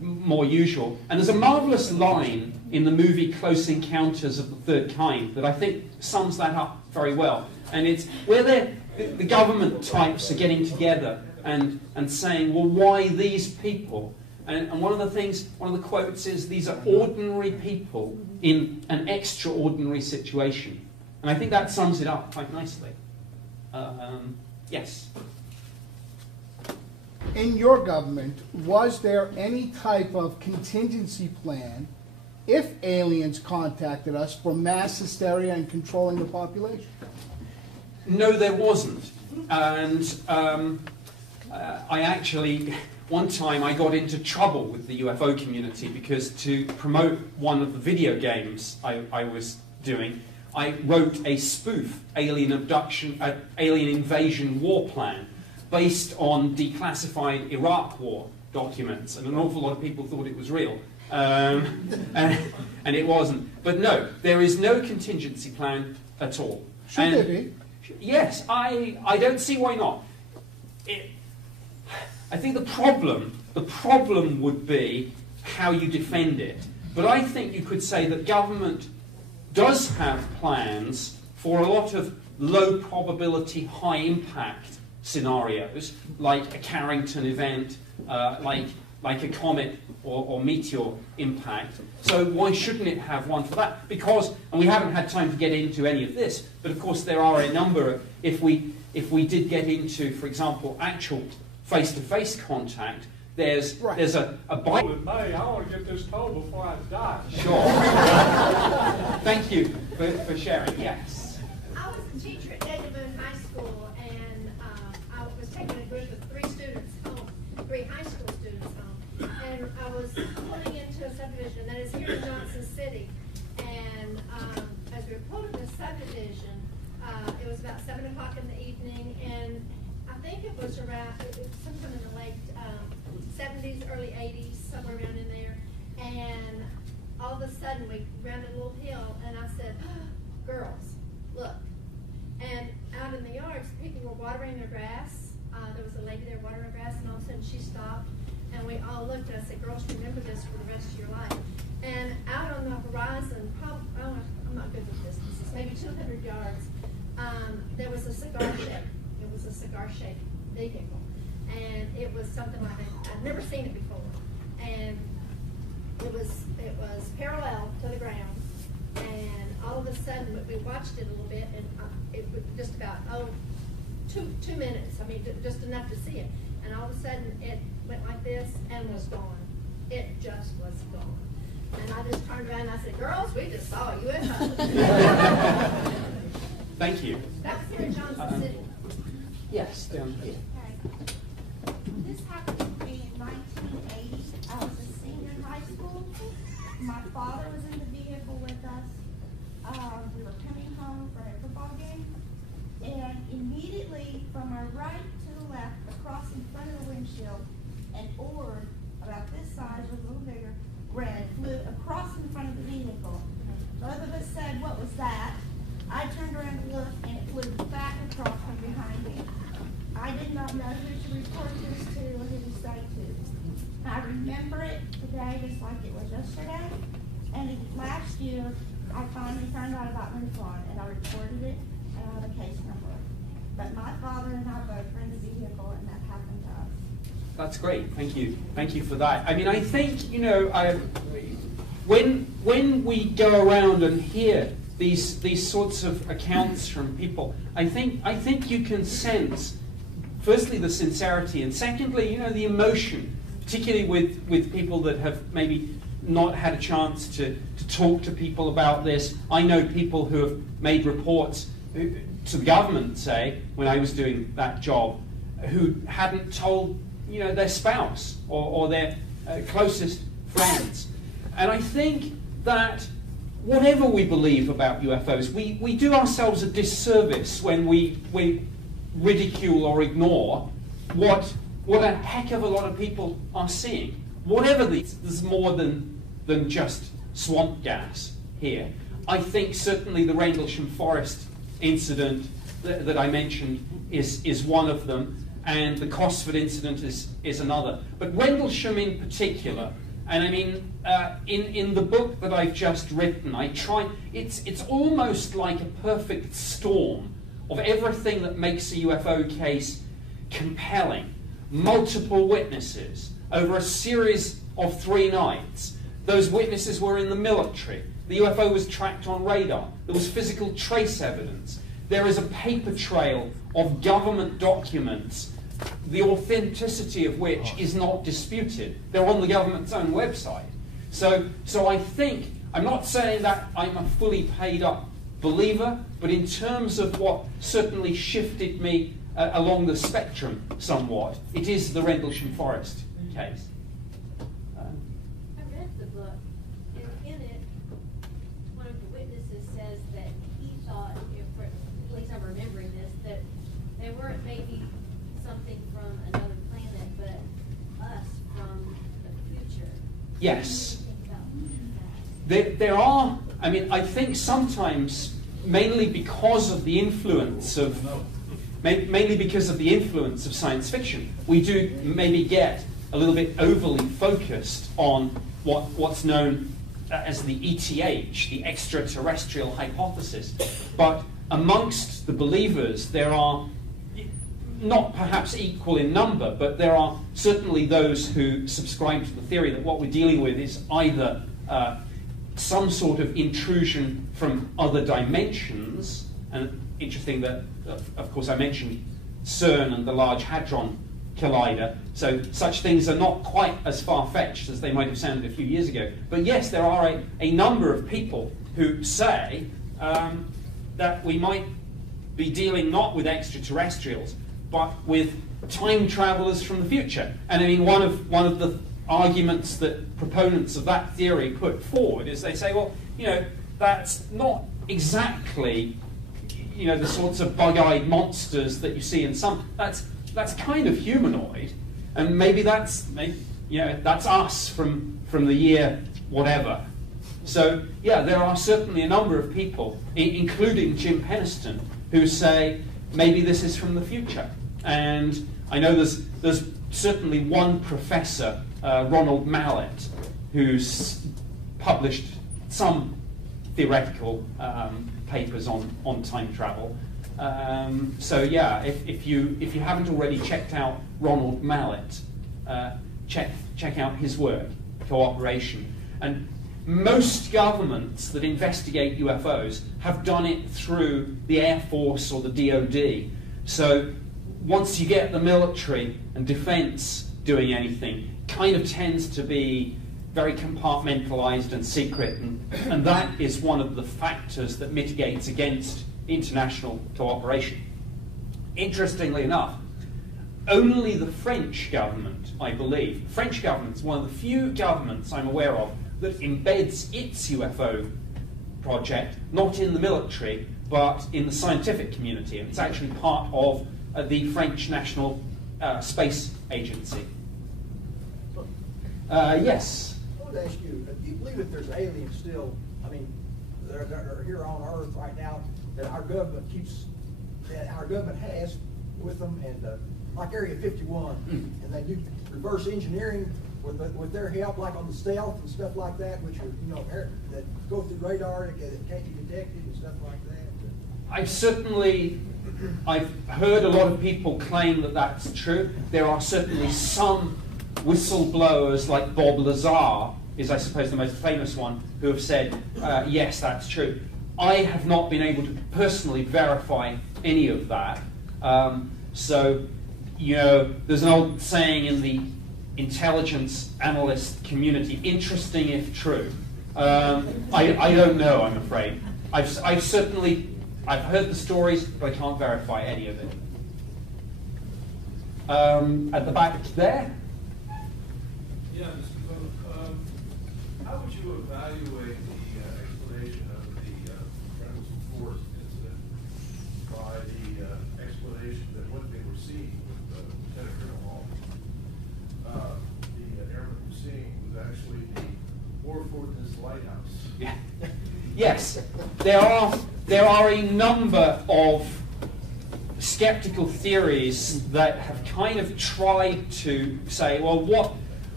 more usual. And there's a marvellous line in the movie Close Encounters of the Third Kind that I think sums that up very well. And it's where the government types are getting together and saying, well, why these people? And one of the quotes is, these are ordinary people in an extraordinary situation. And I think that sums it up quite nicely. Yes? In your government, was there any type of contingency plan if aliens contacted us for mass hysteria and controlling the population? No, there wasn't. And I actually, one time I got into trouble with the UFO community because to promote one of the video games I was doing, I wrote a spoof alien abduction, alien invasion war plan based on declassified Iraq war documents, and an awful lot of people thought it was real. And it wasn't. But no, there is no contingency plan at all. Should there be? Yes, I don't see why not. I think the problem would be how you defend it. But I think you could say that government does have plans for a lot of low probability, high impact scenarios, like a Carrington event, like a comet or meteor impact. So why shouldn't it have one for that? Because, and we haven't had time to get into any of this, but of course there are a number of, if we did get into, for example, actual face-to-face contact, there's a bite. With me, I want to get this told before I die. Sure. Thank you for sharing. Yes. I was a teacher at Edmond High School, and I was taking a group of 3 students home, 3 high school students home, and I was pulling into a subdivision that is here in Johnson City, and as we were pulling the subdivision, it was about 7 o'clock in the evening, and I think it was around, sometime in the late 70s, early 80s, somewhere around in there, and all of a sudden we rounded a little hill, and I said, oh, girls, look. And out in the yards, people were watering their grass. There was a lady there watering her grass, and all of a sudden she stopped, and we all looked, and I said, girls, remember this for the rest of your life. And out on the horizon, I'm not good with distances, maybe 200 yards, there was a cigar shape. It was a cigar-shaped vehicle. And it was something like that. I'd never seen it before. And it was parallel to the ground. And all of a sudden, we watched it a little bit, and it was just about, 2 minutes. I mean, just enough to see it. And all of a sudden, it went like this and was gone. It just was gone. And I just turned around and I said, girls, we just saw a UFO. Thank you. That was here in Johnson City. Yes, down here. This happened to me in 1980. I was a senior in high school. My father was in the vehicle with us. We were coming home from a football game. And immediately from our right to the left, across in front of the windshield, an orb about this size, or a little bigger, red, flew across in front of the vehicle. Both of us said, what was that? I turned around to look, and it flew back across from behind me. I did not know who to report this to or who to say to. I remember it today just like it was yesterday. And last year, I finally found out about MUFON, and I reported it, and I have a case number. But my father and I both were in the vehicle, and that happened to us. That's great. Thank you. Thank you for that. I mean, I think, when we go around and hear these sorts of accounts from people, I think you can sense, firstly, the sincerity, and secondly, the emotion, particularly with people that have maybe not had a chance to talk to people about this. I know people who have made reports to the government, say, when I was doing that job, who hadn't told their spouse or their closest friends. And I think that whatever we believe about UFOs, we do ourselves a disservice when we ridicule or ignore what a heck of a lot of people are seeing. Whatever there's more than just swamp gas here. I think certainly the Rendlesham Forest incident that I mentioned is one of them, and the Cosford incident is another. But Rendlesham in particular, And I mean, in the book that I've just written, it's almost like a perfect storm of everything that makes a UFO case compelling. Multiple witnesses over a series of 3 nights. Those witnesses were in the military. The UFO was tracked on radar. There was physical trace evidence. There is a paper trail of government documents, the authenticity of which is not disputed. They're on the government's own website. So I think, I'm not saying that I'm a fully paid up believer, but in terms of what certainly shifted me along the spectrum somewhat, it is the Rendlesham Forest case. I read the book, and in it, one of the witnesses says that he thought, at least I'm remembering this, that they weren't maybe something from another planet, but us from the future. Yes. There are, I mean, I think sometimes, mainly because of the influence of science fiction, we do maybe get a little bit overly focused on what's known as the ETH, the extraterrestrial hypothesis. But amongst the believers, there are, not perhaps equal in number, but there are certainly those who subscribe to the theory that what we're dealing with is either some sort of intrusion from other dimensions. And interesting that, of course, I mentioned CERN and the Large Hadron Collider, so such things are not quite as far-fetched as they might have sounded a few years ago. But yes, there are a number of people who say that we might be dealing not with extraterrestrials, but with time travelers from the future. And I mean, one of the arguments that proponents of that theory put forward is they say, well, that's not exactly, the sorts of bug-eyed monsters that you see in some. That's kind of humanoid, and maybe that's us from the year whatever. So yeah, there are certainly a number of people, including Jim Penniston, who say maybe this is from the future. And I know there's certainly one professor, Ronald Mallet, who's published some theoretical papers on time travel. So yeah, if you haven't already checked out Ronald Mallet, check out his work, Cooperation. And most governments that investigate UFOs have done it through the Air Force or the DoD. So once you get the military and defense doing anything, kind of tends to be very compartmentalized and secret, and that is one of the factors that mitigates against international cooperation. Interestingly enough, only the French government, I believe, the French government is one of the few governments I'm aware of that embeds its UFO project not in the military but in the scientific community, and it's actually part of the French National Space Agency. Yes? I wanted to ask you, do you believe that there's aliens still, I mean, that are here on Earth right now that our government has with them, and like Area 51, and they do reverse engineering with their help, like on the stealth and stuff like that, which are, that go through radar that can't be detected and stuff like that? I've heard a lot of people claim that that's true. There are certainly some whistleblowers, like Bob Lazar is, I suppose, the most famous one, who have said, yes, that's true. I have not been able to personally verify any of that. So, there's an old saying in the intelligence analyst community, interesting if true. I don't know, I'm afraid. I've heard the stories, but I can't verify any of it. At the back there? Yeah, Mr. Phillip, how would you evaluate the explanation of the Rendlesham Forest incident by the explanation that what they were seeing with Lieutenant Colonel Hall, the airman was seeing was actually the Orfortness Lighthouse? Yeah. Yes, there are a number of skeptical theories that have kind of tried to say, well,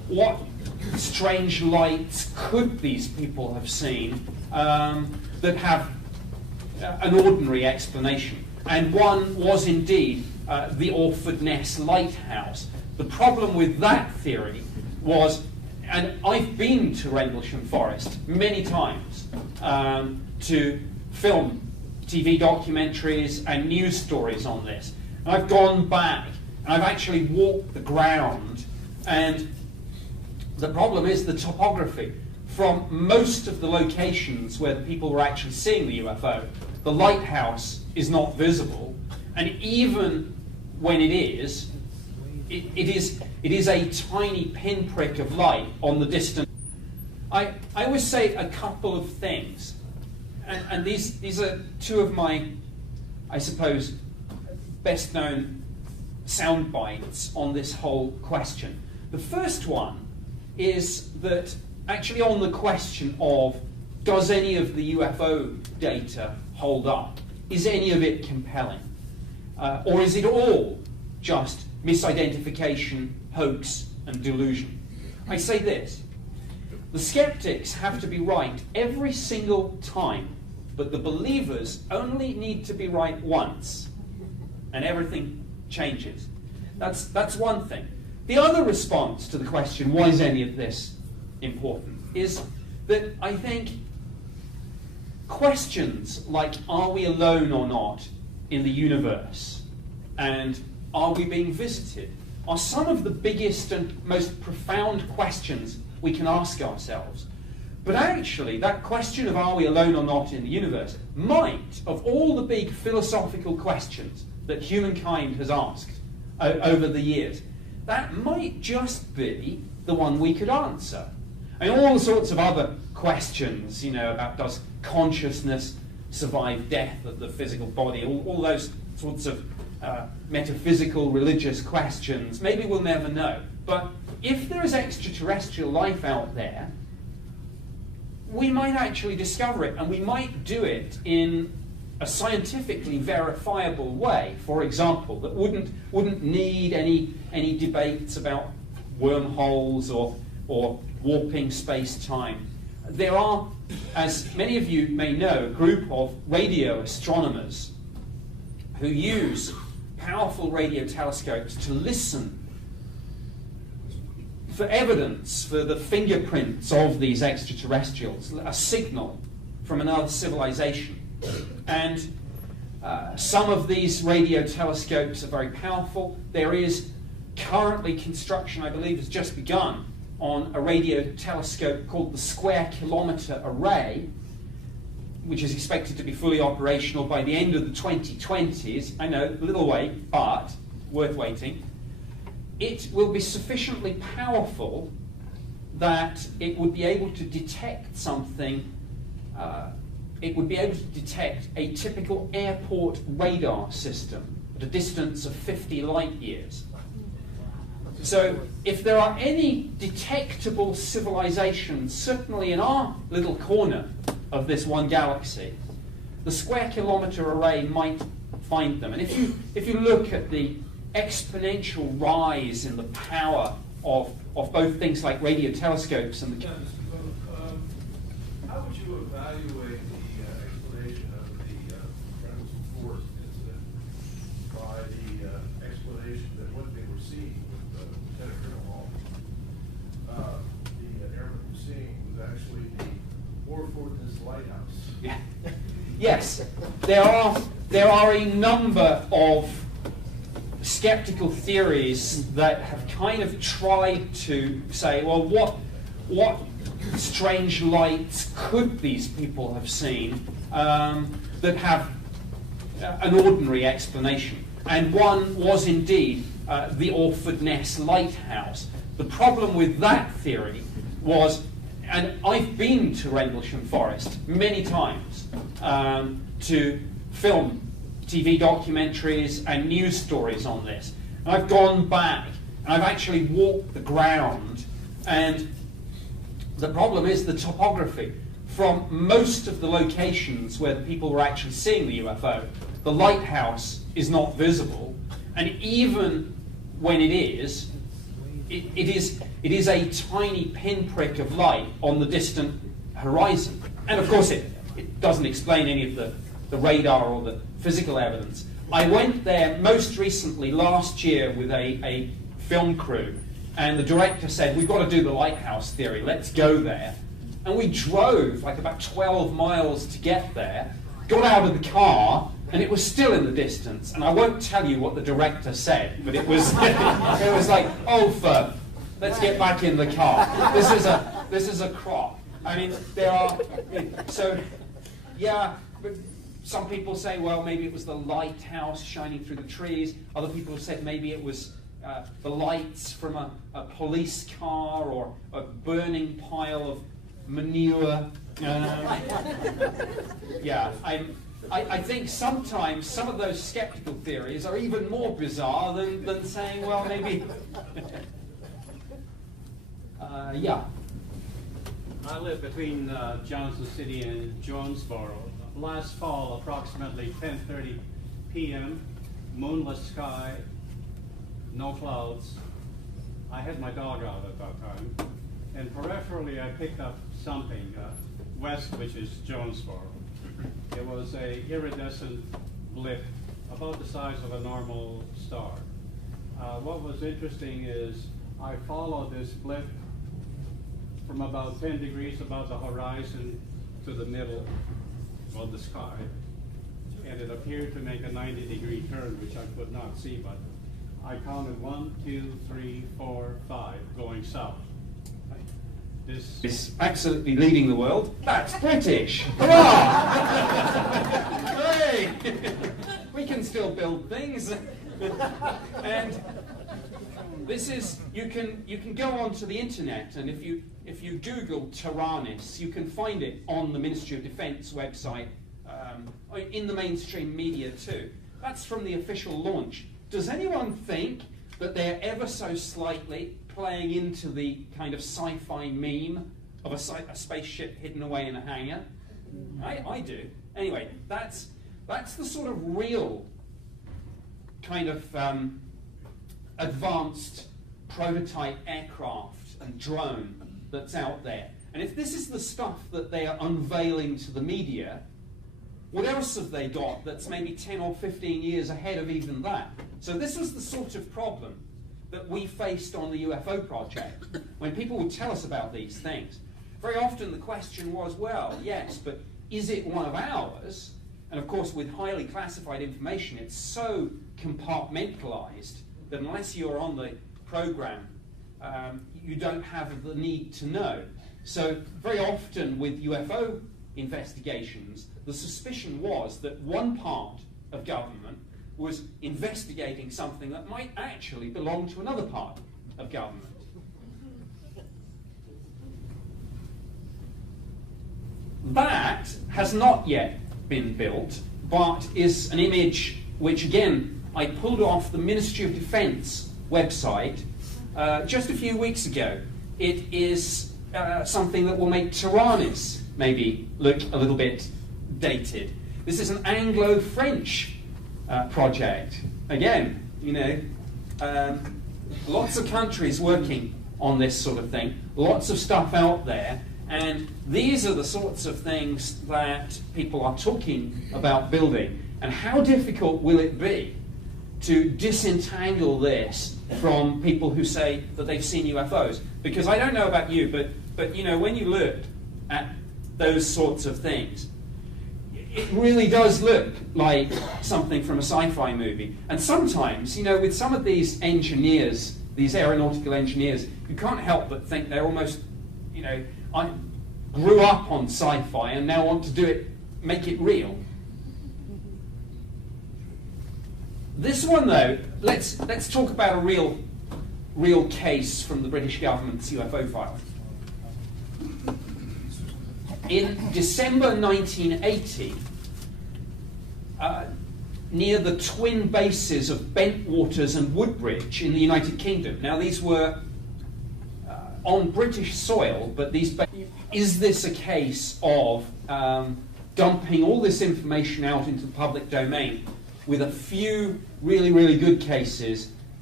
what strange lights could these people have seen that have an ordinary explanation? And one was indeed the Orford Ness Lighthouse. The problem with that theory was, and I've been to Rendlesham Forest many times to film TV documentaries and news stories on this. And I've gone back and I've actually walked the ground, and the problem is the topography. From most of the locations where the people were actually seeing the UFO, the lighthouse is not visible, and even when it is, it is a tiny pinprick of light on the distant. I always say a couple of things, and these are two of my, I suppose, best known sound bites on this whole question. The first one is that actually on the question of does any of the UFO data hold up, is any of it compelling? Or is it all just misidentification, hoax, and delusion? I say this: the skeptics have to be right every single time, but the believers only need to be right once, and everything changes. That's one thing. The other response to the question, why is any of this important, is that I think questions like, are we alone or not in the universe, and are we being visited, are some of the biggest and most profound questions we can ask ourselves. But actually, that question of are we alone or not in the universe might, of all the big philosophical questions that humankind has asked over the years, that might just be the one we could answer. And all sorts of other questions, you know, about does consciousness survive death of the physical body, all those sorts of metaphysical, religious questions, maybe we'll never know. But if there is extraterrestrial life out there, we might actually discover it, and we might do it in a scientifically verifiable way, for example, that wouldn't need any debates about wormholes or warping space-time. There are, as many of you may know, a group of radio astronomers who use powerful radio telescopes to listen for evidence, for the fingerprints of these extraterrestrials, a signal from another civilization. And some of these radio telescopes are very powerful. There is currently construction, I believe, has just begun on a radio telescope called the Square Kilometre Array, which is expected to be fully operational by the end of the 2020s. I know, a little wait, but worth waiting. It will be sufficiently powerful that it would be able to detect something. It would be able to detect a typical airport radar system at a distance of 50 light years. So if there are any detectable civilizations, certainly in our little corner of this one galaxy, the Square Kilometre Array might find them. And if you look at the exponential rise in the power of both things like radio telescopes and the... How would you evaluate the explanation of the Rendlesham Forest incident by the explanation that what they were seeing with Lieutenant Colonel Hall, the airman was seeing was actually the Orford Ness Lighthouse? Yeah. Yes, there are a number of skeptical theories that have kind of tried to say, well, what strange lights could these people have seen that have an ordinary explanation? And one was indeed the Orford Ness Lighthouse. The problem with that theory was, and I've been to Rendlesham Forest many times to film TV documentaries and news stories on this. And I've gone back and I've actually walked the ground, and the problem is the topography. From most of the locations where the people were actually seeing the UFO, the lighthouse is not visible, and even when it is, it It is a tiny pinprick of light on the distant horizon. And of course it doesn't explain any of the radar or the physical evidence. I went there most recently last year with a film crew, and the director said, we've got to do the lighthouse theory, let's go there. And we drove like about 12 miles to get there, got out of the car, and it was still in the distance. And I won't tell you what the director said, but it was it was like, oh, let's get back in the car. This is a crop. I mean, there are, so, yeah, but some people say, well, maybe it was the lighthouse shining through the trees. Other people have said maybe it was the lights from a police car or a burning pile of manure. Yeah, I think sometimes some of those skeptical theories are even more bizarre than saying, well, maybe... yeah. I live between Johnson City and Jonesboro. Last fall, approximately 10:30 p.m., moonless sky, no clouds. I had my dog out at that time, and peripherally I picked up something west, which is Jonesboro. It was a iridescent blip about the size of a normal star. What was interesting is I followed this blip from about 10 degrees above the horizon to the middle of the sky, and it appeared to make a 90-degree turn, which I could not see, but I counted 1, 2, 3, 4, 5 going south. This is absolutely leading the world. That's British. Hurrah! Hey, we can still build things. And this is, you can go onto the internet, and if you Google Taranis, you can find it on the Ministry of Defence website, in the mainstream media too. That's from the official launch. Does anyone think that they're ever so slightly playing into the kind of sci-fi meme of a spaceship hidden away in a hangar? I do. Anyway, that's the sort of real kind of advanced prototype aircraft and drone that's out there. And if this is the stuff that they are unveiling to the media, what else have they got that's maybe 10 or 15 years ahead of even that? So this was the sort of problem that we faced on the UFO project, when people would tell us about these things. Very often the question was, well, yes, but is it one of ours? And of course, with highly classified information, it's so compartmentalized that unless you're on the program, you don't have the need to know. So very often with UFO investigations, the suspicion was that one part of government was investigating something that might actually belong to another part of government. That has not yet been built, but is an image which, again, I pulled off the Ministry of Defence website just a few weeks ago. It is something that will make Taranis maybe look a little bit dated. This is an Anglo-French project. Again, you know, lots of countries working on this sort of thing, lots of stuff out there, and these are the sorts of things that people are talking about building. And how difficult will it be to disentangle this from people who say that they've seen UFOs? Because I don't know about you, but you know, when you look at those sorts of things, it really does look like something from a sci-fi movie. And sometimes, you know, with some of these engineers, these aeronautical engineers, you can't help but think they're almost, you know, I grew up on sci-fi and now want to do it, make it real. This one, though, let's talk about a real case from the British government's UFO file. In December 1980, near the twin bases of Bentwaters and Woodbridge in the United Kingdom. Now, these were on British soil, but is this a case of dumping all this information out into the public domain with a few really, really good cases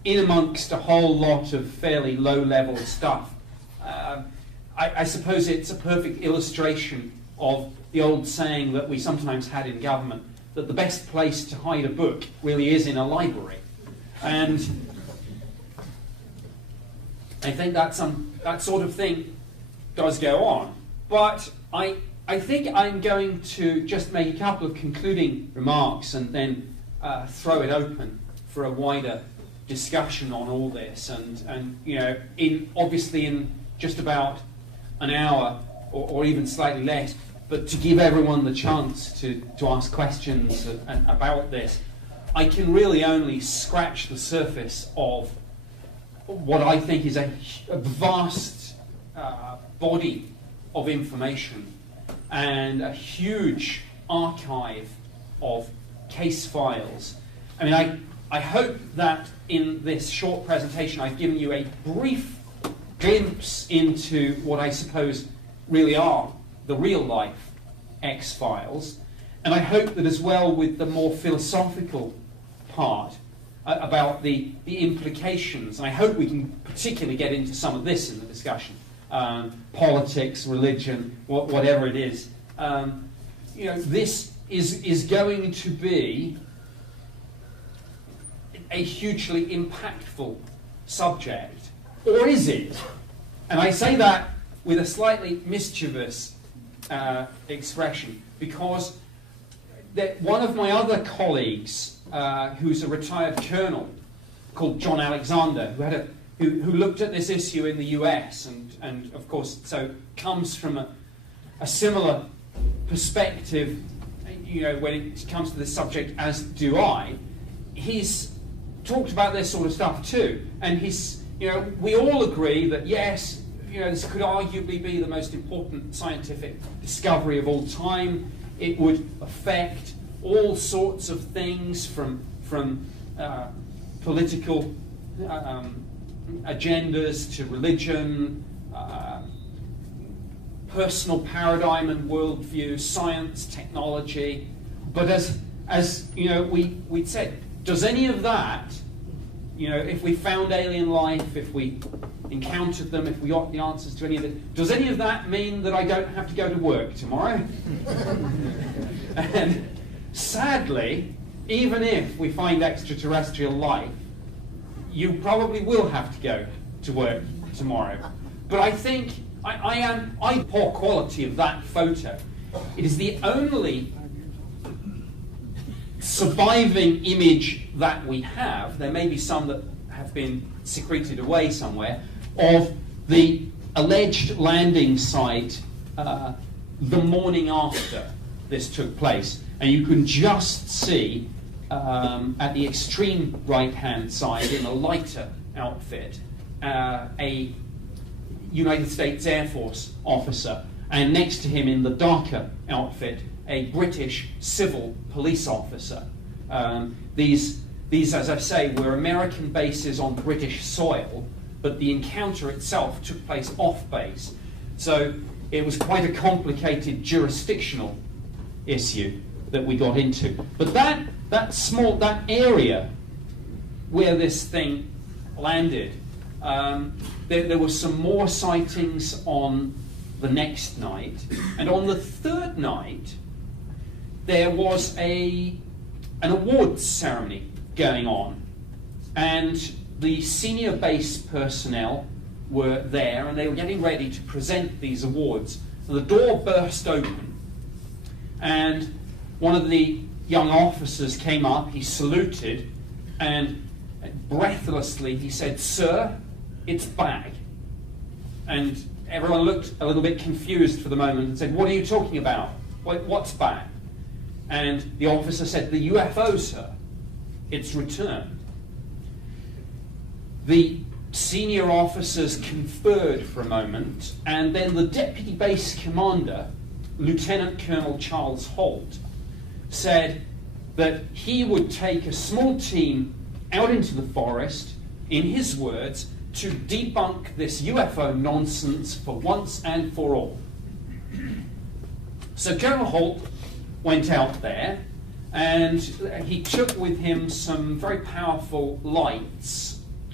in amongst a whole lot of fairly low-level stuff. I suppose it's a perfect illustration of the old saying that we sometimes had in government, that the best place to hide a book really is in a library. And I think that sort of thing does go on. But I think I'm going to just make a couple of concluding remarks and then throw it open for a wider discussion on all this. And you know, obviously in just about an hour or even slightly less, but to give everyone the chance to ask questions about this, I can really only scratch the surface of what I think is a vast body of information and a huge archive of case files. I mean, I hope that in this short presentation I've given you a brief glimpse into what I suppose really are the real-life X-Files, and I hope that as well with the more philosophical part about the implications, and I hope we can particularly get into some of this in the discussion, politics, religion, whatever it is. You know, this is going to be a hugely impactful subject. Or is it? And I say that with a slightly mischievous expression, because one of my other colleagues, who's a retired colonel called John Elizondo, who looked at this issue in the US, and of course, so comes from a similar perspective, you know, when it comes to this subject, as do I. He's talked about this sort of stuff too, and you know, we all agree that yes, you know, this could arguably be the most important scientific discovery of all time. It would affect all sorts of things from political agendas to religion, personal paradigm and worldview, science, technology. But as you know, we'd said, does any of that, you know, if we found alien life, if we encountered them, if we got the answers to any of it, does any of that mean that I don't have to go to work tomorrow? And sadly, even if we find extraterrestrial life, you probably will have to go to work tomorrow. But I think I poor quality of that photo. It is the only surviving image that we have. There may be some that have been secreted away somewhere, of the alleged landing site the morning after this took place. And you can just see at the extreme right-hand side, in a lighter outfit, a United States Air Force officer, and next to him in the darker outfit, a British civil police officer. These, as I say, were American bases on British soil, but the encounter itself took place off-base. So it was quite a complicated jurisdictional issue that we got into. But that area where this thing landed, there were some more sightings on the next night, and on the third night there was an awards ceremony going on, and the senior base personnel were there, and they were getting ready to present these awards. So the door burst open, and one of the young officers came up, he saluted, and breathlessly he said, "Sir, it's back." And everyone looked a little bit confused for the moment and said, "What are you talking about? What's back?" And the officer said, "The UFO, sir. It's returned." The senior officers conferred for a moment, and then the deputy base commander, Lieutenant Colonel Charles Holt, said that he would take a small team out into the forest, in his words, to debunk this UFO nonsense for once and for all. So Colonel Holt went out there, and he took with him some very powerful lights,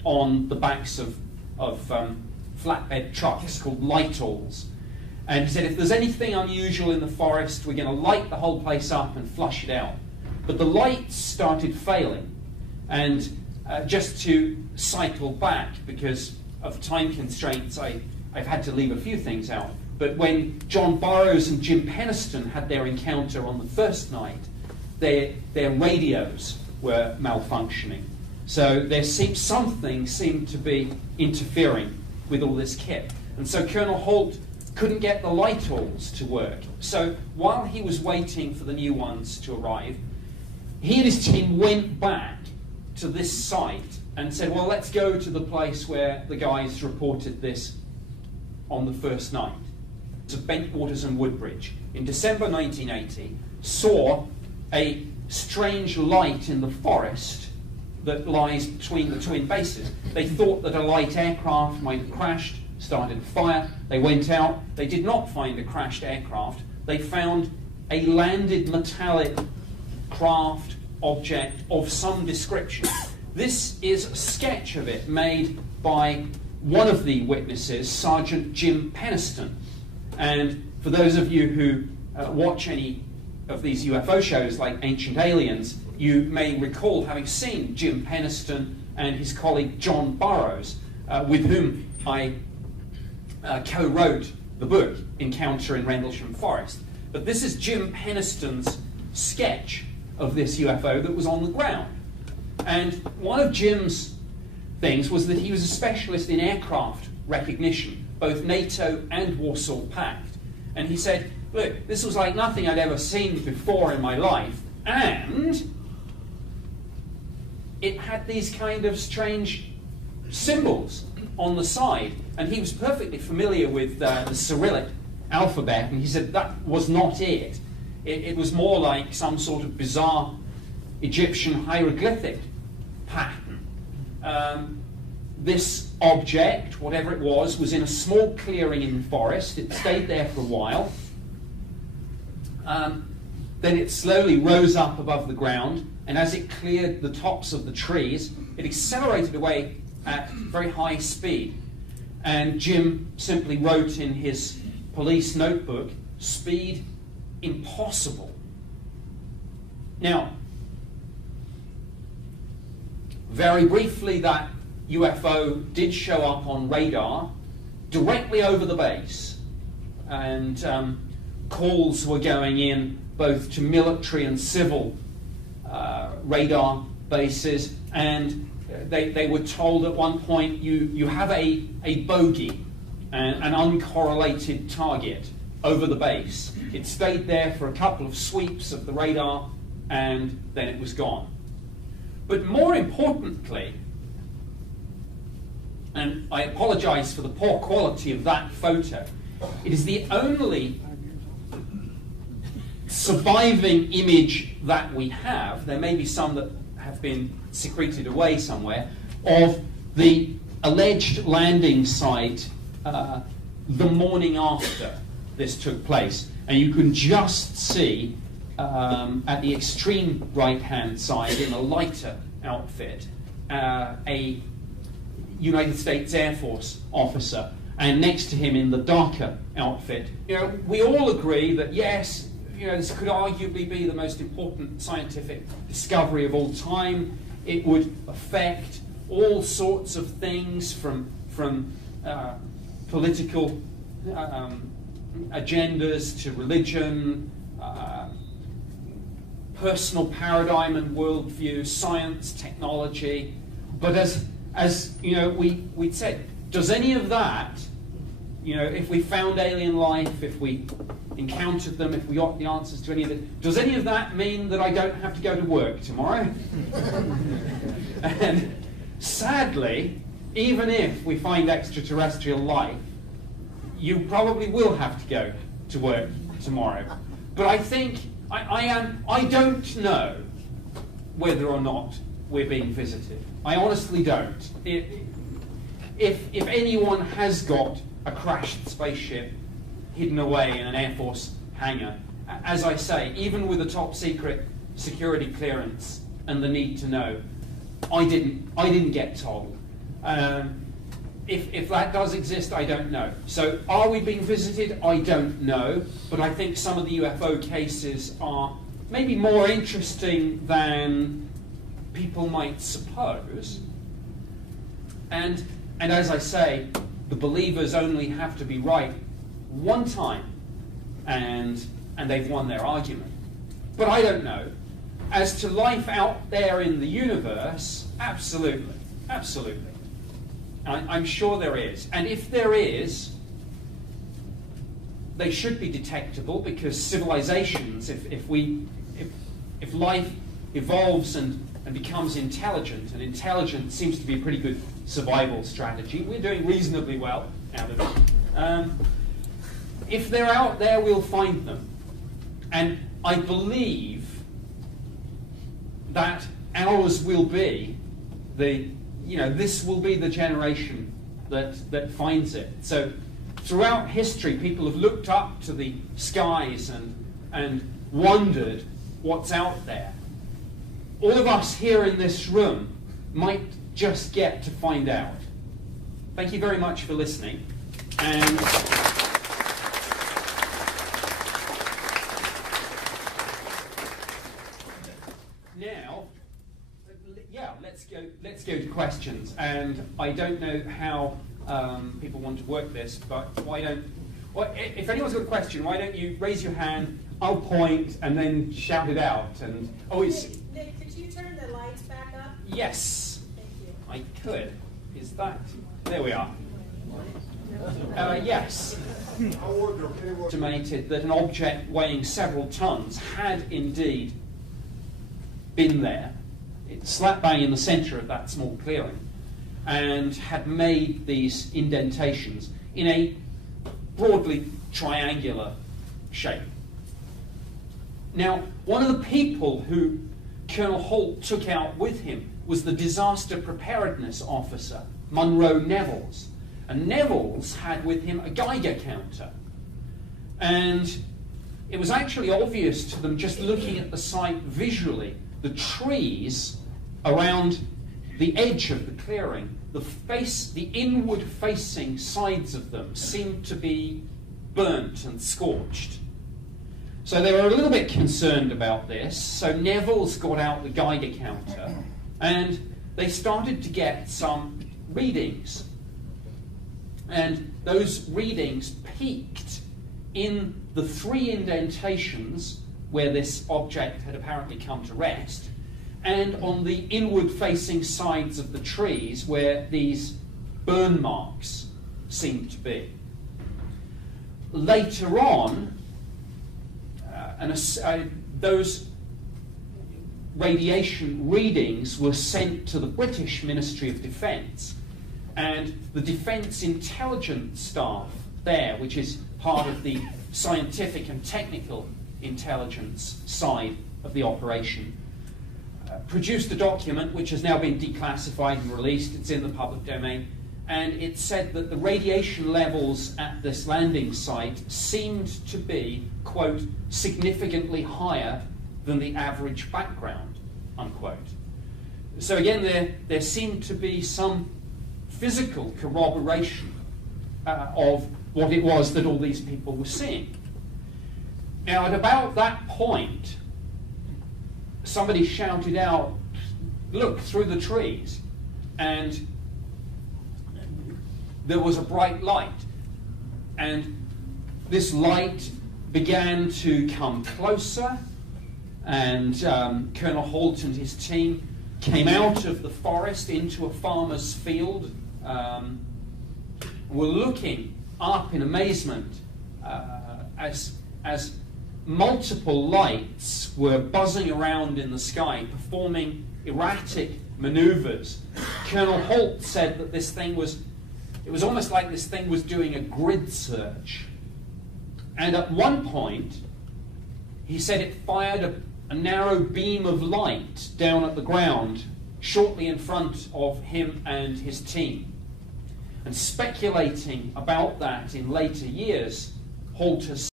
on the backs of flatbed trucks called light-alls. And he said, if there's anything unusual in the forest, we're going to light the whole place up and flush it out. But the lights started failing. And just to cycle back, because of time constraints, I've had to leave a few things out. But when John Burroughs and Jim Penniston had their encounter on the first night, their radios were malfunctioning. So something seemed to be interfering with all this kit. And so Colonel Holt couldn't get the light-alls to work. So while he was waiting for the new ones to arrive, he and his team went back to this site and said, well, let's go to the place where the guys reported this on the first night. So Bentwaters and Woodbridge, in December 1980, saw a strange light in the forest that lies between the twin bases. They thought that a light aircraft might have crashed, started a fire. They went out. They did not find a crashed aircraft. They found a landed metallic craft object of some description. This is a sketch of it made by one of the witnesses, Sergeant Jim Penniston. And for those of you who watch any of these UFO shows like Ancient Aliens, you may recall having seen Jim Penniston and his colleague John Burroughs, with whom I co-wrote the book Encounter in Rendlesham Forest. But this is Jim Penniston's sketch of this UFO that was on the ground. And one of Jim's things was that he was a specialist in aircraft recognition, both NATO and Warsaw Pact. And he said, look, this was like nothing I'd ever seen before in my life, and it had these kind of strange symbols on the side. And he was perfectly familiar with the Cyrillic alphabet, and he said that was not it. It was more like some sort of bizarre Egyptian hieroglyphic pattern. This object, whatever it was in a small clearing in the forest. It stayed there for a while. Then it slowly rose up above the ground, and as it cleared the tops of the trees, it accelerated away at very high speed. And Jim simply wrote in his police notebook, speed impossible. Now, very briefly, that UFO did show up on radar directly over the base, and calls were going in both to military and civil radar bases, and they were told at one point, you have a bogey, an uncorrelated target over the base. It stayed there for a couple of sweeps of the radar, and then it was gone. But more importantly, and I apologize for the poor quality of that photo, it is the only surviving image that we have, there may be some that have been secreted away somewhere, of the alleged landing site the morning after this took place. And you can just see at the extreme right-hand side, in a lighter outfit, a United States Air Force officer, and next to him in the darker outfit. You know, we all agree that yes, you know, this could arguably be the most important scientific discovery of all time. It would affect all sorts of things, from political agendas to religion, personal paradigm and worldview, science, technology. But as you know, we'd said, does any of that, you know, if we found alien life, if we encountered them, if we got the answers to any of it, does any of that mean that I don't have to go to work tomorrow? And sadly, even if we find extraterrestrial life, you probably will have to go to work tomorrow. But I think, I don't know whether or not we're being visited. I honestly don't. If anyone has got a crashed spaceship hidden away in an Air Force hangar, as I say, even with a top secret security clearance and the need to know, I didn't get told. If that does exist, I don't know. So are we being visited? I don't know. But I think some of the UFO cases are maybe more interesting than people might suppose. And as I say, the believers only have to be right one time, and they've won their argument. But I don't know. As to life out there in the universe, absolutely, absolutely. I'm sure there is. And if there is, they should be detectable, because civilizations, if life evolves and becomes intelligent, and intelligence seems to be a pretty good survival strategy, we're doing reasonably well out of it. If they're out there, we'll find them. And I believe that ours will be this will be the generation that finds it. So throughout history, people have looked up to the skies and wondered what's out there. All of us here in this room might just get to find out. Thank you very much for listening. And now, let's go to questions. And I don't know how people want to work this, but if anyone's got a question, why don't you raise your hand, I'll point, and then shout it out. And Nick, could you turn the lights back up? Yes. Thank you. I could. Is that... There we are. Yes. Estimated that an object weighing several tons had indeed been there. It's slap bang in the centre of that small clearing, and had made these indentations in a broadly triangular shape. Now, one of the people who Colonel Holt took out with him was the disaster preparedness officer, Munro Nevels. And Nevels had with him a Geiger counter. And it was actually obvious to them, just looking at the site visually, the trees around the edge of the clearing, the inward-facing sides of them seemed to be burnt and scorched. So they were a little bit concerned about this, so Nevels got out the Geiger counter, and they started to get some readings. And those readings peaked in the 3 indentations where this object had apparently come to rest, and on the inward-facing sides of the trees where these burn marks seemed to be. Later on, those radiation readings were sent to the British Ministry of Defence, and the Defence Intelligence Staff there, which is part of the scientific and technical intelligence side of the operation, produced a document which has now been declassified and released. It's in the public domain, and it said that the radiation levels at this landing site seemed to be, quote, significantly higher than the average background, unquote. So again, there seemed to be some physical corroboration of what it was that all these people were seeing. Now, at about that point, somebody shouted out, "Look, through the trees," and there was a bright light, and this light began to come closer, and Colonel Holt and his team came out of the forest into a farmer's field, were looking up in amazement as multiple lights were buzzing around in the sky, performing erratic maneuvers. Colonel Holt said that this thing was, it was almost like this thing was doing a grid search. And at one point, he said it fired a narrow beam of light down at the ground shortly in front of him and his team. And speculating about that in later years, Holt has